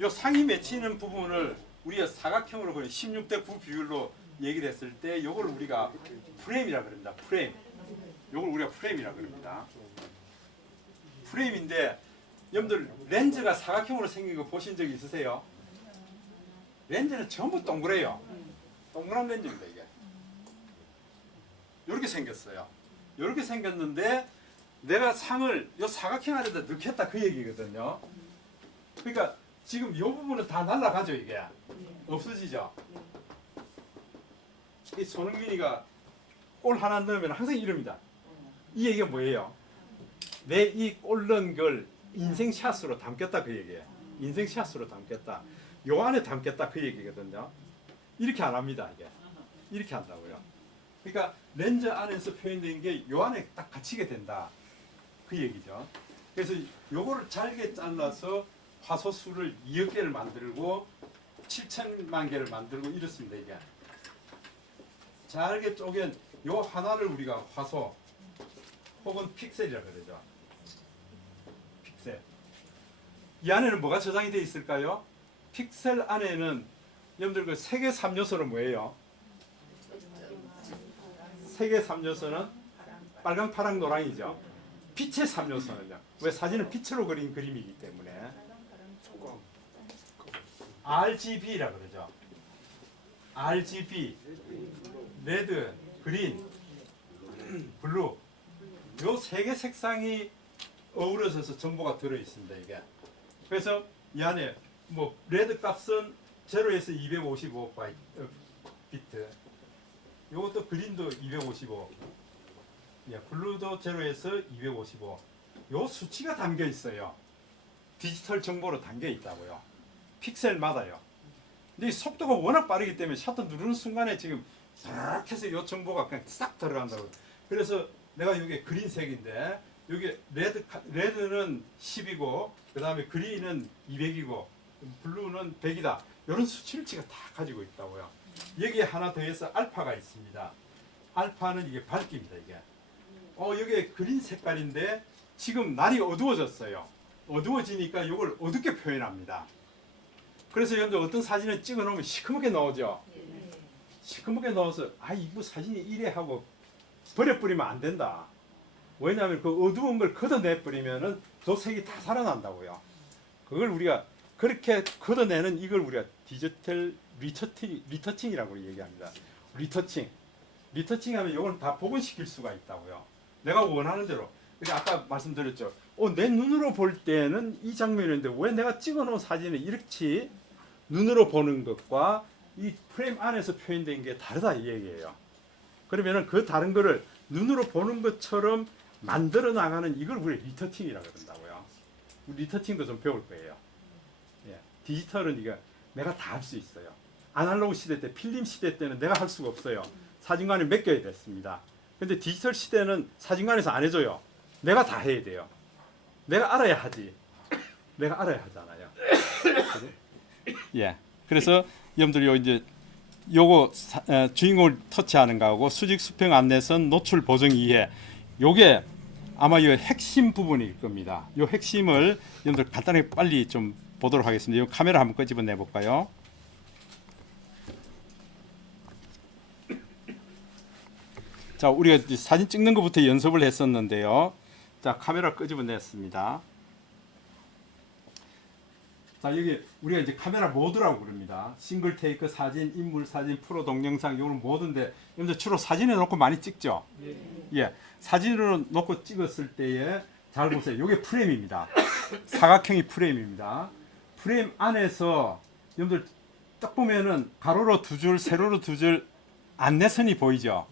요 상이 맺히는 부분을 우리가 사각형으로 그린 16대 9 비율로 얘기를 했을 때 요걸 우리가 프레임이라 그럽니다. 프레임. 요걸 우리가 프레임이라 그럽니다. 프레임인데 여러분들 렌즈가 사각형으로 생긴 거 보신 적 있으세요? 렌즈는 전부 동그래요. 동그란 렌즈입니다, 이게. 이렇게 생겼어요. 이렇게 생겼는데 내가 상을 이 사각형 안에다 넣겠다 그 얘기거든요. 그러니까 지금 이 부분은 다 날아가죠, 이게. 없어지죠. 이 손흥민이가 골 하나 넣으면 항상 이럽니다. 이 얘기가 뭐예요? 내 이 골 넣은 걸 인생샷으로 담겠다 그 얘기예요. 인생샷으로 담겠다. 요 안에 담겠다 그 얘기거든요. 이렇게 안 합니다, 이게. 이렇게 한다고요. 그러니까 렌즈 안에서 표현된 게 요 안에 딱 갇히게 된다. 그 얘기죠. 그래서 요거를 잘게 잘라서 화소수를 2억 개를 만들고 7천만 개를 만들고 이렇습니다, 이게. 잘게 쪼갠 요 하나를 우리가 화소 혹은 픽셀이라 그러죠. 픽셀. 이 안에는 뭐가 저장이 되어 있을까요? 픽셀 안에는 여러분들 그 세계 3요소는 뭐예요? 세계 3요소는 빨강, 파랑, 노랑이죠. 빛의 3요소는요. 왜 사진은 빛으로 그린 그림이기 때문에 RGB라 그러죠. RGB, 레드, 그린, 블루. 요 세 개 색상이 어우러져서 정보가 들어 있습니다, 이게. 그래서 이 안에 뭐 레드 값은 0에서 255 비트. 요것도 그린도 255. 예, 블루도 0에서 255. 요 수치가 담겨 있어요. 디지털 정보로 담겨 있다고요. 픽셀마다요. 근데 이 속도가 워낙 빠르기 때문에 셔터 누르는 순간에 지금 딱 해서 요 정보가 그냥 싹 들어간다고요. 그래서 내가 이게 그린색인데 여기 레드는 10이고 그 다음에 그린은 200이고 블루는 100이다. 이런 수치를 다 가지고 있다고요. 여기에 하나 더해서 알파가 있습니다. 알파는 이게 밝기입니다. 이게. 여기에 그린 색깔인데 지금 날이 어두워졌어요. 어두워지니까 이걸 어둡게 표현합니다. 그래서 여러분들 어떤 사진을 찍어 놓으면 시커멓게 나오죠. 시커멓게 나와서 이거 사진이 이래 하고 버려버리면 안 된다. 왜냐하면 그 어두운 걸 걷어내버리면은 저 색이 다 살아난다고요. 그걸 우리가 그렇게 걷어내는 이걸 우리가 디지털 리터칭이라고 얘기합니다. 리터칭 하면 이걸 다 복원시킬 수가 있다고요. 내가 원하는 대로. 그러니까 아까 말씀드렸죠. 내 눈으로 볼 때는 이 장면인데 왜 내가 찍어놓은 사진을 이렇게 눈으로 보는 것과 이 프레임 안에서 표현된 게 다르다 이 얘기예요. 그러면은 그 다른 거를 눈으로 보는 것처럼 만들어 나가는 이걸 우리 리터칭이라고 그런다고요. 리터칭도 좀 배울 거예요. 예. 디지털은 이거 내가 다 할 수 있어요. 아날로그 시대 때, 필름 시대 때는 내가 할 수가 없어요. 사진관에 맡겨야 됐습니다. 근데 디지털 시대는 사진관에서 안 해줘요. 내가 다 해야 돼요. 내가 알아야 하지. 내가 알아야 하잖아요. 예. 그래서 여러분들이 이제 요거 주인공을 터치하는 거하고 수직 수평 안내선 노출 보정 이해. 요게 아마 이 핵심 부분일 겁니다. 요 핵심을 여러분들 간단하게 빨리 좀 보도록 하겠습니다. 요 카메라 한번 끄집어 내 볼까요? 자, 우리가 사진 찍는 것부터 연습을 했었는데요. 자, 카메라 끄집어 냈습니다. 자, 여기 우리가 이제 카메라 모드라고 부릅니다. 싱글 테이크 사진, 인물 사진, 프로 동영상 이거는 모드인데 여러분들 주로 사진에 놓고 많이 찍죠. 예. 사진으로 놓고 찍었을 때에 잘 보세요. 요게 프레임입니다. 사각형이 프레임입니다. 프레임 안에서 여러분들 딱 보면은 가로로 두 줄, 세로로 두 줄 안내선이 보이죠?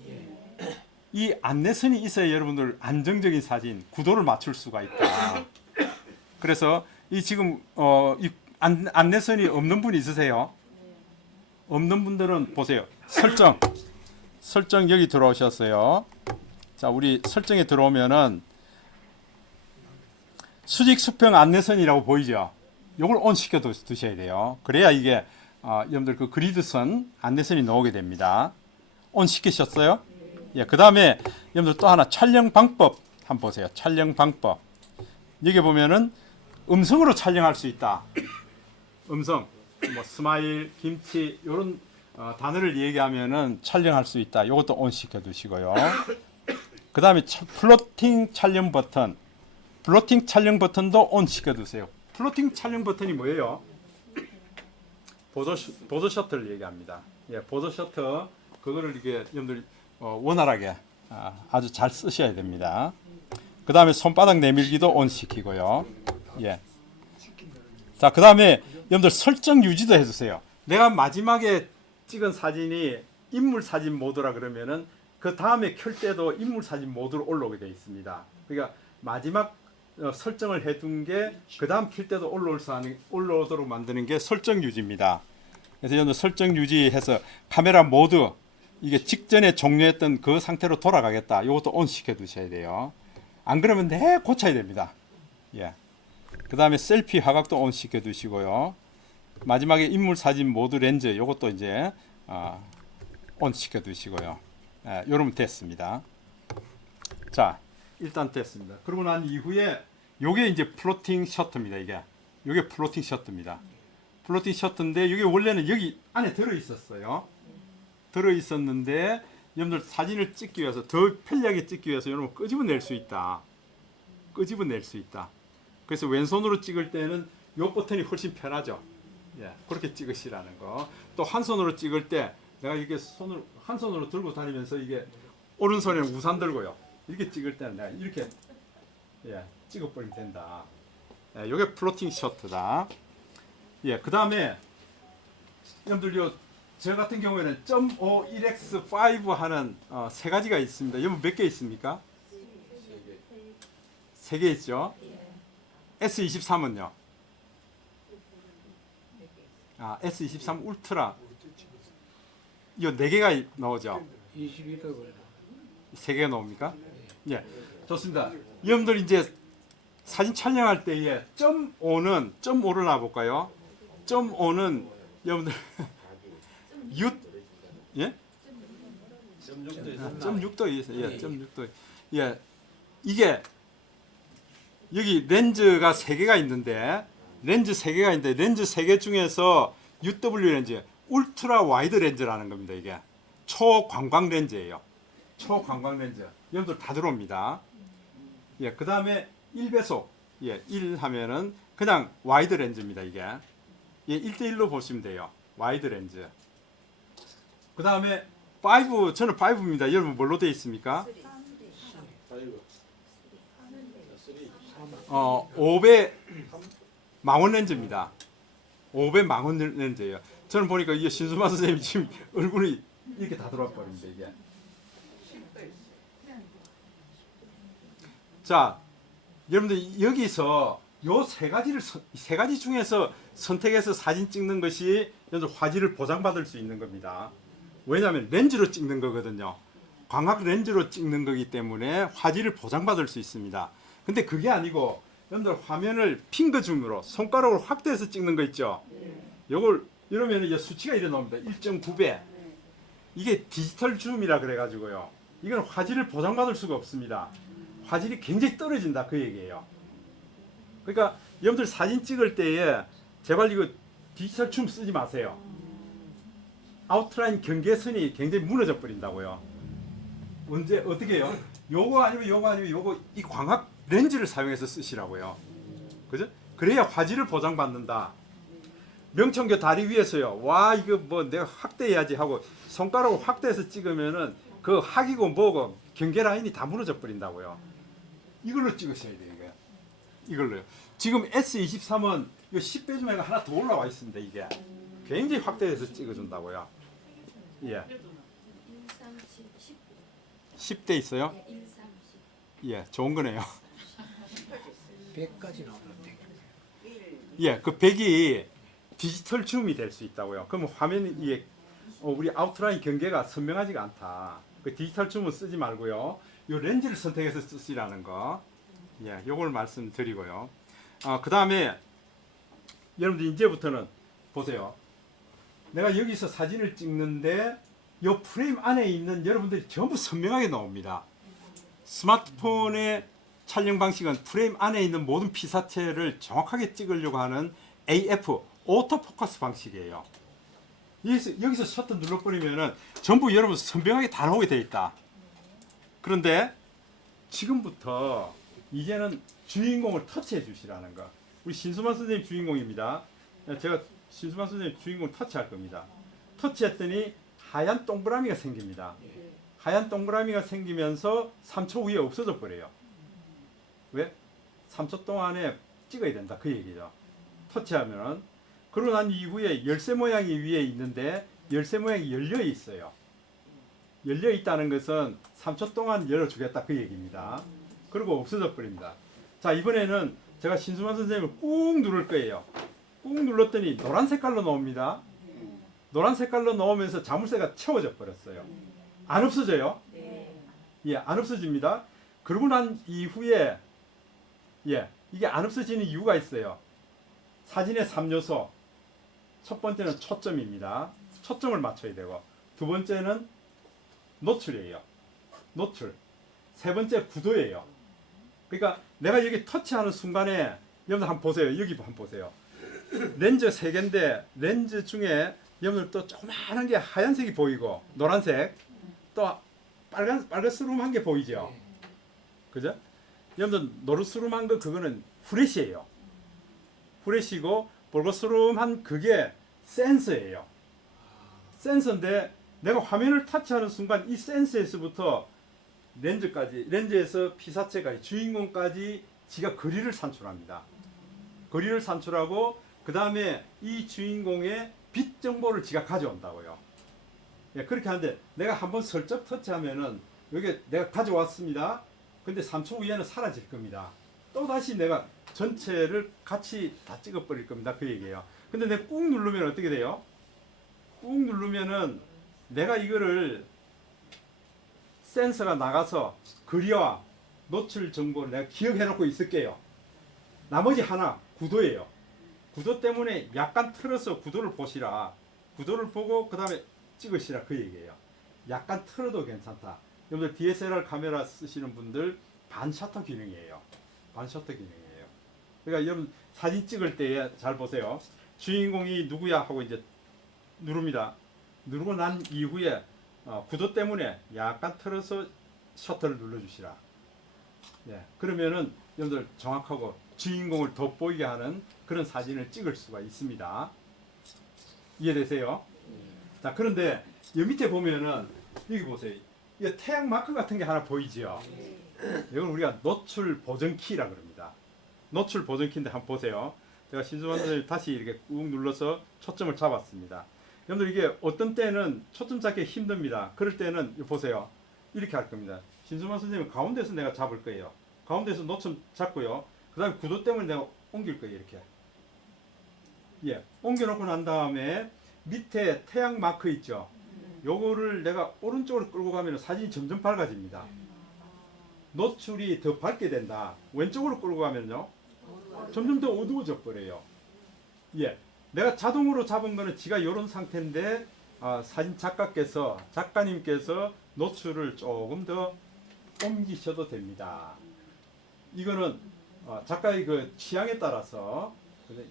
이 안내선이 있어야 여러분들 안정적인 사진, 구도를 맞출 수가 있다. 그래서 이 지금 이 안내선이 없는 분이 있으세요? 없는 분들은 보세요. 설정 여기 들어오셨어요. 자, 우리 설정에 들어오면은 수직 수평 안내선이라고 보이죠? 요걸 온 시켜 두셔야 돼요. 그래야 이게 여러분들 그 그리드선 안내선이 나오게 됩니다. 온 시키셨어요? 예, 그 다음에 여러분들 또 하나 촬영 방법 한번 보세요. 촬영 방법. 여기 보면은 음성으로 촬영할 수 있다. 음성, 뭐 스마일, 김치 이런 단어를 얘기하면은 촬영할 수 있다. 이것도 온 시켜 두시고요. 그 다음에 플로팅 촬영 버튼. 플로팅 촬영 버튼도 온 시켜 두세요. 플로팅 촬영 버튼이 뭐예요? 보조 셔틀 얘기합니다. 예, 보조 셔틀 그거를 이게 여러분들 원활하게 아주 잘 쓰셔야 됩니다. 그 다음에 손바닥 내밀기도 온 시키고요. 예. 자, 그 다음에 여러분들 설정 유지도 해주세요. 내가 마지막에 찍은 사진이 인물 사진 모드라 그러면은 그 다음에 켤 때도 인물 사진 모드로 올라오게 되어 있습니다. 그러니까 마지막 설정을 해둔 게 그 다음 킬 때도 올라오도록 만드는 게 설정 유지입니다. 그래서 여러분 설정 유지해서 카메라 모드 이게 직전에 종료했던 그 상태로 돌아가겠다. 이것도 온 시켜 두셔야 돼요. 안 그러면 고쳐야 됩니다. 예. 그 다음에 셀피 화각도 온 시켜 두시고요. 마지막에 인물 사진 모드 렌즈 이것도 이제 온 시켜 두시고요. 예, 요러면 됐습니다. 자, 일단 됐습니다. 그러고 난 이후에 요게 이제 플로팅 셔터입니다. 요게 플로팅 셔터입니다. 플로팅 셔터인데 이게 원래는 여기 안에 들어 있었어요. 들어 있었는데 여러분들 사진을 찍기 위해서 더 편리하게 찍기 위해서 여러분 끄집어낼 수 있다. 끄집어낼 수 있다. 그래서 왼손으로 찍을 때는 요 버튼이 훨씬 편하죠. 예, 그렇게 찍으시라는 거. 또 한 손으로 찍을 때 내가 이게 손을 한 손으로 들고 다니면서 이게 오른손에는 우산 들고요. 이렇게 찍을 때는 내가 이렇게 찍어버리면 된다. 예, 요게 플로팅 셔터다. 예, 그 다음에 여러분들 저 같은 경우에는 .51x5 하는 세 가지가 있습니다. 여러분 몇 개 있습니까? 세 개 있죠. S23은요? S23 울트라 이 네 개가 나오죠. 22도 세 개가 나옵니까? 예, 좋습니다. 여러분들 이제 사진 촬영할 때에 .5를 놔볼까요? .5는 여러분들 예? .6도 있어요. 예, .6도. 예, 이게 여기 렌즈가 세 개가 있는데 렌즈 세 개 중에서 UW 렌즈, 울트라 와이드 렌즈라는 겁니다. 이게 초광광 렌즈예요. 초광광 렌즈. 여러분들 다 들어옵니다. 예, 그 다음에 1배속. 예, 1 하면은 그냥 와이드 렌즈입니다. 이게. 예, 1대1로 보시면 돼요. 와이드 렌즈. 그 다음에 5, 저는 5입니다. 여러분 뭘로 되어 있습니까? 5배 망원 렌즈입니다. 5배 망원 렌즈예요. 저는 보니까 이게 신수만 선생님이 지금 얼굴이 이렇게 다 들어와 버립니다. 이게. 자, 여러분들 여기서 요 세 가지 중에서 선택해서 사진 찍는 것이 여러분들 화질을 보장받을 수 있는 겁니다. 왜냐하면 렌즈로 찍는 거거든요. 광학 렌즈로 찍는 거기 때문에 화질을 보장받을 수 있습니다. 근데 그게 아니고 여러분들 화면을 핑거 줌으로 손가락으로 확대해서 찍는 거 있죠. 요걸 이러면 이제 수치가 이래 나옵니다. 1.9배. 이게 디지털 줌이라 그래 가지고요. 이건 화질을 보장받을 수가 없습니다. 화질이 굉장히 떨어진다 그 얘기예요. 그러니까 여러분들 사진 찍을 때에 제발 이거 디지털 줌 쓰지 마세요. 아웃라인 경계선이 굉장히 무너져 버린다고요. 언제 어떻게 해요? 요거 아니면 요거 이 광학 렌즈를 사용해서 쓰시라고요. 그죠? 그래야 화질을 보장받는다. 명청교 다리 위에서요. 와 이거 뭐 내가 확대해야지 하고 손가락으로 확대해서 찍으면은 그 학이고 뭐고 경계 라인이 다 무너져 버린다고요. 이걸로 찍으셔야 돼요. 이거. 이걸로요. 지금 S23은 이 10배 주매가 하나 더 올라와 있습니다. 이게 굉장히 확대해서 찍어준다고요. 예, 137, 10. 10대 있어요. 네, 130. 예, 좋은 거네요. 100까지 나오면 100. 예, 그 100이 디지털 줌이 될 수 있다고요. 그러면 화면이 이게 우리 아웃라인 경계가 선명하지가 않다. 그 디지털 줌은 쓰지 말고요. 이 렌즈를 선택해서 쓰시라는 거. 예, 요걸 말씀드리고요. 그 다음에 여러분들 이제부터는 보세요. 내가 여기서 사진을 찍는데 이 프레임 안에 있는 여러분들이 전부 선명하게 나옵니다. 스마트폰의 촬영 방식은 프레임 안에 있는 모든 피사체를 정확하게 찍으려고 하는 AF, 오토포커스 방식이에요. 여기서 셔터 눌러버리면은 전부 여러분 선명하게 다 나오게 돼 있다. 그런데 지금부터 이제는 주인공을 터치해 주시라는 거. 우리 신수만 선생님 주인공입니다. 제가 신수만 선생님 주인공 터치할 겁니다. 터치했더니 하얀 동그라미가 생깁니다. 하얀 동그라미가 생기면서 3초 후에 없어져 버려요. 왜? 3초 동안에 찍어야 된다. 그 얘기죠. 터치하면은. 그러고 난 이후에 열쇠 모양이 위에 있는데 열쇠 모양이 열려 있어요. 열려 있다는 것은 3초 동안 열어주겠다. 그 얘기입니다. 그리고 없어져 버립니다. 자, 이번에는 제가 신수만 선생님을 꾹 누를 거예요. 꾹 눌렀더니 노란 색깔로 나옵니다. 노란 색깔로 나오면서 자물쇠가 채워져 버렸어요. 안 없어져요? 네. 예, 안 없어집니다. 그러고 난 이후에 예, 이게 안 없어지는 이유가 있어요. 사진의 3요소. 첫 번째는 초점입니다. 초점을 맞춰야 되고, 두 번째는 노출이에요. 노출. 세 번째 구도예요. 그러니까 내가 여기 터치하는 순간에 여러분들 한번 보세요. 여기 한번 보세요. 렌즈 3개인데 렌즈 중에 여러분들 또 조그마한 게 하얀색이 보이고 노란색 또 빨간스름한 게 보이죠. 그죠? 여러분들 노르스름한 거 그거는 후레쉬예요. 후레쉬고 볼거스름한 그게 센서예요. 센서인데 내가 화면을 터치하는 순간 이 센서에서부터 렌즈에서 피사체까지 주인공까지 지가 거리를 산출합니다. 거리를 산출하고 그 다음에 이 주인공의 빛 정보를 지가 가져온다고요. 예, 그렇게 하는데 내가 한번 슬쩍 터치하면은 여기 내가 가져왔습니다. 근데 3초 후에는 사라질 겁니다. 또 다시 내가 전체를 같이 다 찍어버릴 겁니다. 그 얘기예요. 근데 내가 꾹 누르면 어떻게 돼요? 꾹 누르면은 내가 이거를 센서가 나가서 거리와 노출 정보를 내가 기억해 놓고 있을게요. 나머지 하나 구도예요. 구도 때문에 약간 틀어서 구도를 보시라. 구도를 보고 그 다음에 찍으시라. 그 얘기예요. 약간 틀어도 괜찮다. 여러분들 DSLR 카메라 쓰시는 분들 반셔터 기능이에요. 반셔터 기능이에요. 그러니까 여러분 사진 찍을 때 잘 보세요. 주인공이 누구야 하고 이제 누릅니다. 누르고 난 이후에 구도 때문에 약간 틀어서 셔터를 눌러주시라. 예, 그러면은 여러분들 정확하고 주인공을 돋보이게 하는 그런 사진을 찍을 수가 있습니다. 이해되세요? 자, 그런데 이 밑에 보면은 여기 보세요. 이 태양 마크 같은 게 하나 보이죠? 이걸 우리가 노출 보정 키라 그럽니다. 노출 보정 키인데 한번 보세요. 제가 신수만 선생님 다시 이렇게 꾹 눌러서 초점을 잡았습니다. 여러분들 이게 어떤 때는 초점 잡기 힘듭니다. 그럴 때는 보세요. 이렇게 할 겁니다. 신수만 선생님 가운데서 내가 잡을 거예요. 가운데서 노점 잡고요. 그 다음에 구도 때문에 내가 옮길 거예요. 이렇게. 예, 옮겨놓고 난 다음에 밑에 태양 마크 있죠. 요거를 내가 오른쪽으로 끌고 가면 사진이 점점 밝아집니다. 노출이 더 밝게 된다. 왼쪽으로 끌고 가면요. 점점 더 어두워져 버려요. 예, 내가 자동으로 잡은 거는 지가 이런 상태인데 사진 작가님께서 노출을 조금 더 옮기셔도 됩니다. 이거는 작가의 그 취향에 따라서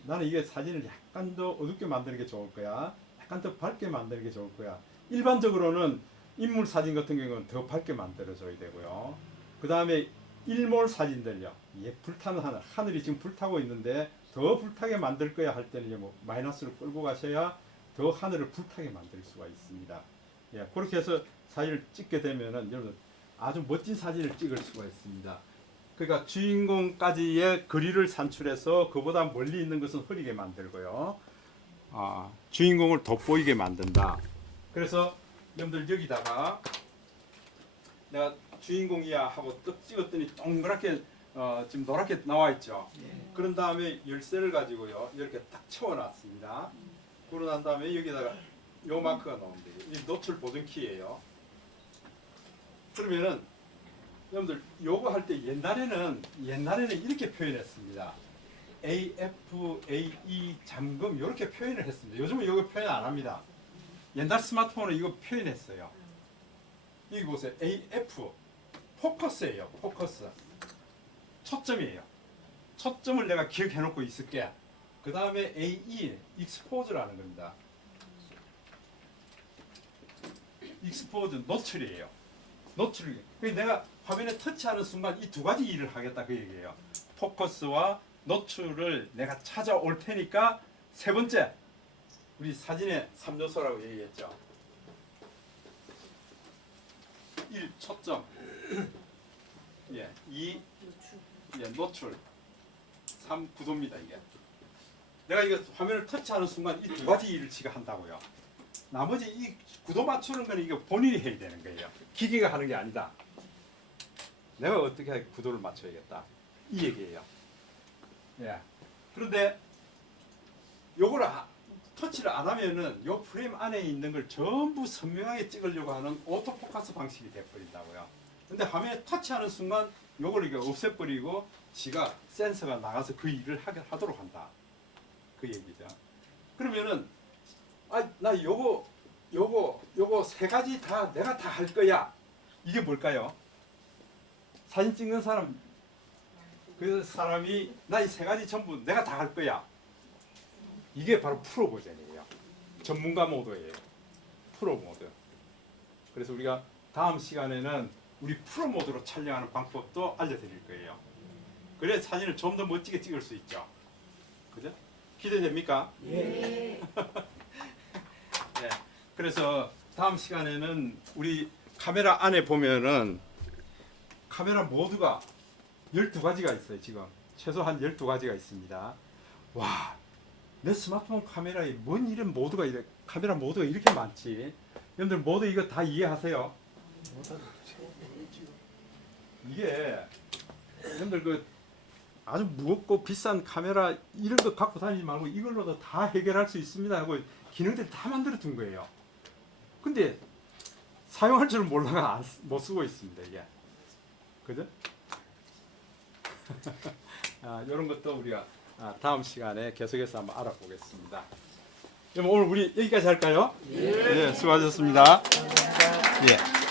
나는 이게 사진을 약간 더 어둡게 만드는 게 좋을 거야. 약간 더 밝게 만드는 게 좋을 거야. 일반적으로는 인물 사진 같은 경우는 더 밝게 만들어줘야 되고요. 그 다음에 일몰 사진들요. 예, 불타는 하늘이 지금 불타고 있는데 더 불타게 만들 거야 할 때는 뭐 마이너스로 끌고 가셔야 더 하늘을 불타게 만들 수가 있습니다. 예, 그렇게 해서 사진을 찍게 되면은 여러분 아주 멋진 사진을 찍을 수가 있습니다. 그러니까 주인공까지의 거리를 산출해서 그보다 멀리 있는 것은 흐리게 만들고요. 주인공을 돋보이게 만든다. 그래서 여러분들 여기다가 내가 주인공이야 하고 떡 찍었더니 동그랗게 지금 노랗게 나와 있죠. 그런 다음에 열쇠를 가지고요 이렇게 딱 채워놨습니다. 그러고 난 다음에 여기다가 요 마크가 나오면 돼요. 이 노출 보존 키예요. 그러면은 여러분들 요거 할 때 옛날에는 이렇게 표현했습니다. AF, AE 잠금 이렇게 표현을 했습니다. 요즘은 이거 표현 안 합니다. 옛날 스마트폰은 이거 표현했어요. 여기 보세요. AF 포커스예요. 포커스 초점이에요. 초점을 내가 기억해 놓고 있을게. 그 다음에 AE 익스포즈라는 겁니다. 익스포즈 노출이에요. 노출. 내가 화면에 터치하는 순간 이 두 가지 일을 하겠다 그 얘기예요. 포커스와 노출을 내가 찾아올 테니까 세 번째 우리 사진의 3요소라고 얘기했죠. 1. 초점 2. 노출 3. 구도입니다. 이게 내가 이거 화면을 터치하는 순간 이 두 가지 일을 지가 한다고요. 나머지 이 구도 맞추는 건 이거 본인이 해야 되는 거예요. 기계가 하는 게 아니다. 내가 어떻게 구도를 맞춰야겠다 이 얘기예요. 그런데 요거를 터치를 안 하면은 요 프레임 안에 있는 걸 전부 선명하게 찍으려고 하는 오토포커스 방식이 돼버린다고요. 근데 화면에 터치하는 순간 요걸 이렇게 없애버리고 지가 센서가 나가서 그 일을 하도록 한다. 그 얘기죠. 그러면은 나 요거 세 가지 다 내가 다 할 거야. 이게 뭘까요? 사진 찍는 사람 그 사람이 나 이 세 가지 전부 내가 다 할 거야. 이게 바로 프로 버전이에요. 전문가 모드예요. 프로 모드. 그래서 우리가 다음 시간에는 우리 프로 모드로 촬영하는 방법도 알려드릴 거예요. 그래 사진을 좀 더 멋지게 찍을 수 있죠. 그죠? 기대됩니까? 네. 네. 그래서 다음 시간에는 우리 카메라 안에 보면은 카메라 모드가 12가지가 있어요. 지금 최소한 12가지가 있습니다. 와, 내 스마트폰 카메라에 뭔 이런 모드가 카메라 모드가 이렇게 많지? 여러분들 모두 이거 다 이해하세요? 이게 여러분들 그 아주 무겁고 비싼 카메라 이런 거 갖고 다니지 말고 이걸로도 다 해결할 수 있습니다 하고 기능들이 다 만들어 둔 거예요. 근데 사용할 줄 몰라가 못 쓰고 있습니다. 이게 그죠? 이런 것도 우리가 다음 시간에 계속해서 한번 알아보겠습니다. 그럼 오늘 우리 여기까지 할까요? 네, 수고하셨습니다. 예.